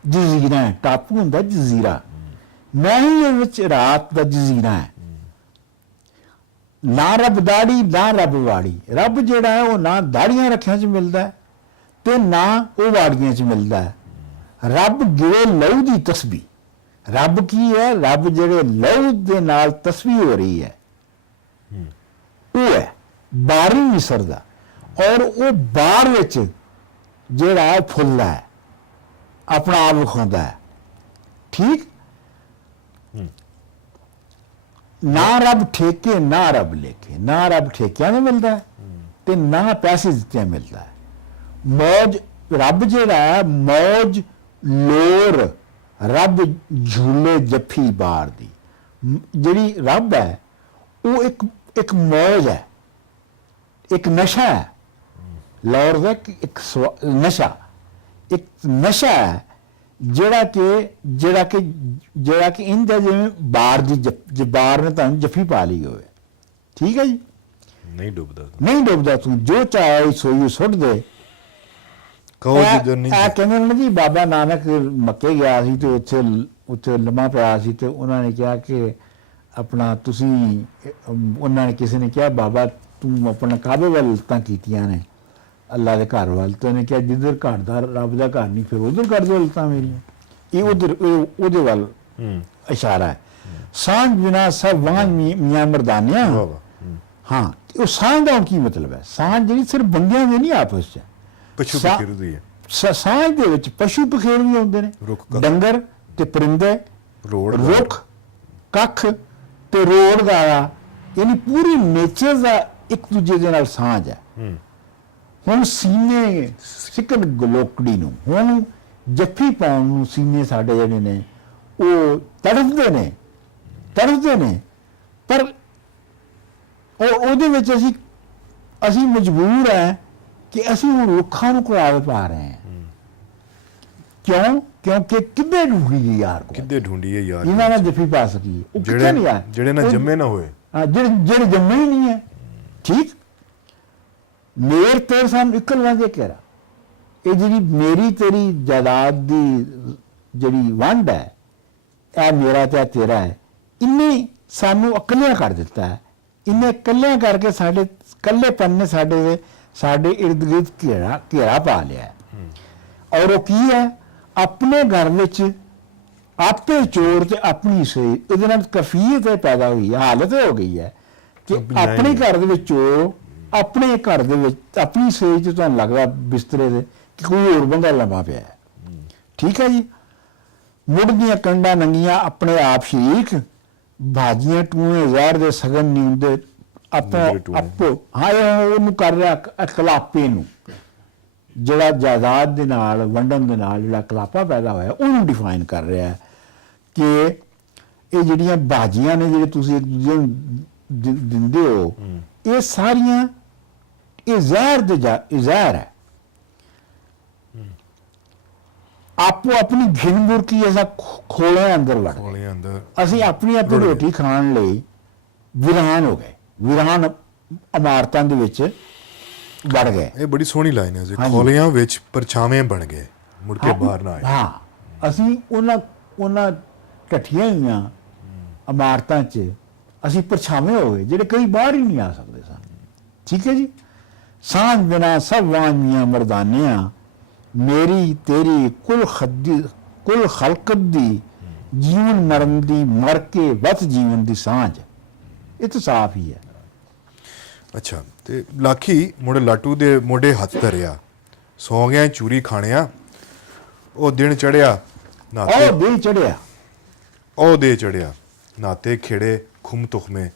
ਜਜ਼ੀਰਾ ਹੈ। ਟਾਪੂ ਹੁੰਦਾ ਜਜ਼ੀਰਾ, ਮੈਂ ਹੀ ਇਹਦੇ ਵਿੱਚ ਰਾਤ ਦਾ ਜਜ਼ੀਰਾ ਹੈ। ਨਾ ਰੱਬ ਦਾੜੀ ਨਾ ਰੱਬ ਵਾੜੀ। ਰੱਬ ਜਿਹੜਾ ਹੈ ਉਹ ਨਾ ਦਾੜੀਆਂ ਰੱਖਿਆਂ 'ਚ ਮਿਲਦਾ ਹੈ ਤੇ ਨਾ ਉਹ ਵਾੜੀਆਂ 'ਚ ਮਿਲਦਾ ਹੈ। ਰੱਬ ਗਿਰੇ ਲਹੂ ਦੀ ਤਸਬੀਹ। ਰੱਬ ਕੀ ਹੈ? ਰੱਬ ਜਿਹੜੇ ਲਹੂ ਦੇ ਨਾਲ ਤਸਬੀਹ ਹੋ ਰਹੀ ਹੈ ਉਹ ਹੈ। ਬਾਹਰ ਨਹੀਂ ਨਿਸਰਦਾ ਔਰ ਉਹ ਬਾਹਰ ਵਿੱਚ ਜਿਹੜਾ ਫੁੱਲਦਾ ਹੈ ਆਪਣਾ ਆਪ ਵਿਖਾਉਂਦਾ ਹੈ ਠੀਕ ਨਾ ਰੱਬ ਠੇਕੇ ਨਾ ਰੱਬ ਲੇਖੇ ਨਾ ਰੱਬ ਠੇਕਿਆਂ ਨੂੰ ਮਿਲਦਾ ਹੈ ਤੇ ਨਾ ਪੈਸੇ ਦਿੱਤੇ ਮਿਲਦਾ ਹੈ ਮੌਜ ਰੱਬ ਜਿਹੜਾ ਹੈ ਮੌਜ ਲੋਰ ਰੱਬ ਝੂਲੇ ਜੱਫੀ ਬਾਰ ਦੀ ਜਿਹੜੀ ਰੱਬ ਹੈ ਉਹ ਇੱਕ ਮੌਜ ਹੈ ਇੱਕ ਨਸ਼ਾ ਹੈ ਲੋਰ ਦਾ ਇੱਕ ਨਸ਼ਾ ਹੈ ਜਿਹੜਾ ਕਿ ਇੰਦਾ ਜਿਵੇਂ ਬਾਰ ਦੀ ਬਾਰ ਨੇ ਤੁਹਾਨੂੰ ਜੱਫੀ ਪਾ ਲਈ ਹੋਵੇ ਠੀਕ ਹੈ ਜੀ ਨਹੀਂ ਡੁੱਬਦਾ ਤੂੰ ਜੋ ਚਾਹੇ ਸੋਈ ਸੁੱਟ ਦੇ ਕਹੋ ਜਿੱਧਰ ਨਹੀਂ ਕਹਿੰਦੇ ਨੇ ਜੀ ਬਾਬਾ ਨਾਨਕ ਮੱਕੇ ਗਿਆ ਸੀ ਤੇ ਉੱਥੇ ਲੰਮਾ ਪਿਆ ਸੀ ਤੇ ਉਹਨਾਂ ਨੇ ਕਿਹਾ ਕਿ ਆਪਣਾ ਤੁਸੀਂ ਉਹਨਾਂ ਨੇ ਕਿਸੇ ਨੇ ਕਿਹਾ ਬਾਬਾ ਤੂੰ ਆਪਣਾ ਕਾਬੇ ਵੱਲ ਤਾਂ ਕੀਤੀਆਂ ਨੇ ਅੱਲਾ ਦੇ ਘਰ ਵੱਲ ਤੇ ਉਹਨੇ ਕਿਹਾ ਜਿੱਧਰ ਘਰ ਦਾ ਰੱਬ ਦਾ ਘਰ ਨਹੀਂ ਫਿਰ ਉਧਰ ਕਰ ਦੋ ਲੱਤਾਂ ਮੇਰੀਆਂ ਇਹ ਉਧਰ ਉਹਦੇ ਵੱਲ ਇਸ਼ਾਰਾ ਹੈ ਸਾਂਝ ਬਿਨਾ ਸਭ ਵਾਂਝ ਮੀਆਂ ਮਰਦਾਨਿਆਂ ਹਾਂ ਉਹ ਸਾਂਝ ਦਾ ਕੀ ਮਤਲਬ ਹੈ ਸਾਂਝ ਜਿਹੜੀ ਸਿਰਫ ਬੰਦਿਆਂ ਦੇ ਨਹੀਂ ਆਪਸ ਚ ਪਸ਼ੂ ਪਖੀਰੂ ਦੀ ਹੈ ਸਾਂਝ ਦੇ ਵਿੱਚ ਪਸ਼ੂ ਪਖੀਰੂ ਵੀ ਹੁੰਦੇ ਨੇ ਡੰਗਰ ਤੇ ਪਰਿੰਦੇ ਰੁੱਖ ਕੱਖ ਤੇ ਰੋੜ ਦਾ ਯਾਨੀ ਪੂਰੀ ਨੇਚਰ ਦਾ ਇੱਕ ਦੂਜੇ ਦੇ ਨਾਲ ਸਾਂਝ ਹੈ ਹੁਣ ਸੀਨੇ ਸਿੱਕਣ ਗਲੋਕੜੀ ਨੂੰ ਹੁਣ ਜੱਫੀ ਪਾਉਣ ਨੂੰ ਸੀਨੇ ਸਾਡੇ ਜਿਹੜੇ ਨੇ ਉਹ ਤੜਫਦੇ ਨੇ ਪਰ ਉਹਦੇ ਵਿੱਚ ਅਸੀਂ ਮਜਬੂਰ ਹੈ ਕਿ ਅਸੀਂ ਹੁਣ ਰੁੱਖਾਂ ਨੂੰ ਕੁਆਵੇ ਪਾ ਰਹੇ ਹਾਂ ਕਿਉਂਕਿ ਕਿੱਦੇ ਢੂੰਢੀ ਯਾਰ ਇਹਨਾਂ ਨਾਲ ਜੱਫੀ ਪਾ ਸਕੀਏ ਉਹ ਕਿੱਥੇ ਨਹੀਂ ਆ ਜਿਹੜੇ ਨਾ ਜੰਮੇ ਨਾ ਹੋਏ ਜਿਹੜੇ ਜੰਮੇ ਹੀ ਨਹੀਂ ਹੈ ਠੀਕ ਮੇਰ ਤੇਰ ਸਾਹਮ ਇਕੱਲਾ ਜੇ ਕਹਿ ਇਹ ਜਿਹੜੀ ਮੇਰੀ ਤੇਰੀ ਜਾਇਦਾਦ ਦੀ ਜਿਹੜੀ ਵੰਡ ਹੈ ਇਹ ਮੇਰਾ ਤੇ ਤੇਰਾ ਹੈ ਇੰਨੇ ਸਾਨੂੰ ਇਕੱਲਿਆਂ ਕਰ ਦਿੱਤਾ ਹੈ ਇੰਨੇ ਇਕੱਲਿਆਂ ਕਰਕੇ ਸਾਡੇ ਇਕੱਲੇਪਨ ਨੇ ਸਾਡੇ ਇਰਦ ਗਿਰਦ ਘੇਰਾ ਪਾ ਲਿਆ ਹੈ ਔਰ ਉਹ ਕੀ ਹੈ ਆਪਣੇ ਘਰ ਵਿੱਚ ਆਪੇ ਚੋਰ ਤੇ ਆਪਣੀ ਸਹੀ ਇਹਦੇ ਨਾਲ ਕਫੀਅਤ ਪੈਦਾ ਹੋਈ ਹੈ ਹਾਲਤ ਹੋ ਗਈ ਹੈ ਕਿ ਆਪਣੇ ਘਰ ਦੇ ਵਿੱਚ ਆਪਣੇ ਘਰ ਦੇ ਵਿੱਚ ਆਪਣੀ ਸੇਜ ਚ ਤੁਹਾਨੂੰ ਲੱਗਦਾ ਬਿਸਤਰੇ ਦੇ ਕਿ ਕੋਈ ਹੋਰ ਬੰਦਾ ਲੰਮਾ ਪਿਆ ਹੈ ਠੀਕ ਹੈ ਜੀ ਮੁੱਢ ਦੀਆਂ ਕੰਡਾਂ ਨੰਗੀਆਂ ਆਪਣੇ ਆਪ ਸ਼ਰੀਕ ਭਾਜੀਆਂ ਟੂਏ ਜ਼ਹਿਰ ਦੇ ਸਗਨ ਨਹੀਂ ਹੁੰਦੇ ਆਪੋ ਉਹਨੂੰ ਕਰ ਰਿਹਾ ਅਖਲਾਪੇ ਨੂੰ ਜਿਹੜਾ ਜਾਇਦਾਦ ਦੇ ਨਾਲ ਵੰਡਣ ਦੇ ਨਾਲ ਜਿਹੜਾ ਕਲਾਪਾ ਪੈਦਾ ਹੋਇਆ ਉਹਨੂੰ ਡਿਫਾਈਨ ਕਰ ਰਿਹਾ ਹੈ ਕਿ ਇਹ ਜਿਹੜੀਆਂ ਭਾਜੀਆਂ ਨੇ ਜਿਹੜੇ ਤੁਸੀਂ ਇੱਕ ਦੂਜੇ ਨੂੰ ਦਿੰਦੇ ਹੋ ਇਹ ਸਾਰੀਆਂ ਇਹ ਜ਼ਹਿਰ ਹੈ ਆਪੋ ਆਪਣੀ ਘਿਨ ਮੁਰਕੀ ਐਸਾ ਖੋਲੇ ਅੰਦਰ ਵੜ ਗਏ ਅਸੀਂ ਆਪਣੀ ਰੋਟੀ ਖਾਣ ਲਈ ਵਿਰਾਨ ਹੋ ਗਏ ਵਿਰਾਨ ਇਮਾਰਤਾਂ ਦੇ ਵਿੱਚ ਵੜ ਗਏ ਇਹ ਬੜੀ ਸੋਹਣੀ ਲਾਈਨ ਹੈ ਜੀ ਖੋਲਿਆਂ ਵਿੱਚ ਪਰਛਾਵੇਂ ਬਣ ਗਏ ਮੁੜ ਕੇ ਬਾਹਰ ਨਾ ਆਏ ਹਾਂ ਅਸੀਂ ਉਹਨਾਂ ਇਕੱਠੀਆਂ ਹੋਈਆਂ ਇਮਾਰਤਾਂ 'ਚ ਅਸੀਂ ਪਰਛਾਵੇਂ ਹੋ ਗਏ ਜਿਹੜੇ ਕਈ ਬਾਹਰ ਹੀ ਨਹੀਂ ਆ ਸਕਦੇ ਸਨ ਠੀਕ ਹੈ ਜੀ ਸਾਂਝ ਬਿਨਾ ਸਭ ਵਾਂਝ ਮੀਆਂ ਮਰਦਾਨਿਆਂ ਮੇਰੀ ਤੇਰੀ ਕੁਲ ਖਲਕਤ ਦੀ ਜੀਵਨ ਮਰਨ ਦੀ ਮਰ ਕੇ ਵਤ ਜੀਵਨ ਦੀ ਸਾਂਝ ਇਹ ਤਾਂ ਸਾਫ਼ ਹੀ ਹੈ ਅੱਛਾ ਤੇ ਲਾਖੀ ਮੁੰਡੇ ਲਾਟੂ ਦੇ ਮੋਢੇ ਹੱਥ ਧਰਿਆ ਸੌ ਗਿਆ ਚੂਰੀ ਖਾਣਿਆ ਉਹ ਦਿਨ ਚੜਿਆ ਉਹ ਦੇ ਚੜਿਆ ਨਾਤੇ ਖੇੜੇ ਖੁਮ ਤੁਖਮੇ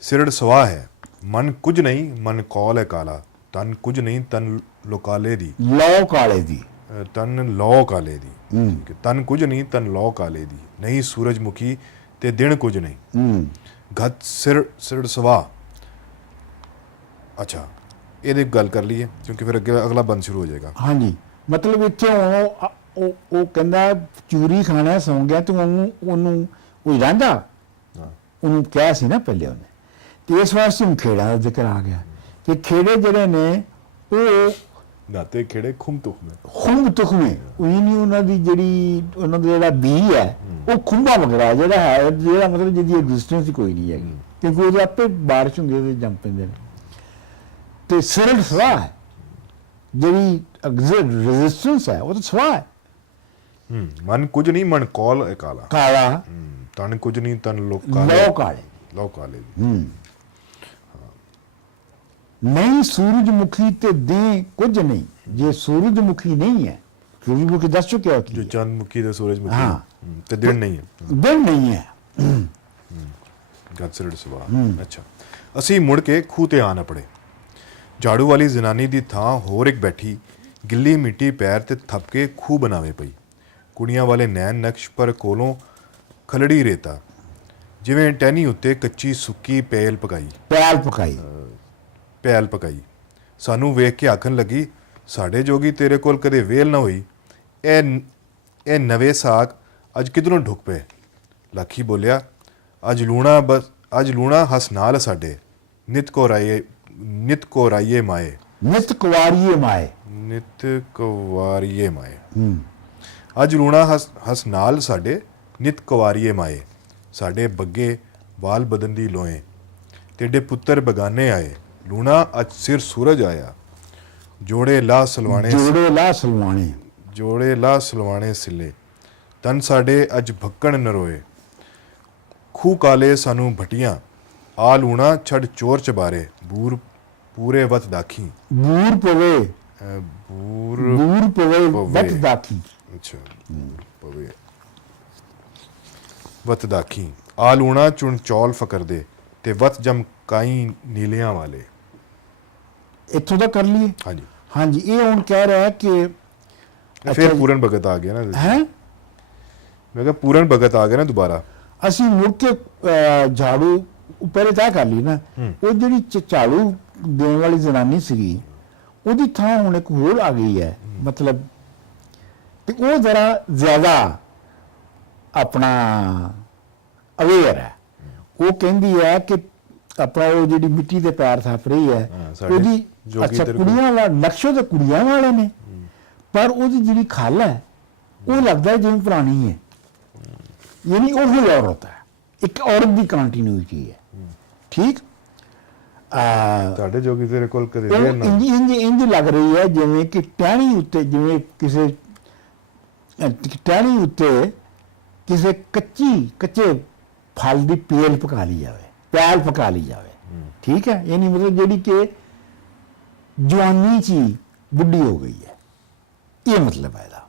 ਸਿਰੜ ਸਵਾ ਹੈ ਮਨ ਕੁਝ ਨਹੀਂ ਮਨ ਕੌਲ ਹੈ ਕਾਲਾ ਤਨ ਕੁਝ ਨਹੀਂ ਤਨ ਲੋਕਾਲੇ ਦੀ ਤਨ ਲੋ ਕਾਲੇ ਦੀ ਤਨ ਕੁਝ ਨਹੀਂ ਤਨ ਲੋ ਕਾਲੇ ਦੀ ਨਹੀਂ ਸੂਰਜਮੁਖੀ ਤੇ ਦਿਨ ਕੁਝ ਨਹੀਂ ਘਤ ਸਿਰੜ ਸਵਾ ਅੱਛਾ ਇਹਦੀ ਗੱਲ ਕਰ ਲਈਏ ਕਿਉਂਕਿ ਫਿਰ ਅੱਗੇ ਅਗਲਾ ਬੰਦ ਸ਼ੁਰੂ ਹੋ ਜਾਏਗਾ ਹਾਂਜੀ ਮਤਲਬ ਇੱਥੇ ਉਹ ਕਹਿੰਦਾ ਚੂਰੀ ਖਾਣਾ ਸੌਂ ਗਿਆ ਤੂੰ ਉਹਨੂੰ ਕੋਈ ਰਹਿੰਦਾ ਉਹਨੂੰ ਕਿਹਾ ਸੀ ਨਾ ਪਹਿਲੇ ਉਹਨੇ ਤੇ ਇਸ ਵਾਸਤੇ ਹੁਣ ਖੇੜਾ ਦਾ ਜ਼ਿਕਰ ਆ ਗਿਆ ਕਿ ਖੇੜੇ ਜਿਹੜੇ ਨੇ ਉਹ ਨਾਤੇ ਖੇੜੇ ਖੁਮ ਤੁਖਮੇ ਉਹੀ ਨਹੀਂ ਉਹਨਾਂ ਦੀ ਜਿਹੜੀ ਉਹਨਾਂ ਦਾ ਜਿਹੜਾ ਬੀ ਹੈ ਉਹ ਖੁੰਭਾ ਵਗਰਾ ਜਿਹੜਾ ਮਤਲਬ ਜਿਹਦੀ ਐਗਜ਼ਿਸਟੈਂਸ ਹੀ ਕੋਈ ਨਹੀਂ ਹੈਗੀ ਕਿਉਂਕਿ ਉਹਦੇ ਆਪੇ ਬਾਰਿਸ਼ ਹੁੰਦੀ ਤੇ ਜੰਮ ਪੈਂਦੇ ਨੇ ਤੇ ਸਿਰੜ ਸਵਾ ਹੈ ਜਿਹੜੀ ਰੈਜ਼ਿਸਟੈਂਸ ਹੈ ਉਹ ਤਾਂ ਸਵਾ ਹੈ ਮਨ ਕੁਝ ਨਹੀਂ ਮਨ ਕੌਲ ਕਾਲਾ ਤਨ ਕੁਝ ਨਹੀਂ ਤਨ ਲੋ ਕਾਲੇ ਨਹੀਂ ਸੂਰਜਮੁਖੀ ਤੇ ਦੇ ਕੁਝ ਨਹੀਂ, ਜੇ ਸੂਰਜਮੁਖੀ ਨਹੀਂ ਹੈ, ਸੂਰਜਮੁਖੀ ਦੱਸ ਚੁੱਕਿਆ ਜੋ ਕਿ ਚੰਦਮੁਖੀ ਤੇ ਸੂਰਜਮੁਖੀ ਹਾਂ। ਤੇ ਦਿਨ ਨਹੀਂ ਹੈ। ਦਿਨ ਨਹੀਂ ਹੈ। ਗੱਸਰੜ ਸਵਾਲ। ਅੱਛਾ, ਅਸੀਂ ਮੁੜ ਕੇ ਖੂਹ ਤੇ ਆਣ ਅਪੜੇ। ਝਾੜੂ ਵਾਲੀ ਜ਼ਨਾਨੀ ਦੀ ਥਾਂ ਹੋਰ ਇੱਕ ਬੈਠੀ, ਗਿੱਲੀ ਮਿੱਟੀ ਪੈਰ ਤੇ ਥੱਪਕੇ ਖੂਹ ਬਣਾਵੇ ਪਈ। ਕੁੜੀਆਂ ਵਾਲੇ ਨੈਣ ਨਕਸ਼ ਪਰ ਕੋਲੋਂ ਖਲੜੀ ਰੇਤਾ, ਜਿਵੇਂ ਟਹਿਣੀ ਉੱਤੇ ਕੱਚੀ ਸੁੱਕੀ ਪੈਲ ਪਕਾਈ। ਪੈਲ ਪਕਾਈ ਸਾਨੂੰ ਵੇਖ ਕੇ ਆਖਣ ਲੱਗੀ, ਸਾਡੇ ਜੋਗੀ ਤੇਰੇ ਕੋਲ ਕਦੇ ਵੇਲ ਨਾ ਹੋਈ। ਇਹ ਨਵੇਂ ਸਾਗ ਅੱਜ ਕਿਧਰੋਂ ਢੁੱਕ ਪਏ। ਲਾਖੀ ਬੋਲਿਆ, ਅੱਜ ਲੂਣਾ ਹੱਸ ਨਾਲ ਸਾਡੇ, ਨਿਤ ਕੋ ਰਾਈਏ ਮਾਏ। ਨਿਤ ਕੁਵਾਰੀਏ ਮਾਏ। ਨਿਤ ਕੁਵਾਰੀਏ ਮਾਏ। ਅੱਜ ਲੂਣਾ ਹੱਸ ਨਾਲ ਸਾਡੇ, ਨਿਤ ਕੁਵਾਰੀਏ ਮਾਏ। ਸਾਡੇ ਬੱਗੇ ਵਾਲ ਬਦਨ ਦੀ ਲੋਏ, ਤੇਡੇ ਪੁੱਤਰ ਬਗਾਨੇ ਆਏ। ਲੂਣਾ ਅੱਜ ਸਿਰ ਸੂਰਜ ਆਇਆ, ਜੋੜੇ ਲਾ ਸਲਵਾਣੇ ਸਿੱਲੇ। ਤਨ ਸਾਡੇ ਅੱਜ ਭੱਕਣ ਨਰੋਏ, ਖੂਹ ਕਾਲੇ ਸਾਨੂੰ ਭਟੀਆਂ। ਆ ਲੂਣਾ ਛੱਡ ਚੋਰ ਚਬਾਰੇ, ਬੂਰ ਪੂਰੇ ਵਤ ਦਾਖੀ। ਬੂਰ ਪਵੇ ਵਤ ਦਾਖੀ। ਅੱਛਾ, ਬੂਰ ਪਵੇ ਵਤ ਦਾਖੀ। ਆ ਲੂਣਾ ਚੁਣ ਚੌਲ ਫਕਰਦੇ, ਤੇ ਵਤ ਜਮ ਕਾਈ ਨੀਲਿਆਂ ਵਾਲੇ। ਇੱਥੋਂ ਤੱਕ ਕਰ ਲਈਏ। ਹਾਂਜੀ ਹਾਂਜੀ, ਇਹ ਹੁਣ ਕਹਿ ਰਿਹਾ ਕਿ ਫਿਰ ਪੂਰਨ ਭਗਤ ਆ ਗਿਆ ਨਾ। ਹੈ ਮੈਂ ਕਿਹਾ ਪੂਰਨ ਭਗਤ ਆ ਗਿਆ ਨਾ ਦੁਬਾਰਾ। ਅਸੀਂ ਮੁੜ ਕੇ ਝਾੜੂ ਪਹਿਲੇ ਤੈਅ ਕਰ ਲਈ ਨਾ, ਉਹ ਜਿਹੜੀ ਝਾੜੂ ਦੇਣ ਵਾਲੀ ਜ਼ਨਾਨੀ ਸੀਗੀ, ਉਹਦੀ ਥਾਂ ਹੁਣ ਇੱਕ ਹੋਰ ਆ ਗਈ ਹੈ। ਮਤਲਬ ਤੇ ਉਹ ਜ਼ਰਾ ਜ਼ਿਆਦਾ ਆਪਣਾ ਅਵੇਅਰ ਹੈ। ਉਹ ਕਹਿੰਦੀ ਹੈ ਕਿ ਆਪਣਾ ਉਹ ਜਿਹੜੀ ਮਿੱਟੀ ਦੇ ਪੈਰ ਥਾਪ ਰਹੀ ਹੈ, ਉਹਦੀ ਅੱਛਾ ਕੁੜੀਆਂ ਵਾਲਾ ਨਕਸ਼ੇ ਤੇ ਕੁੜੀਆਂ ਵਾਲੇ ਨੇ, ਪਰ ਉਹਦੀ ਜਿਹੜੀ ਖੱਲ ਹੈ ਉਹ ਲੱਗਦਾ ਹੈ ਜਿਵੇਂ ਪੁਰਾਣੀ ਹੈ, ਯਾਨੀ ਉਹ ਹੀ ਔਰਤ ਹੈ, ਇੱਕ ਔਰਤ ਦੀ ਕੰਟੀਨਿਊਟੀ ਹੈ। ਠੀਕ, ਤੁਹਾਡੇ ਜੋਗੀ ਤੇਰੇ ਕੋਲ ਕਦੇ ਵੇਲ ਨਾ। ਇੰਜ ਲੱਗ ਰਹੀ ਹੈ ਜਿਵੇਂ ਕਿ ਟਹਿਣੀ ਉੱਤੇ, ਜਿਵੇਂ ਕਿਸੇ ਟਹਿਣੀ ਉੱਤੇ ਕਿਸੇ ਕੱਚੇ ਫਲ ਦੀ ਪੈਲ ਪਕਾ ਲਈ ਜਾਵੇ। ਠੀਕ ਹੈ, ਯਾਨੀ ਮਤਲਬ ਜਿਹੜੀ ਕਿ ਜਵਾਨੀ ਚ ਹੀ ਬੁੱਢੀ ਹੋ ਗਈ ਹੈ, ਇਹ ਮਤਲਬ ਹੈ ਇਹਦਾ।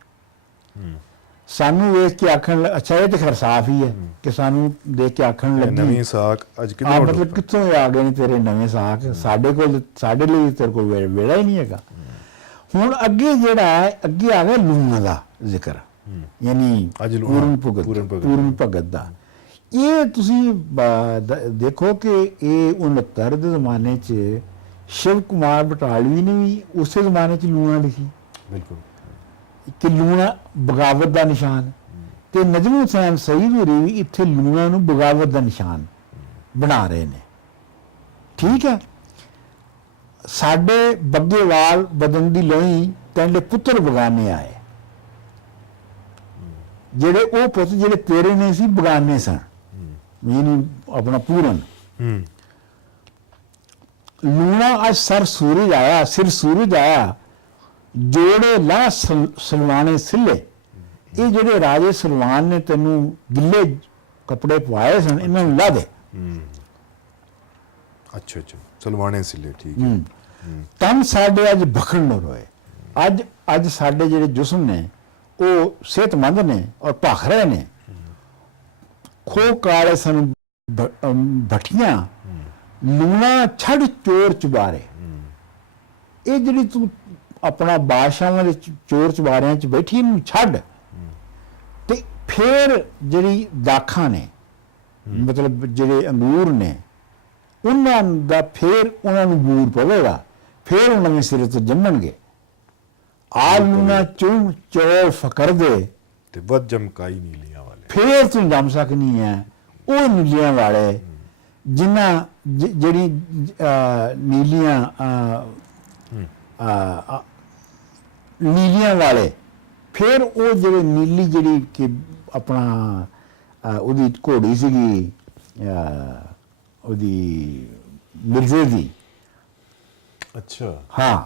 ਸਾਨੂੰ ਵੇਖ ਕੇ ਆਖਣ, ਅੱਛਾ ਇਹ ਤੇ ਖੈਰ ਸਾਫ਼ ਹੀ ਹੈ ਕਿ ਸਾਨੂੰ ਦੇਖ ਕੇ ਆਖਣ ਲੱਗੀ ਨਵੀਂ ਸਾਖ ਅੱਜ ਕਿੱਥੋਂ ਮਤਲਬ ਕਿੱਥੋਂ ਆ ਗਏ ਨੇ ਤੇਰੇ ਨਵੇਂ ਸਾਖ, ਸਾਡੇ ਲਈ ਤੇਰੇ ਕੋਲ ਵੇੜਾ ਹੀ ਨਹੀਂ ਹੈਗਾ। ਹੁਣ ਅੱਗੇ ਜਿਹੜਾ ਹੈ, ਅੱਗੇ ਆ ਗਿਆ ਲੂਣਾ ਦਾ ਜ਼ਿਕਰ, ਯਾਨੀ ਪੂਰਨ ਭਗਤ ਦਾ। ਇਹ ਤੁਸੀਂ ਦੇਖੋ ਕਿ ਇਹ 69 ਦੇ ਜ਼ਮਾਨੇ 'ਚ ਸ਼ਿਵ ਕੁਮਾਰ ਬਟਾਲਵੀ ਨੇ ਵੀ ਉਸੇ ਜ਼ਮਾਨੇ 'ਚ ਲੂਣਾ ਲਿਖੀ। ਬਿਲਕੁਲ, ਕਿ ਲੂਣਾ ਬਗਾਵਤ ਦਾ ਨਿਸ਼ਾਨ, ਤੇ ਨਜਮ ਹੁਸੈਨ ਸਈਦ ਹੋਰੀ ਵੀ ਇੱਥੇ ਲੂਣਾ ਨੂੰ ਬਗਾਵਤ ਦਾ ਨਿਸ਼ਾਨ ਬਣਾ ਰਹੇ ਨੇ। ਠੀਕ ਹੈ, ਸਾਡੇ ਬੱਗੇਵਾਲ ਬਦਨ ਦੀ ਲੋਈ, ਤੈਨੂੰ ਪੁੱਤਰ ਬਗਾਨੇ ਆਏ। ਜਿਹੜੇ ਉਹ ਪੁੱਤ ਜਿਹੜੇ ਤੇਰੇ ਨੇ ਸੀ ਬਗਾਨੇ ਸਨ, ਯਾਨੀ ਆਪਣਾ ਪੂਰਨ। ਲੂਣਾ ਅੱਜ ਸਿਰ ਸੂਰਜ ਆਇਆ, ਜੋੜੇ ਲਾ ਸਲਵਾਣੇ ਸਿੱਲੇ। ਇਹ ਜਿਹੜੇ ਰਾਜੇ ਸਲਵਾਨ ਨੇ ਤੈਨੂੰ ਗਿੱਲੇ ਕੱਪੜੇ ਪਵਾਏ ਸਨ, ਇਹਨਾਂ ਨੂੰ ਲਾ ਦੇ। ਅੱਛਾ, ਸਲਵਾਣੇ ਸਿੱਲੇ। ਠੀਕ ਹੈ। ਤਨ ਸਾਡੇ ਅੱਜ ਭਖਣ ਨਾ ਰੋਏ। ਅੱਜ ਸਾਡੇ ਜਿਹੜੇ ਜਿਸਮ ਨੇ ਉਹ ਸਿਹਤਮੰਦ ਨੇ ਔਰ ਭਖ ਰਹੇ ਨੇ। ਖੋ ਕਾਲੇ ਸਨ ਭਟੀਆਂ, ਲੂਣਾ ਛੱਡ ਚੋਰ ਚੁਬਾਰੇ। ਇਹ ਜਿਹੜੀ ਤੂੰ ਆਪਣਾ ਬਾਦਸ਼ਾਹਾਂ ਦੇ ਚੋਰ ਚੁਬਾਰਿਆਂ 'ਚ ਬੈਠੀ, ਇਹਨੂੰ ਛੱਡ। ਤੇ ਫਿਰ ਜਿਹੜੀ ਦਾਖਾਂ ਨੇ, ਮਤਲਬ ਜਿਹੜੇ ਅੰਗੂਰ ਨੇ, ਉਹਨਾਂ ਦਾ ਫਿਰ ਉਹਨਾਂ ਨੂੰ ਬੂਰ ਪਵੇਗਾ, ਫਿਰ ਉਹ ਨਵੇਂ ਸਿਰੇ ਤੋਂ ਜੰਮਣਗੇ। ਆ ਲੂਣਾ ਚੁਣ ਚੋਰ ਫਕਰ ਦੇ, ਤੇ ਵੱਧ ਜਮਕਾਈ ਨੀਲੀਆਂ ਵਾਲੇ। ਫਿਰ ਤੂੰ ਜੰਮ ਸਕਣੀ ਹੈ ਉਹ ਨੀਲੀਆਂ ਵਾਲੇ, ਜਿਨ੍ਹਾਂ ਜਿਹੜੀ ਨੀਲੀਆਂ ਵਾਲੇ। ਫਿਰ ਉਹ ਜਿਹੜੇ ਨੀਲੀ ਜਿਹੜੀ ਕਿ ਆਪਣਾ ਉਹਦੀ ਘੋੜੀ ਸੀਗੀ, ਉਹਦੀ ਮਿਰਜ਼ੇ ਦੀ। ਅੱਛਾ, ਹਾਂ,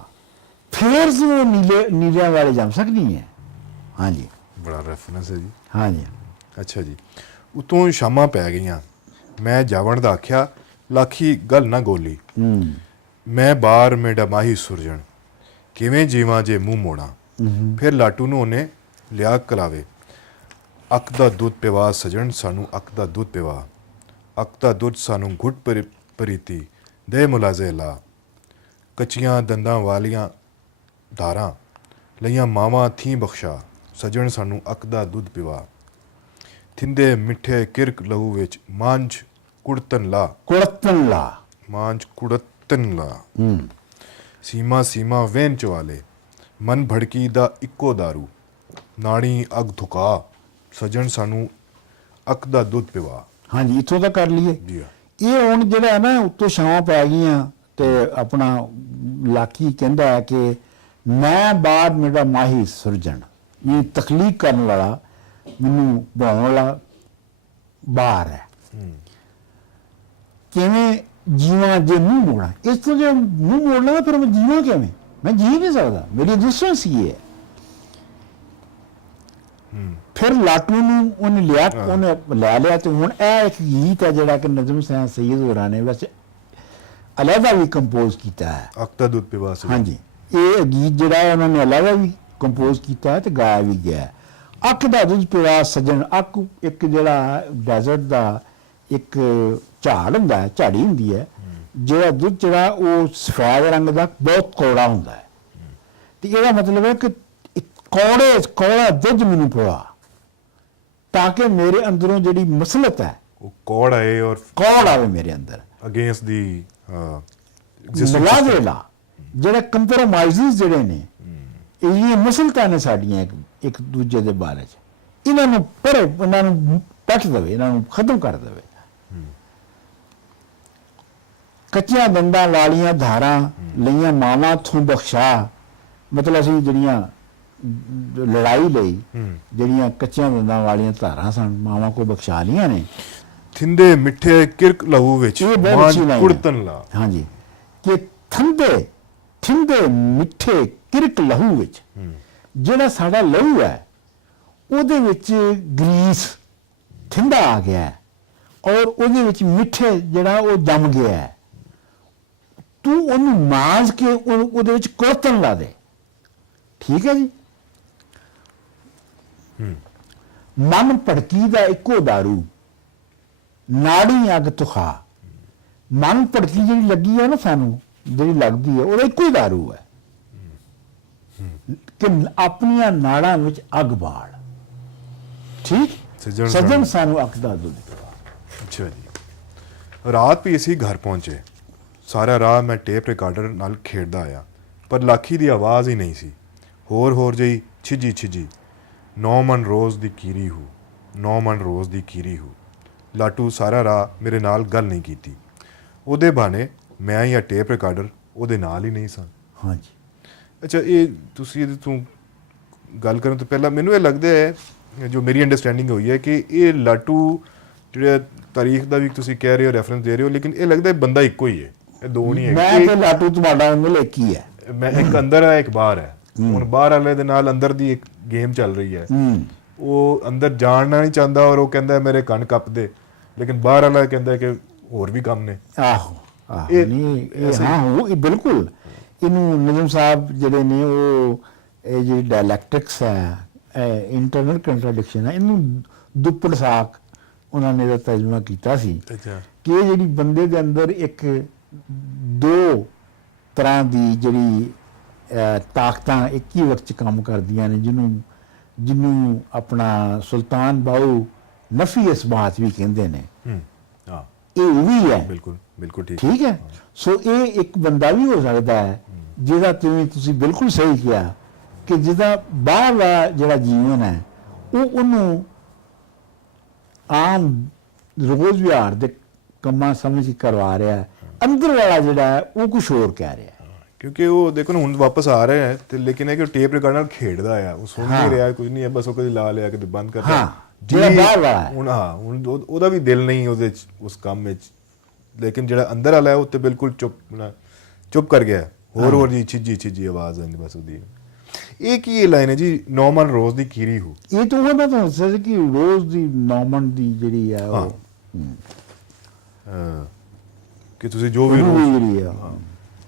ਫਿਰ ਤੂੰ ਨੀਲਿਆਂ ਵਾਲੇ ਜੰਮ ਸਕਦੀ ਹੈ। ਹਾਂਜੀ, ਬੜਾ ਰੈਫਰੈਂਸ ਹੈ ਜੀ। ਹਾਂਜੀ। ਅੱਛਾ ਜੀ, ਉਤੋਂ ਸ਼ਾਮਾਂ ਪੈ ਗਈਆਂ, ਮੈਂ ਜਾਵਣ ਦਾ ਆਖਿਆ, ਲਾਖੀ ਗੱਲ ਨਾ ਗੋਲੀ। ਮੈਂ ਬਾਹਰ ਮੇਰਾ ਮਾਹੀ ਸੁਰਜਣ ਕਿਵੇਂ ਜੀਵਾਂ ਜੇ ਮੂੰਹ ਮੋੜਾਂ। ਫਿਰ ਲਾਟੂ ਨੂੰ ਉਹਨੇ ਲਿਆ ਕਲਾਵੇ, ਅੱਕ ਦਾ ਦੁੱਧ ਪਿਵਾ ਸਜਣ ਸਾਨੂੰ ਅੱਕ ਦਾ ਦੁੱਧ ਪਿਵਾ, ਅੱਕ ਦਾ ਦੁੱਧ ਸਾਨੂੰ ਘੁੱਟ ਪਰੀਤੀ ਦੇ ਮੁਲਾਜ਼ੇ ਲਾ, ਕੱਚੀਆਂ ਦੰਦਾਂ ਵਾਲੀਆਂ ਧਾਰਾਂ ਲਈਆਂ ਮਾਵਾਂ ਥੀ ਬਖਸ਼ਾ, ਸਜਣ ਸਾਨੂੰ ਅੱਕ ਦਾ ਦੁੱਧ ਪਿਵਾ, ਥਿੰਦੇ ਮਿੱਠੇ ਕਿਰਕ ਲਹੂ ਵਿੱਚ ਮਾਂਝ ਕੁੜਤਨ ਲਾ, ਕੁੜਤਨ ਲਾ, ਮਾਂਝ ਕੁੜਤਨ ਲਾ, ਸੀਮਾ ਸੀਮਾ ਵੈਨ ਚਵਾਲੇ, ਮਨ ਭੜਕੀ ਦਾ ਇੱਕੋ ਦਾਰੂ, ਨਾੜੀ ਅਗ ਧੁਕਾ, ਸਜਣ ਸਾਨੂੰ ਅੱਕ ਦਾ ਦੁੱਧ ਪਿਵਾ। ਹਾਂਜੀ ਇੱਥੋਂ ਤੱਕ ਕਰ ਲਈਏ। ਜੀ ਇਹ ਹੁਣ ਜਿਹੜਾ ਹੈ ਨਾ ਉੱਤੋਂ ਛਾਵਾਂ ਪੈ ਗਈਆਂ ਤੇ ਆਪਣਾ ਲਾਕੀ ਕਹਿੰਦਾ ਹੈ ਕਿ ਮੈਂ ਬਾਹਰ ਮੇਰਾ ਮਾਹੀ ਸੁਰਜਣ, ਇਹ ਤਖਲੀਕ ਕਰਨ ਵਾਲਾ, ਮੈਨੂੰ ਬਣਾਉਣ ਵਾਲਾ ਬਾਹਰ ਹੈ। ਕਿਵੇਂ ਜੀਵਾਂ ਜੇ ਮੂੰਹ ਮੋੜਾਂ, ਇਸ ਤੋਂ ਜੇ ਮੂੰਹ ਮੋੜਨਾ ਫਿਰ ਮੈਂ ਜੀਵਾਂ ਕਿਵੇਂ, ਮੈਂ ਜੀ ਨਹੀਂ ਸਕਦਾ, ਮੇਰੀ ਐਗਜ਼ਿਸਟੈਂਸ ਹੀ ਹੈ। ਫਿਰ ਲਾਟੂ ਨੂੰ ਉਹਨੇ ਲਿਆ, ਉਹਨੇ ਲੈ ਲਿਆ ਤੇ ਹੁਣ ਇਹ ਇੱਕ ਗੀਤ ਹੈ ਜਿਹੜਾ ਕਿ ਨਜ਼ਮ ਹੁਸੈਨ ਸਈਦ ਹੋਰਾਂ ਨੇ ਵੈਸੇ ਅਲੱਗਾ ਵੀ ਕੰਪੋਜ਼ ਕੀਤਾ ਹੈ। ਅੱਕ ਦਾ ਦੁੱਧ ਪਿਵਾ ਸਜਣ। ਹਾਂਜੀ ਇਹ ਗੀਤ ਜਿਹੜਾ ਹੈ ਉਹਨਾਂ ਨੇ ਅਲੱਗਾ ਵੀ ਕੰਪੋਜ਼ ਕੀਤਾ ਹੈ ਤੇ ਗਾਇਆ ਵੀ ਗਿਆ ਹੈ। ਅੱਖ ਦਾ ਦੁੱਧ ਪਿਵਾ ਸਜਣ, ਅੱਖ ਇੱਕ ਜਿਹੜਾ ਡੈਜ਼ਰਟ ਦਾ ਇੱਕ ਝਾੜ ਹੁੰਦਾ ਹੈ, ਝਾੜੀ ਹੁੰਦੀ ਹੈ, ਜਿਹੜਾ ਦੁੱਧ ਜਿਹੜਾ ਉਹ ਸਫੈਦ ਰੰਗ ਦਾ ਬਹੁਤ ਕੌੜਾ ਹੁੰਦਾ ਹੈ। ਤੇ ਇਹਦਾ ਮਤਲਬ ਹੈ ਕਿ ਕੌੜਾ ਦੁੱਧ ਮੈਨੂੰ ਪਿਵਾ ਤਾਂ ਕਿ ਮੇਰੇ ਅੰਦਰੋਂ ਜਿਹੜੀ ਮਸਲਤ ਹੈ ਉਹ ਕੌੜ ਆਏ ਔਰ ਕੌੜ ਆਵੇ ਮੇਰੇ ਅੰਦਰ, ਅਗੇਂਸਟ ਦੀ ਮੁਲਾਜ਼ੇਲਾ ਜਿਹੜੇ ਕੰਪਰੋਮਾਈਜ਼ਸ ਜਿਹੜੇ ਨੇ, ਇਹ ਮਸਲਤਾਂ ਨੇ ਸਾਡੀਆਂ ਇੱਕ ਦੂਜੇ ਦੇ ਬਾਰੇ ਚ, ਇਹਨਾਂ ਨੂੰ ਪਰੇ, ਇਹਨਾਂ ਨੂੰ ਪੱਟ ਦੇਵੇ, ਇਹਨਾਂ ਨੂੰ ਖਤਮ ਕਰ ਦੇਵੇ। ਕੱਚੀਆਂ ਦੰਦਾਂ ਵਾਲੀਆਂ ਧਾਰਾਂ ਲਈਆਂ ਮਾਵਾਂ ਥੋਂ ਬਖਸ਼ਾ, ਮਤਲਬ ਅਸੀਂ ਜਿਹੜੀਆਂ ਲੜਾਈ ਲਈ ਜਿਹੜੀਆਂ ਕੱਚੀਆਂ ਦੰਦਾਂ ਵਾਲੀਆਂ ਧਾਰਾਂ ਸਨ ਮਾਵਾਂ ਕੋ ਬਖਸ਼ਾ ਲੀਆਂ ਨੇ। ਥਿੰਦੇ ਮਿੱਠੇ ਕਿਰਕ ਲਹੂ ਵਿੱਚ ਇਹ ਬਹੁਤ ਮਾਂਝ ਅੱਛੀ ਲਾਈਨ ਹੈ। ਕੁੜਤਨ ਲਾ। ਹਾਂਜੀ ਕਿ ਥਿੰਦੇ ਮਿੱਠੇ ਕਿਰਕ ਲਹੂ ਵਿੱਚ, ਜਿਹੜਾ ਸਾਡਾ ਲਹੂ ਹੈ ਉਹਦੇ ਵਿੱਚ ਗਰੀਸ ਠੰਡਾ ਆ ਗਿਆ ਹੈ ਔਰ ਉਹਦੇ ਵਿੱਚ ਮਿੱਠੇ ਜਿਹੜਾ ਉਹ ਜੰਮ ਗਿਆ ਹੈ। ਤੂੰ ਉਹਨੂੰ ਮਾਂਜ ਕੇ ਉਹਦੇ ਵਿੱਚ ਕੁੜਤਨ ਲਾ ਦੇ। ਠੀਕ ਹੈ ਜੀ। ਮਨ ਭੜਕੀ ਦਾ ਇੱਕੋ ਦਾਰੂ, ਨਾੜੀ ਅਗ ਤੁਖਾ। ਮਨ ਭੜਕੀ ਜਿਹੜੀ ਲੱਗੀ ਹੈ ਨਾ ਸਾਨੂੰ, ਜਿਹੜੀ ਲੱਗਦੀ ਹੈ ਉਹਦਾ ਇੱਕੋ ਹੀ ਦਾਰੂ ਹੈ ਕਿ ਆਪਣੀਆਂ ਨਾੜਾਂ ਵਿੱਚ ਅੱਗ ਬਾਲ। ਠੀਕ, ਸਜਣ ਸਾਨੂੰ ਅੱਗ ਦਾ ਦੁੱਧ ਪਿਵਾ। ਅੱਛਾ ਜੀ। ਰਾਤ ਵੀ ਅਸੀਂ ਘਰ ਪਹੁੰਚੇ, ਸਾਰਾ ਰਾਹ ਮੈਂ ਟੇਪ ਰਿਕਾਰਡਰ ਨਾਲ ਖੇਡਦਾ ਆਇਆ, ਪਰ ਲਾਖੀ ਦੀ ਆਵਾਜ਼ ਹੀ ਨਹੀਂ ਸੀ। ਹੋਰ ਜਿਹੀ ਛਿਜੀ ਛਿਜੀ, 9 ਮਨ ਰੋਜ਼ ਦੀ ਕੀਰੀ ਹੂ, 9 ਮਨ ਰੋਜ਼ ਦੀ ਕੀਰੀ ਹੂ। ਲਾਟੂ ਸਾਰਾ ਰਾਹ ਮੇਰੇ ਨਾਲ ਗੱਲ ਨਹੀਂ ਕੀਤੀ। ਉਹਦੇ ਬਹਾਨੇ ਮੈਂ ਜਾਂ ਟੇਪ ਰਿਕਾਰਡਰ ਉਹਦੇ ਨਾਲ ਹੀ ਨਹੀਂ ਸਾਂ। ਹਾਂਜੀ। ਅੱਛਾ, ਇਹ ਤੁਸੀਂ ਇਹਦੇ ਤੋਂ ਗੱਲ ਕਰਨ ਤੋਂ ਪਹਿਲਾਂ ਮੈਨੂੰ ਇਹ ਲੱਗਦਾ ਹੈ, ਜੋ ਮੇਰੀ ਅੰਡਰਸਟੈਂਡਿੰਗ ਹੋਈ ਹੈ ਕਿ ਇਹ ਲਾਟੂ ਜਿਹੜਾ ਤਾਰੀਖ ਦਾ ਵੀ ਤੁਸੀਂ ਕਹਿ ਰਹੇ ਹੋ, ਰੈਫਰੈਂਸ ਦੇ ਰਹੇ ਹੋ, ਲੇਕਿਨ ਇਹ ਲੱਗਦਾ ਬੰਦਾ ਇੱਕੋ ਹੀ ਹੈ, ਇਹ ਦੋ ਨਹੀਂ ਹੈ। ਮੈਂ ਤੇ ਲਾਟੂ ਤੁਹਾਡਾ ਮਿਲ ਇੱਕ ਹੀ ਹੈ। ਮੈਂ ਇੱਕ ਅੰਦਰ ਹੈ, ਇੱਕ ਬਾਹਰ ਹੈ। ਹੁਣ ਬਾਹਰ ਵਾਲੇ ਦੇ ਨਾਲ ਅੰਦਰ ਦੀ ਇੱਕ ਗੇਮ ਚੱਲ ਰਹੀ ਹੈ। ਉਹ ਅੰਦਰ ਜਾਣਨਾ ਨਹੀਂ ਚਾਹੁੰਦਾ ਔਰ ਉਹ ਕਹਿੰਦਾ ਮੇਰੇ ਕੰਨ ਕੱਪ ਦੇ, ਲੇਕਿਨ ਬਾਹਰ ਵਾਲਾ ਕਹਿੰਦਾ ਕਿ ਹੋਰ ਵੀ ਕੰਮ ਨੇ। ਆਹੋ ਨਹੀਂ, ਇਹ ਬਿਲਕੁਲ ਇਹਨੂੰ ਨਜ਼ਮ ਸਾਹਿਬ ਜਿਹੜੇ ਨੇ ਉਹ ਇਹ ਜਿਹੜੀ ਡਾਇਲੈਕਟਿਕਸ ਹੈ, ਇੰਟਰਨਲ ਕੰਟਰਾਡਿਕਸ਼ਨ ਹੈ, ਇਹਨੂੰ ਦੁੱਪੜ ਸਾਕ ਉਹਨਾਂ ਨੇ ਇਹਦਾ ਤਰਜਮਾ ਕੀਤਾ ਸੀ ਕਿ ਇਹ ਜਿਹੜੀ ਬੰਦੇ ਦੇ ਅੰਦਰ ਇੱਕ ਦੋ ਤਰ੍ਹਾਂ ਦੀ ਜਿਹੜੀ ਤਾਕਤਾਂ ਇੱਕ ਹੀ ਵਕਤ 'ਚ ਕੰਮ ਕਰਦੀਆਂ ਨੇ, ਜਿਹਨੂੰ ਆਪਣਾ ਸੁਲਤਾਨ ਬਾਹੂ ਨਫੀ ਇਸਬਾਤ ਵੀ ਕਹਿੰਦੇ ਨੇ। ਇਹ ਵੀ ਹੈ। ਬਿਲਕੁਲ ਠੀਕ ਹੈ। ਸੋ ਇਹ ਇੱਕ ਬੰਦਾ ਵੀ ਹੋ ਸਕਦਾ ਹੈ ਜਿਹਦਾ ਤੁਸੀਂ ਬਿਲਕੁਲ ਸਹੀ ਕਿਹਾ ਕਿ ਜਿਹਦਾ ਬਾਹਰ ਦਾ ਜਿਹੜਾ ਜੀਵਨ ਹੈ ਉਹਨੂੰ ਆਮ ਰੋਜ਼ ਵਿਹਾਰ ਦੇ ਕੰਮਾਂ ਸਮਝ ਕੇ ਕਰਵਾ ਰਿਹਾ ਹੈ, ਅੰਦਰ ਵਾਲਾ ਜਿਹੜਾ ਹੈ ਉਹ ਕੁਛ ਹੋਰ ਕਹਿ ਰਿਹਾ ਹੈ। ਕਿਉਂਕਿ ਉਹ ਦੇਖੋ ਨਾ ਹੁਣ ਵਾਪਸ ਆ ਰਿਹਾ ਹੈ ਤੇ ਲੇਕਿਨ ਇਹ ਕਿ ਟੇਪ ਰਿਕਾਰਡਰ ਨਾਲ ਖੇਡਦਾ ਆ, ਉਹ ਸੁਣ ਨਹੀਂ ਰਿਹਾ ਕੁਝ ਨਹੀਂ ਹੈ, ਬਸ ਉਹ ਕਦੇ ਲਾ ਲਿਆ ਕਦੇ ਬੰਦ ਕਰਦਾ। ਹੁਣ ਉਹਦਾ ਵੀ ਦਿਲ ਨਹੀਂ ਉਹਦੇ ਚ, ਉਸ ਕੰਮ ਵਿੱਚ, ਲੇਕਿਨ ਜਿਹੜਾ ਅੰਦਰ ਵਾਲਾ ਹੈ ਉਹ ਤੇ ਬਿਲਕੁਲ ਚੁੱਪ ਕਰ ਗਿਆ। ਹੋਰ ਜੀ ਛਿਜੀ ਆਵਾਜ਼ ਆਉਂਦੀ ਬਸ ਉਹਦੀ। ਇਹ ਕੀ ਲਾਈਨ ਹੈ ਜੀ, 9 ਮਨ ਰੋਜ਼ ਦੀ ਕੀਰੀ ਹੋ? ਇਹ ਤਾਂ ਮੈਂ ਤੁਹਾਨੂੰ ਦੱਸਿਆ ਕਿ ਰੋਜ਼ ਦੀ 9 ਮਨ ਦੀ ਜਿਹੜੀ ਹੈ ਉਹ ਕਿ ਤੁਸੀਂ ਜੋ ਵੀ ਜਿਹੜੀ ਹੈ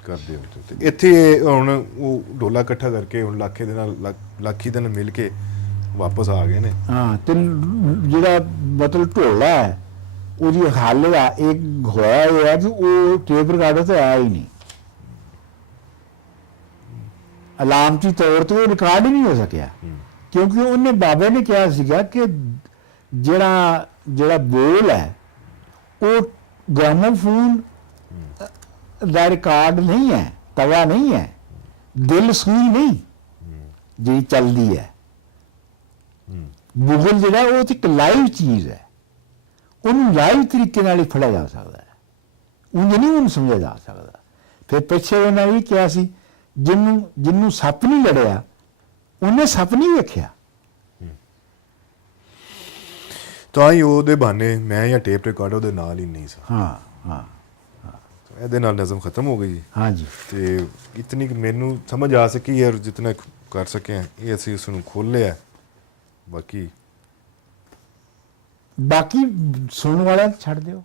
ਕਰਦੇ ਹੋ ਤੇ ਇੱਥੇ ਹੁਣ ਉਹ ਢੋਲਾ ਇਕੱਠਾ ਕਰਕੇ ਹੁਣ ਲਾਖੇ ਦੇ ਨਾਲ ਲਾਖੀ ਦੇ ਨਾਲ ਮਿਲ ਕੇ ਵਾਪਸ ਆ ਗਏ ਨੇ। ਹਾਂ ਤੇ ਜਿਹੜਾ ਮਤਲਬ ਢੋਲਾ ਹੈ ਉਹਦੀ ਹਾਲੇ ਆ ਇੱਕ ਹੋਇਆ ਇਹ ਹੈ ਕਿ ਉਹ ਟੇਪ ਰਿਕਾਰਡਰ ਤੇ ਆਇਆ ਹੀ ਨਹੀਂ, ਅਲਾਮਤੀ ਤੌਰ ਤੇ ਉਹ ਰਿਕਾਰਡ ਹੀ ਨਹੀਂ ਹੋ ਸਕਿਆ ਕਿਉਂਕਿ ਉਹਨੇ ਬਾਬੇ ਨੇ ਕਿਹਾ ਸੀਗਾ ਕਿ ਜਿਹੜਾ ਬੋਲ ਹੈ ਉਹ ਗ੍ਰਾਮੋਫੋਨ ਦਾ ਰਿਕਾਰਡ ਨਹੀਂ ਹੈ, ਤਵਾ ਨਹੀਂ ਹੈ, ਦਿਲ ਸੂਈ ਨਹੀਂ ਜਿਹੜੀ ਚੱਲਦੀ ਹੈ। ਬੁਗਲ ਜਿਹੜਾ ਉਹ ਤੇ ਇੱਕ ਲਾਈਵ ਚੀਜ਼ ਹੈ, ਉਹਨੂੰ ਲਾਈਵ ਤਰੀਕੇ ਨਾਲ ਹੀ ਫੜਿਆ ਜਾ ਸਕਦਾ ਹੈ, ਉਂਝ ਨਹੀਂ ਉਹਨੂੰ ਸਮਝਿਆ ਜਾ ਸਕਦਾ। ਫਿਰ ਪਿੱਛੇ ਉਹਨਾਂ ਵੀ ਕਿਹਾ ਸੀ ਜਿਹਨੂੰ ਸੱਪ ਨਹੀਂ ਲੜਿਆ ਉਹਨੇ ਸੱਪ ਨਹੀਂ ਵੇਖਿਆ। ਤਾਂ ਹੀ ਉਹਦੇ ਬਹਾਨੇ ਮੈਂ ਜਾਂ ਟੇਪ ਰਿਕਾਰਡਰ ਉਹਦੇ ਨਾਲ ਹੀ ਨਹੀਂ ਸੀ। ਹਾਂ ਹਾਂ ਇਹਦੇ ਨਾਲ ਨਜ਼ਮ ਖਤਮ ਹੋ ਗਈ ਹਾਂ ਜੀ। ਤੇ ਇਤਨੀ ਕਿ ਮੈਨੂੰ ਸਮਝ ਆ ਸਕੀ ਯਾਰ ਜਿਤਨਾ ਕਰ ਸਕੇ ਇਹ ਅਸੀਂ ਉਸ ਨੂੰ ਖੋਲ੍ਹਿਆ। ਬਾਕੀ ਸੁਣਨ ਵਾਲਾ ਛੱਡ ਦਿਓ।